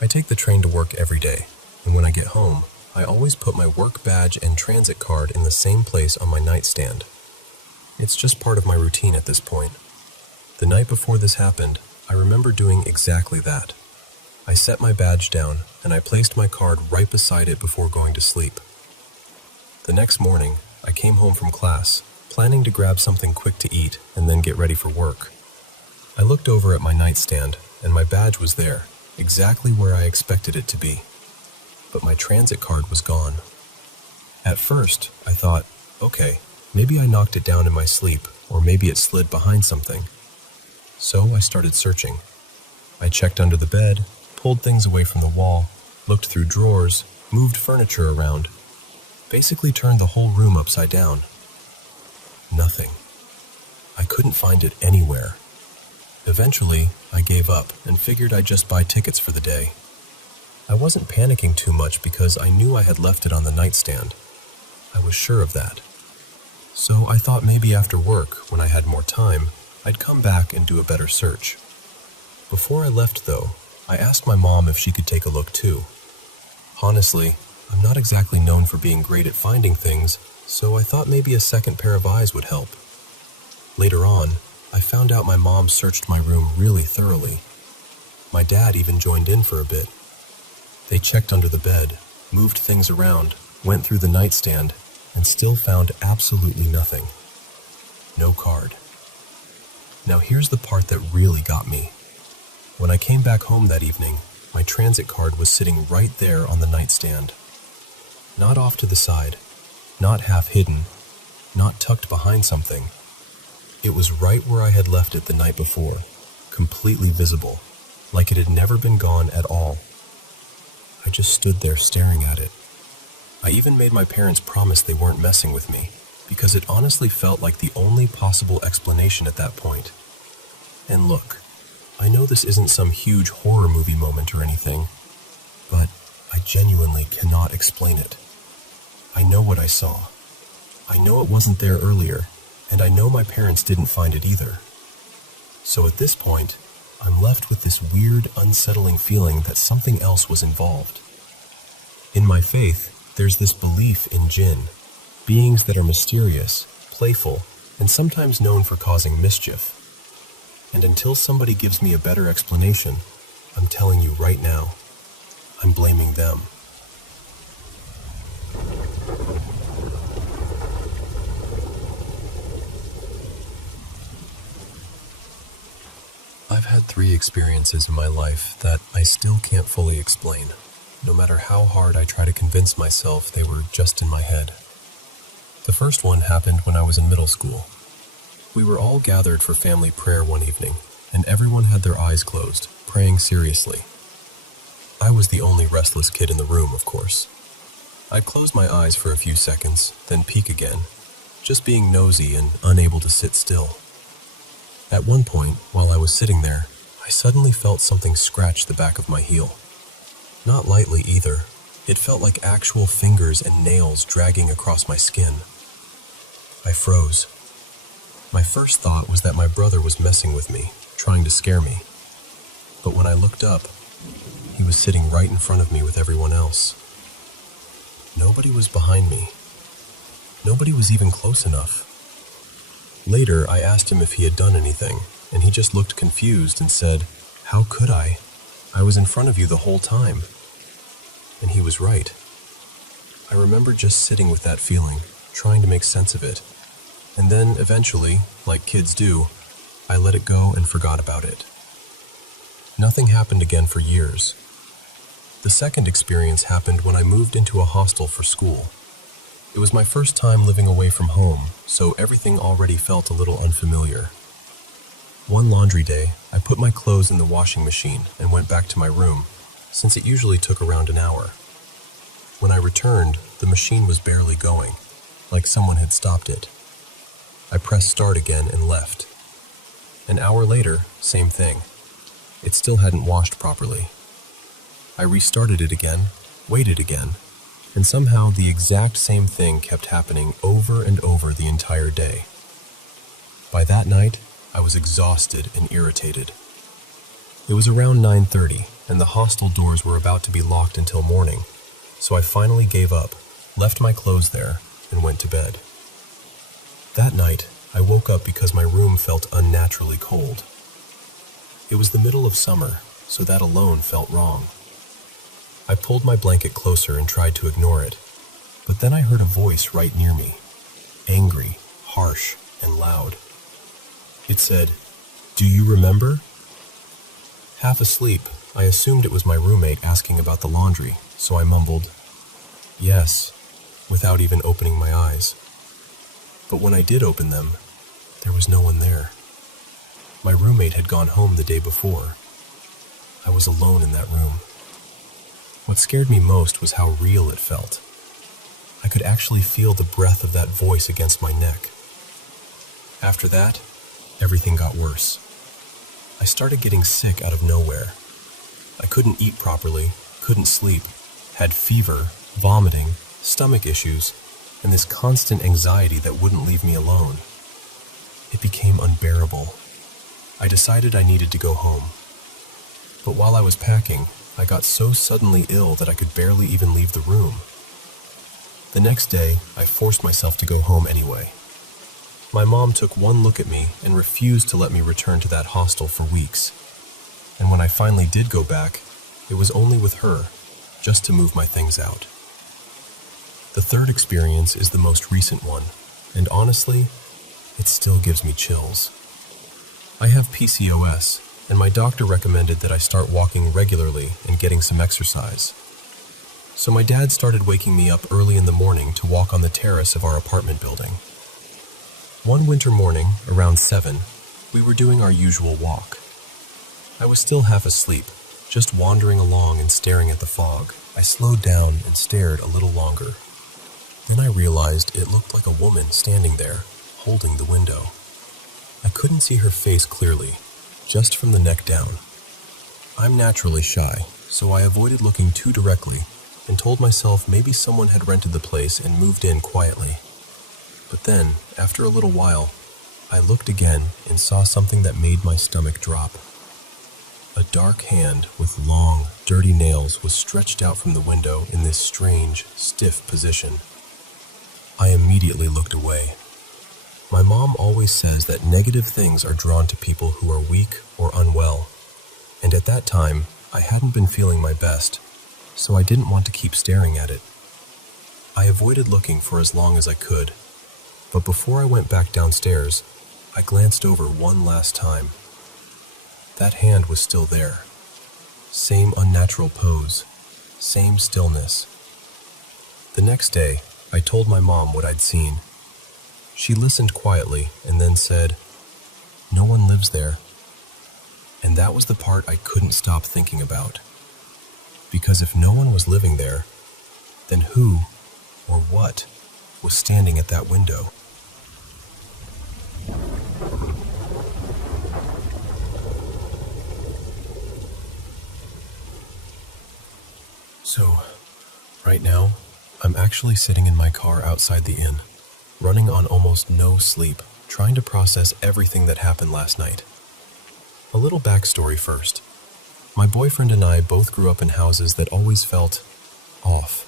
I take the train to work every day, and when I get home, I always put my work badge and transit card in the same place on my nightstand. It's just part of my routine at this point. The night before this happened, I remember doing exactly that. I set my badge down, and I placed my card right beside it before going to sleep. The next morning, I came home from class, planning to grab something quick to eat and then get ready for work. I looked over at my nightstand, and my badge was there, exactly where I expected it to be. But my transit card was gone. At first, I thought, okay, maybe I knocked it down in my sleep, or maybe it slid behind something. So I started searching. I checked under the bed, pulled things away from the wall, looked through drawers, moved furniture around, basically turned the whole room upside down. Nothing. I couldn't find it anywhere. Eventually, I gave up and figured I'd just buy tickets for the day. I wasn't panicking too much because I knew I had left it on the nightstand. I was sure of that. So I thought maybe after work, when I had more time, I'd come back and do a better search. Before I left, though, I asked my mom if she could take a look too. Honestly, I'm not exactly known for being great at finding things, so I thought maybe a second pair of eyes would help. Later on, I found out my mom searched my room really thoroughly. My dad even joined in for a bit. They checked under the bed, moved things around, went through the nightstand, and still found absolutely nothing. No card. Now here's the part that really got me. When I came back home that evening, my transit card was sitting right there on the nightstand. Not off to the side, not half hidden, not tucked behind something. It was right where I had left it the night before, completely visible, like it had never been gone at all. I just stood there staring at it. I even made my parents promise they weren't messing with me, because it honestly felt like the only possible explanation at that point. And look, I know this isn't some huge horror movie moment or anything, but I genuinely cannot explain it. I know what I saw. I know it wasn't there earlier, and I know my parents didn't find it either. So at this point, I'm left with this weird, unsettling feeling that something else was involved. In my faith, there's this belief in jinn, beings that are mysterious, playful, and sometimes known for causing mischief. And until somebody gives me a better explanation, I'm telling you right now, I'm blaming them. I've had 3 experiences in my life that I still can't fully explain, no matter how hard I try to convince myself they were just in my head. The first one happened when I was in middle school. We were all gathered for family prayer one evening, and everyone had their eyes closed, praying seriously. I was the only restless kid in the room, of course. I'd close my eyes for a few seconds, then peek again, just being nosy and unable to sit still. At one point, while I was sitting there, I suddenly felt something scratch the back of my heel. Not lightly either. It felt like actual fingers and nails dragging across my skin. I froze. My first thought was that my brother was messing with me, trying to scare me. But when I looked up, he was sitting right in front of me with everyone else. Nobody was behind me. Nobody was even close enough. Later, I asked him if he had done anything, and he just looked confused and said, "How could I? I was in front of you the whole time." And he was right. I remember just sitting with that feeling, trying to make sense of it. And then, eventually, like kids do, I let it go and forgot about it. Nothing happened again for years. The second experience happened when I moved into a hostel for school. It was my first time living away from home, so everything already felt a little unfamiliar. One laundry day, I put my clothes in the washing machine and went back to my room, since it usually took around an hour. When I returned, the machine was barely going, like someone had stopped it. I pressed start again and left. An hour later, same thing. It still hadn't washed properly. I restarted it again, waited again, and somehow the exact same thing kept happening over and over the entire day. By that night, I was exhausted and irritated. It was around 9:30, and the hostel doors were about to be locked until morning, so I finally gave up, left my clothes there, and went to bed. That night, I woke up because my room felt unnaturally cold. It was the middle of summer, so that alone felt wrong. I pulled my blanket closer and tried to ignore it, but then I heard a voice right near me, angry, harsh, and loud. It said, "Do you remember?" Half asleep, I assumed it was my roommate asking about the laundry, so I mumbled, "Yes," without even opening my eyes. But when I did open them, there was no one there. My roommate had gone home the day before. I was alone in that room. What scared me most was how real it felt. I could actually feel the breath of that voice against my neck. After that, everything got worse. I started getting sick out of nowhere. I couldn't eat properly, couldn't sleep, had fever, vomiting, stomach issues, and this constant anxiety that wouldn't leave me alone. It became unbearable. I decided I needed to go home. But while I was packing, I got so suddenly ill that I could barely even leave the room. The next day, I forced myself to go home anyway. My mom took one look at me and refused to let me return to that hostel for weeks. And when I finally did go back, it was only with her, just to move my things out. The third experience is the most recent one, and honestly, it still gives me chills. I have PCOS, and my doctor recommended that I start walking regularly and getting some exercise. So my dad started waking me up early in the morning to walk on the terrace of our apartment building. One winter morning, around 7, we were doing our usual walk. I was still half asleep, just wandering along and staring at the fog. I slowed down and stared a little longer. Then I realized it looked like a woman standing there, holding the window. I couldn't see her face clearly, just from the neck down. I'm naturally shy, so I avoided looking too directly and told myself maybe someone had rented the place and moved in quietly. But then, after a little while, I looked again and saw something that made my stomach drop. A dark hand with long, dirty nails was stretched out from the window in this strange, stiff position. I immediately looked away. My mom always says that negative things are drawn to people who are weak or unwell, and at that time, I hadn't been feeling my best, so I didn't want to keep staring at it. I avoided looking for as long as I could, but before I went back downstairs, I glanced over one last time. That hand was still there. Same unnatural pose, same stillness. The next day, I told my mom what I'd seen. She listened quietly and then said, "No one lives there." And that was the part I couldn't stop thinking about. Because if no one was living there, then who or what was standing at that window? So, right now, I'm actually sitting in my car outside the inn, running on almost no sleep, trying to process everything that happened last night. A little backstory first. My boyfriend and I both grew up in houses that always felt off.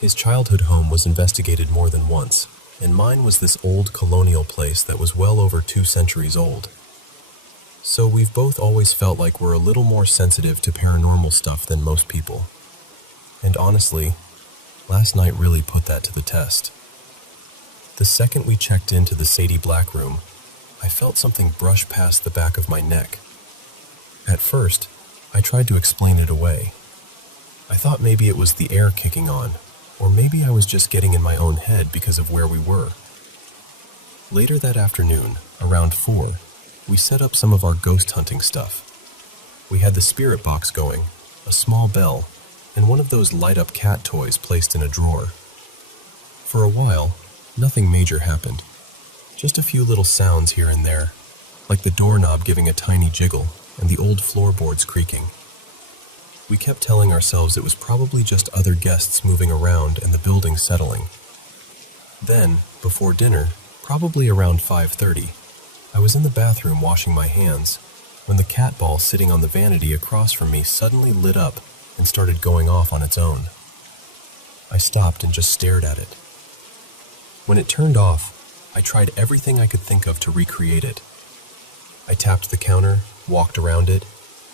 His childhood home was investigated more than once, and mine was this old colonial place that was well over 2 centuries old. So we've both always felt like we're a little more sensitive to paranormal stuff than most people. And honestly, last night really put that to the test. The second we checked into the Sadie Black room, I felt something brush past the back of my neck. At first, I tried to explain it away. I thought maybe it was the air kicking on, or maybe I was just getting in my own head because of where we were. Later that afternoon, around 4, we set up some of our ghost hunting stuff. We had the spirit box going, a small bell, and one of those light-up cat toys placed in a drawer. For a while, nothing major happened. Just a few little sounds here and there, like the doorknob giving a tiny jiggle and the old floorboards creaking. We kept telling ourselves it was probably just other guests moving around and the building settling. Then, before dinner, probably around 5:30, I was in the bathroom washing my hands when the cat ball sitting on the vanity across from me suddenly lit up and started going off on its own. I stopped and just stared at it. When it turned off, I tried everything I could think of to recreate it. I tapped the counter, walked around it,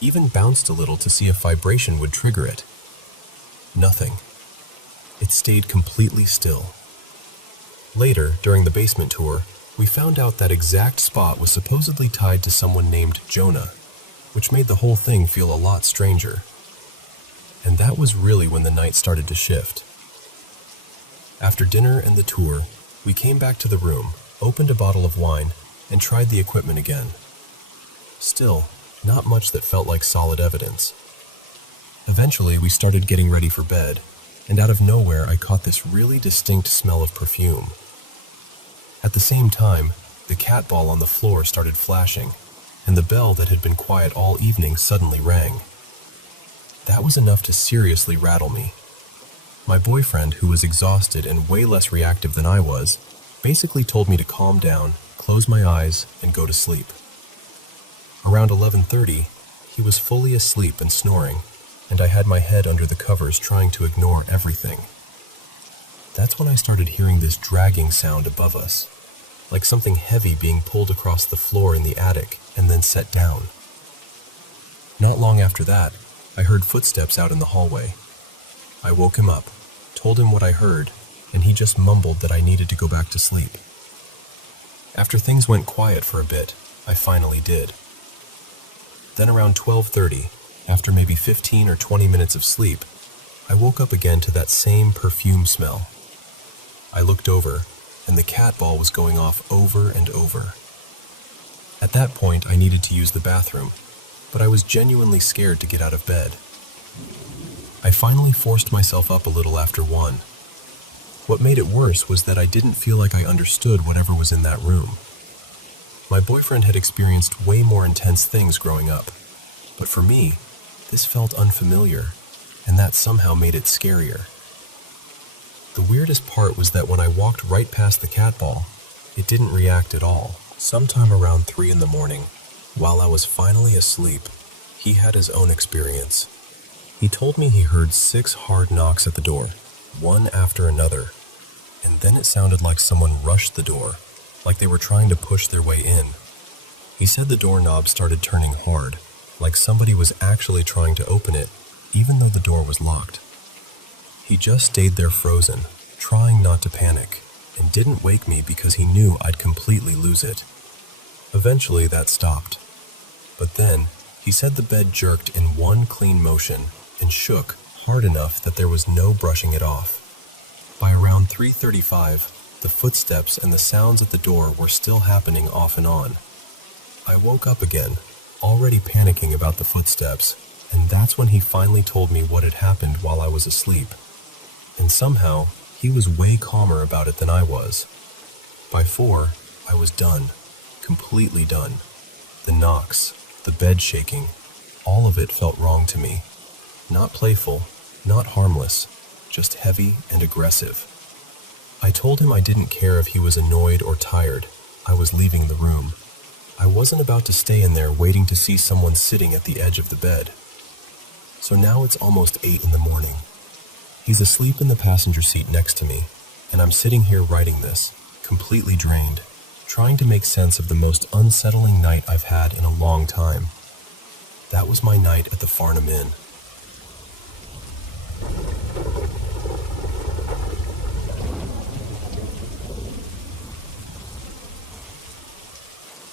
even bounced a little to see if vibration would trigger it. Nothing. It stayed completely still. Later, during the basement tour, we found out that exact spot was supposedly tied to someone named Jonah, which made the whole thing feel a lot stranger. And that was really when the night started to shift. After dinner and the tour, we came back to the room, opened a bottle of wine, and tried the equipment again. Still, not much that felt like solid evidence. Eventually, we started getting ready for bed, and out of nowhere I caught this really distinct smell of perfume. At the same time, the cat ball on the floor started flashing, and the bell that had been quiet all evening suddenly rang. That was enough to seriously rattle me. My boyfriend, who was exhausted and way less reactive than I was, basically told me to calm down, close my eyes, and go to sleep. Around 11:30, he was fully asleep and snoring, and I had my head under the covers trying to ignore everything. That's when I started hearing this dragging sound above us, like something heavy being pulled across the floor in the attic and then set down. Not long after that, I heard footsteps out in the hallway. I woke him up, told him what I heard, and he just mumbled that I needed to go back to sleep. After things went quiet for a bit, I finally did. Then around 12:30, after maybe 15 or 20 minutes of sleep, I woke up again to that same perfume smell. I looked over, and the cat ball was going off over and over. At that point, I needed to use the bathroom, but I was genuinely scared to get out of bed. I finally forced myself up a little after 1. What made it worse was that I didn't feel like I understood whatever was in that room. My boyfriend had experienced way more intense things growing up, but for me, this felt unfamiliar, and that somehow made it scarier. The weirdest part was that when I walked right past the cat ball, it didn't react at all. Sometime around 3 in the morning, while I was finally asleep, he had his own experience. He told me he heard 6 hard knocks at the door, one after another, and then it sounded like someone rushed the door, like they were trying to push their way in. He said the doorknob started turning hard, like somebody was actually trying to open it, even though the door was locked. He just stayed there frozen, trying not to panic, and didn't wake me because he knew I'd completely lose it. Eventually that stopped. But then, he said the bed jerked in one clean motion and shook hard enough that there was no brushing it off. By around 3:35, the footsteps and the sounds at the door were still happening off and on. I woke up again, already panicking about the footsteps, and that's when he finally told me what had happened while I was asleep. And somehow, he was way calmer about it than I was. By 4, I was done, completely done. The knocks, the bed shaking, all of it felt wrong to me. Not playful, not harmless, just heavy and aggressive. I told him I didn't care if he was annoyed or tired. I was leaving the room. I wasn't about to stay in there waiting to see someone sitting at the edge of the bed. So now it's almost 8 in the morning. He's asleep in the passenger seat next to me, and I'm sitting here writing this, completely drained, trying to make sense of the most unsettling night I've had in a long time. That was my night at the Farnham Inn.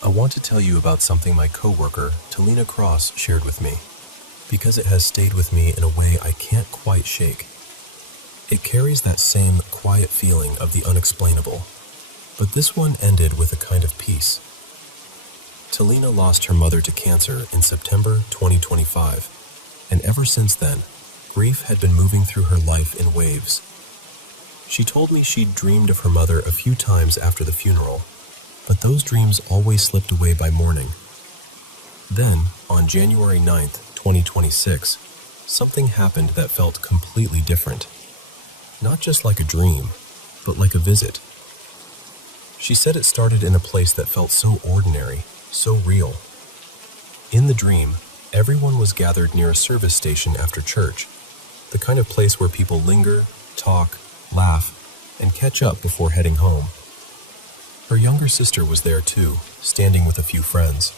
I want to tell you about something my coworker, Talina Cross, shared with me, because it has stayed with me in a way I can't quite shake. It carries that same quiet feeling of the unexplainable, but this one ended with a kind of peace. Talina lost her mother to cancer in September 2025, and ever since then, grief had been moving through her life in waves. She told me she'd dreamed of her mother a few times after the funeral, but those dreams always slipped away by morning. Then, on January 9th, 2026, something happened that felt completely different. Not just like a dream, but like a visit. She said it started in a place that felt so ordinary, so real. In the dream, everyone was gathered near a service station after church, the kind of place where people linger, talk, laugh, and catch up before heading home. Her younger sister was there too, standing with a few friends.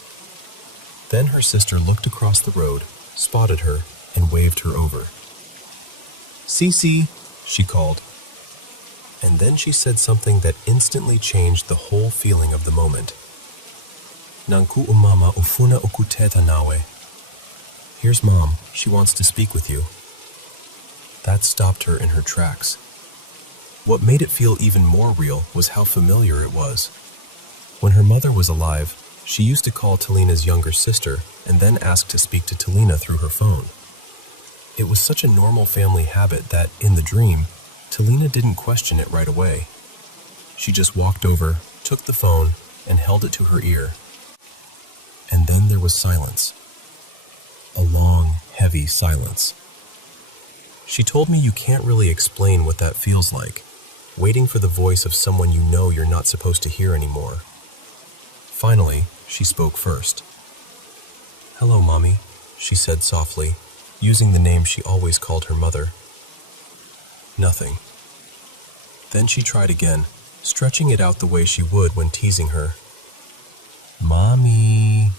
Then her sister looked across the road, spotted her, and waved her over. "Cece," she called. And then she said something that instantly changed the whole feeling of the moment. "Nanku umama ufuna ukuteta nawe." "Here's Mom, she wants to speak with you." That stopped her in her tracks. What made it feel even more real was how familiar it was. When her mother was alive, she used to call Talina's younger sister and then ask to speak to Talina through her phone. It was such a normal family habit that, in the dream, Talina didn't question it right away. She just walked over, took the phone, and held it to her ear. And then there was silence. A long, heavy silence. She told me you can't really explain what that feels like, waiting for the voice of someone you know you're not supposed to hear anymore. Finally, she spoke first. "Hello, Mommy," she said softly, using the name she always called her mother. Nothing. Then she tried again, stretching it out the way she would when teasing her. "Mommy."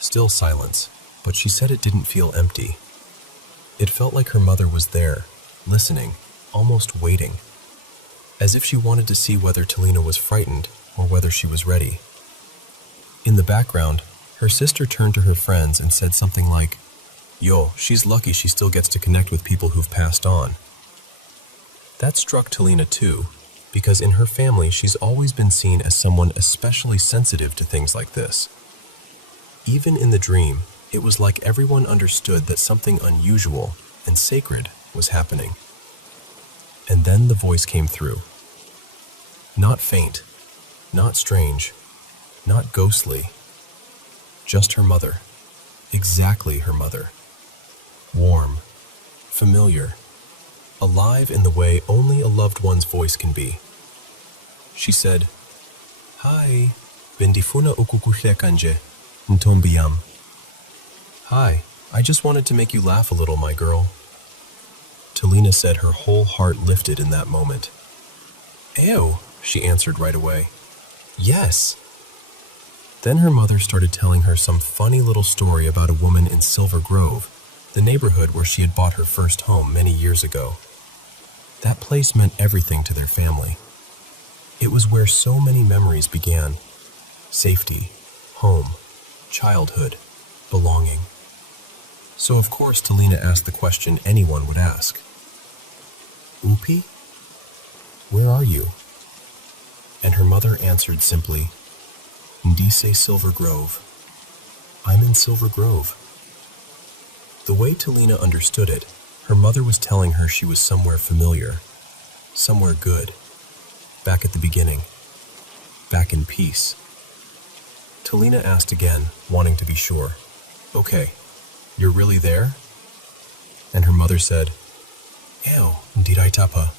Still silence, but she said it didn't feel empty. It felt like her mother was there, listening, almost waiting, as if she wanted to see whether Talina was frightened or whether she was ready. In the background, her sister turned to her friends and said something like, "Yo, she's lucky she still gets to connect with people who've passed on." That struck Talina too, because in her family she's always been seen as someone especially sensitive to things like this. Even in the dream, it was like everyone understood that something unusual and sacred was happening. And then the voice came through. Not faint, not strange, not ghostly. Just her mother. Exactly her mother. Warm, familiar, alive in the way only a loved one's voice can be. She said, "Hi, bendifuna ukukushe kanje, ntombiyam." "Hi, I just wanted to make you laugh a little, my girl." Talina said her whole heart lifted in that moment. "Ew," she answered right away. "Yes." Then her mother started telling her some funny little story about a woman in Silver Grove, the neighborhood where she had bought her first home many years ago. That place meant everything to their family. It was where so many memories began. Safety, home, childhood, belonging. So of course Talina asked the question anyone would ask. "Upi? Where are you?" And her mother answered simply, "Ndise Silver Grove. I'm in Silver Grove." The way Talina understood it, her mother was telling her she was somewhere familiar, somewhere good, back at the beginning, back in peace. Talina asked again, wanting to be sure, "Okay, you're really there?" And her mother said, "Ew, ndirai tapa.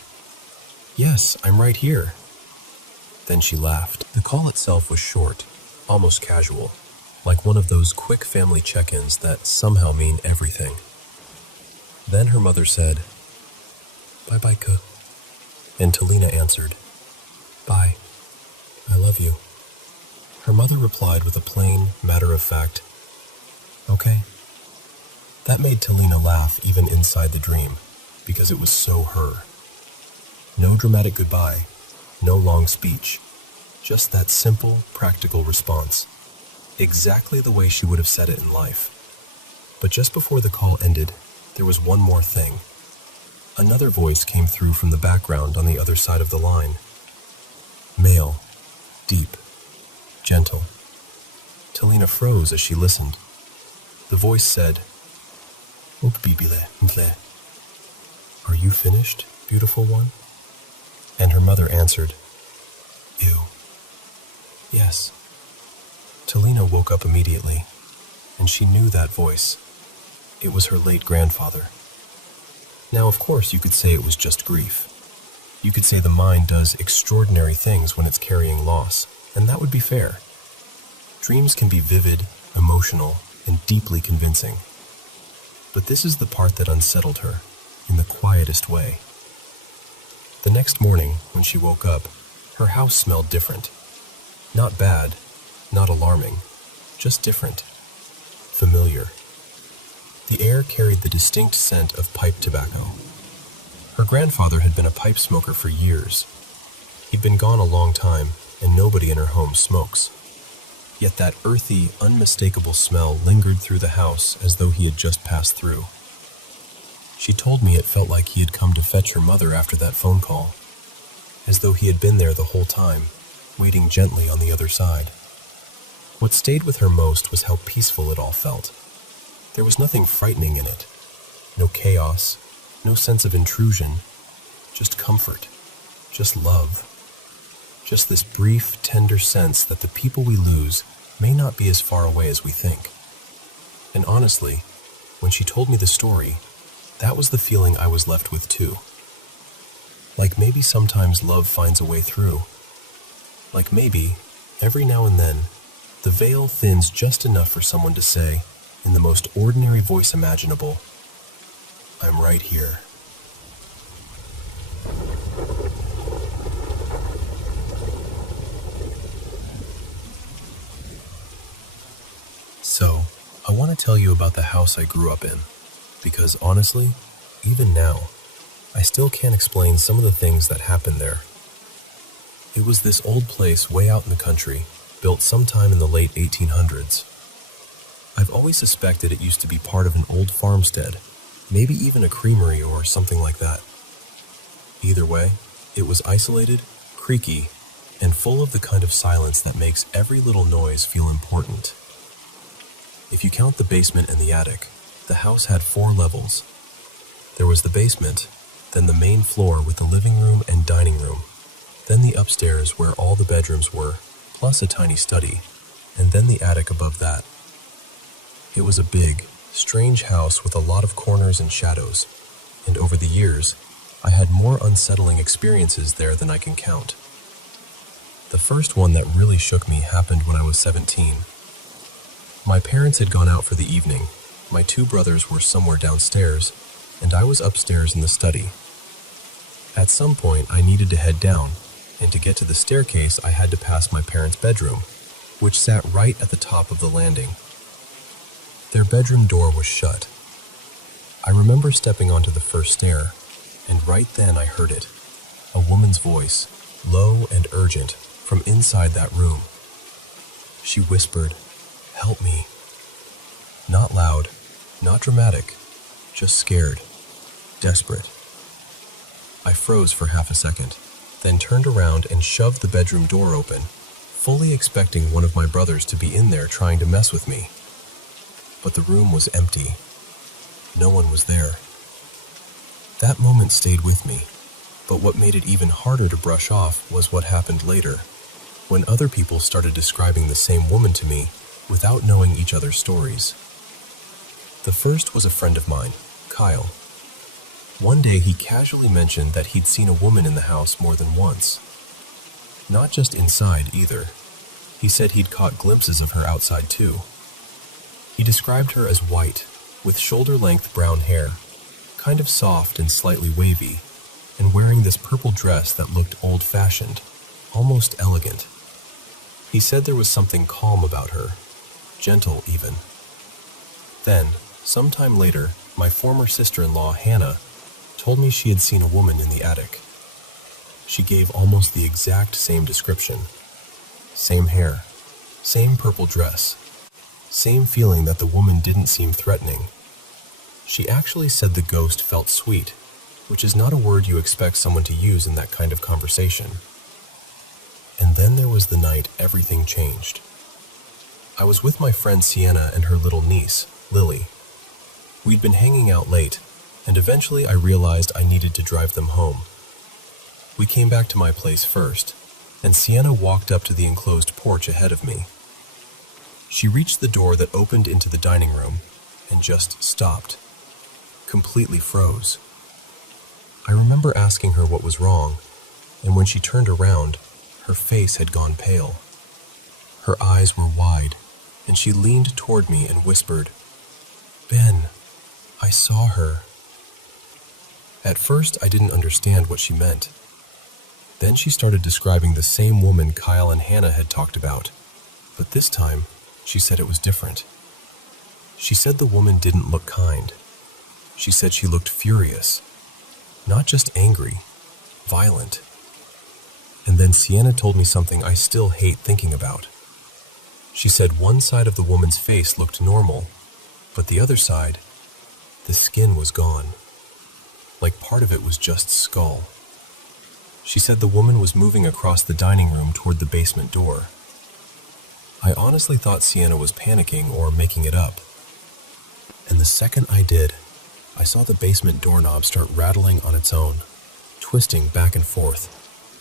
Yes, I'm right here." Then she laughed. The call itself was short, almost casual, like one of those quick family check-ins that somehow mean everything. Then her mother said, "Bye-bye, Ka." And Talina answered, "Bye. I love you." Her mother replied with a plain, matter-of-fact, "Okay." That made Talina laugh even inside the dream, because it was so her. No dramatic goodbye, no long speech, just that simple, practical response. Exactly the way she would have said it in life. But just before the call ended, there was one more thing. Another voice came through from the background on the other side of the line. Male, deep, gentle. Talina froze as she listened. The voice said, "Ukbibile mple. Are you finished, beautiful one?" And her mother answered, "Ew. Yes." Talina woke up immediately, and she knew that voice. It was her late grandfather. Now, of course, you could say it was just grief. You could say the mind does extraordinary things when it's carrying loss, and that would be fair. Dreams can be vivid, emotional, and deeply convincing. But this is the part that unsettled her, in the quietest way. The next morning, when she woke up, her house smelled different. Not bad, not alarming, just different. Familiar. The air carried the distinct scent of pipe tobacco. Her grandfather had been a pipe smoker for years. He'd been gone a long time, and nobody in her home smokes. Yet that earthy, unmistakable smell lingered through the house as though he had just passed through. She told me it felt like he had come to fetch her mother after that phone call, as though he had been there the whole time, waiting gently on the other side. What stayed with her most was how peaceful it all felt. There was nothing frightening in it. No chaos, no sense of intrusion, just comfort, just love. Just this brief, tender sense that the people we lose may not be as far away as we think. And honestly, when she told me the story, that was the feeling I was left with too. Like maybe sometimes love finds a way through. Like maybe, every now and then, the veil thins just enough for someone to say, in the most ordinary voice imaginable, "I'm right here." So, I want to tell you about the house I grew up in, because honestly, even now, I still can't explain some of the things that happened there. It was this old place way out in the country, built sometime in the late 1800s. I've always suspected it used to be part of an old farmstead, maybe even a creamery or something like that. Either way, it was isolated, creaky, and full of the kind of silence that makes every little noise feel important. If you count the basement and the attic, the house had 4 levels. There was the basement, then the main floor with the living room and dining room, then the upstairs where all the bedrooms were, plus a tiny study, and then the attic above that. It was a big, strange house with a lot of corners and shadows, and over the years, I had more unsettling experiences there than I can count. The first one that really shook me happened when I was 17. My parents had gone out for the evening, my 2 brothers were somewhere downstairs, and I was upstairs in the study. At some point, I needed to head down, and to get to the staircase, I had to pass my parents' bedroom, which sat right at the top of the landing. Their bedroom door was shut. I remember stepping onto the first stair, and right then I heard it, a woman's voice, low and urgent, from inside that room. She whispered, "Help me." Not loud, not dramatic, just scared, desperate. I froze for half a second, then turned around and shoved the bedroom door open, fully expecting one of my brothers to be in there trying to mess with me. But the room was empty. No one was there. That moment stayed with me, but what made it even harder to brush off was what happened later, when other people started describing the same woman to me without knowing each other's stories. The first was a friend of mine, Kyle. One day he casually mentioned that he'd seen a woman in the house more than once. Not just inside either. He said he'd caught glimpses of her outside too. He described her as white, with shoulder-length brown hair, kind of soft and slightly wavy, and wearing this purple dress that looked old-fashioned, almost elegant. He said there was something calm about her, gentle even. Then, sometime later, my former sister-in-law, Hannah, told me she had seen a woman in the attic. She gave almost the exact same description. Same hair, same purple dress, same feeling that the woman didn't seem threatening. She actually said the ghost felt sweet, which is not a word you expect someone to use in that kind of conversation. And then there was the night everything changed. I was with my friend Sienna and her little niece, Lily. We'd been hanging out late, and eventually I realized I needed to drive them home. We came back to my place first, and Sienna walked up to the enclosed porch ahead of me. She reached the door that opened into the dining room and just stopped, completely froze. I remember asking her what was wrong, and when she turned around, her face had gone pale. Her eyes were wide, and she leaned toward me and whispered, "Ben, I saw her." At first, I didn't understand what she meant. Then she started describing the same woman Kyle and Hannah had talked about, but this time, she said it was different. She said the woman didn't look kind. She said she looked furious, not just angry, violent. And then Sienna told me something I still hate thinking about. She said one side of the woman's face looked normal, but the other side, the skin was gone. Like part of it was just skull. She said the woman was moving across the dining room toward the basement door. I honestly thought Sienna was panicking or making it up. And the second I did, I saw the basement doorknob start rattling on its own, twisting back and forth,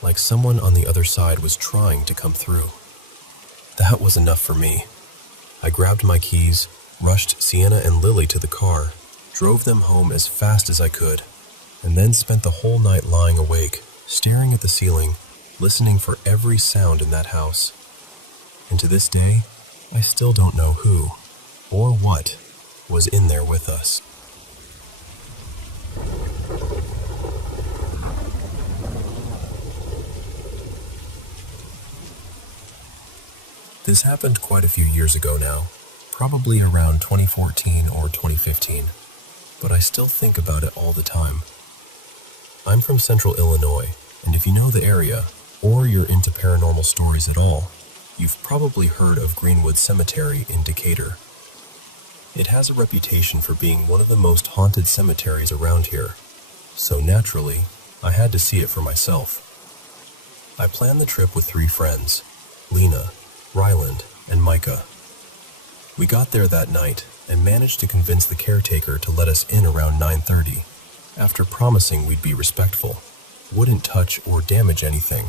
like someone on the other side was trying to come through. That was enough for me. I grabbed my keys, rushed Sienna and Lily to the car, drove them home as fast as I could, and then spent the whole night lying awake, staring at the ceiling, listening for every sound in that house. And to this day, I still don't know who or what was in there with us. This happened quite a few years ago now, probably around 2014 or 2015, but I still think about it all the time. I'm from Central Illinois, and if you know the area, or you're into paranormal stories at all, you've probably heard of Greenwood Cemetery in Decatur. It has a reputation for being one of the most haunted cemeteries around here, so naturally, I had to see it for myself. I planned the trip with 3 friends, Lena, Ryland, and Micah. We got there that night and managed to convince the caretaker to let us in around 9:30, after promising we'd be respectful, wouldn't touch or damage anything,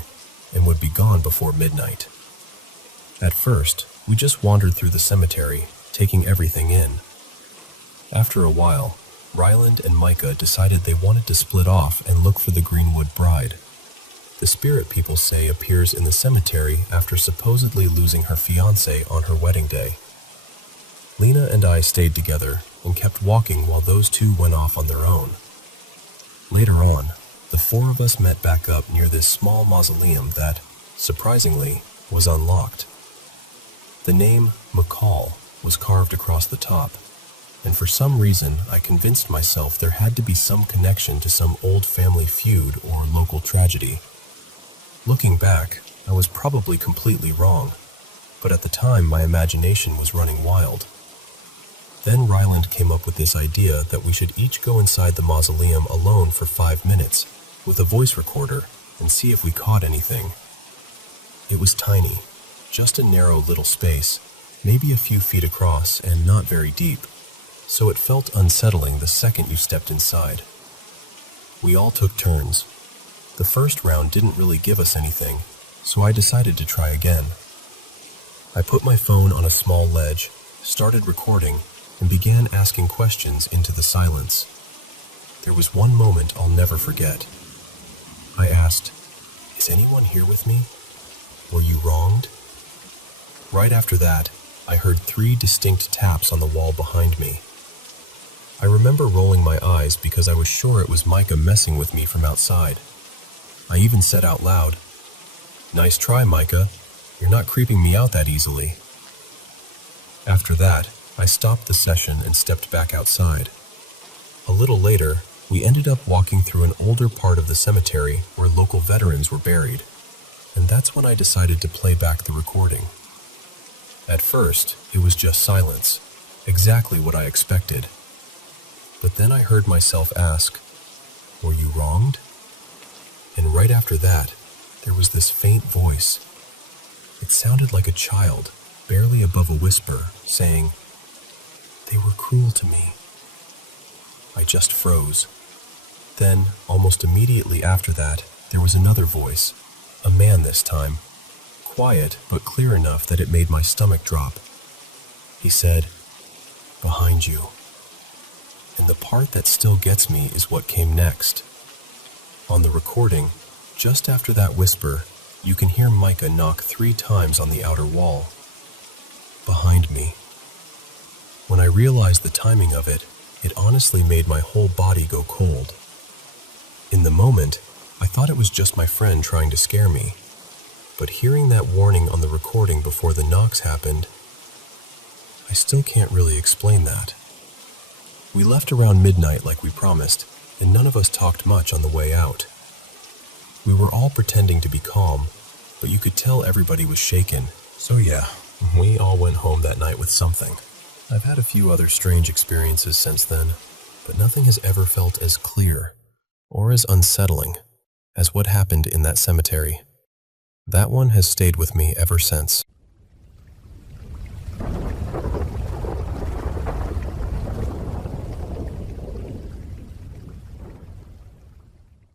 and would be gone before midnight. At first, we just wandered through the cemetery, taking everything in. After a while, Ryland and Micah decided they wanted to split off and look for the Greenwood bride. The spirit people say appears in the cemetery after supposedly losing her fiancé on her wedding day. Lena and I stayed together and kept walking while those 2 went off on their own. Later on, the 4 of us met back up near this small mausoleum that, surprisingly, was unlocked. The name McCall was carved across the top, and for some reason I convinced myself there had to be some connection to some old family feud or local tragedy. Looking back, I was probably completely wrong, but at the time my imagination was running wild. Then Ryland came up with this idea that we should each go inside the mausoleum alone for 5 minutes with a voice recorder and see if we caught anything. It was tiny, just a narrow little space, maybe a few feet across and not very deep, so it felt unsettling the second you stepped inside. We all took turns. The first round didn't really give us anything, so I decided to try again. I put my phone on a small ledge, started recording, and began asking questions into the silence. There was one moment I'll never forget. I asked, "Is anyone here with me? Were you wronged?" Right after that, I heard 3 distinct taps on the wall behind me. I remember rolling my eyes because I was sure it was Micah messing with me from outside. I even said out loud, "Nice try, Micah. You're not creeping me out that easily." After that, I stopped the session and stepped back outside. A little later, we ended up walking through an older part of the cemetery where local veterans were buried, and that's when I decided to play back the recording. At first, it was just silence, exactly what I expected. But then I heard myself ask, "Were you wronged?" And right after that, there was this faint voice. It sounded like a child, barely above a whisper, saying, "They were cruel to me." I just froze. Then, almost immediately after that, there was another voice, a man this time, quiet but clear enough that it made my stomach drop. He said, "Behind you." And the part that still gets me is what came next. On the recording, just after that whisper, you can hear Micah knock 3 times on the outer wall. Behind me. When I realized the timing of it, it honestly made my whole body go cold. In the moment, I thought it was just my friend trying to scare me. But hearing that warning on the recording before the knocks happened, I still can't really explain that. We left around midnight like we promised, and none of us talked much on the way out. We were all pretending to be calm, but you could tell everybody was shaken. So yeah, we all went home that night with something. I've had a few other strange experiences since then, but nothing has ever felt as clear or as unsettling as what happened in that cemetery. That one has stayed with me ever since.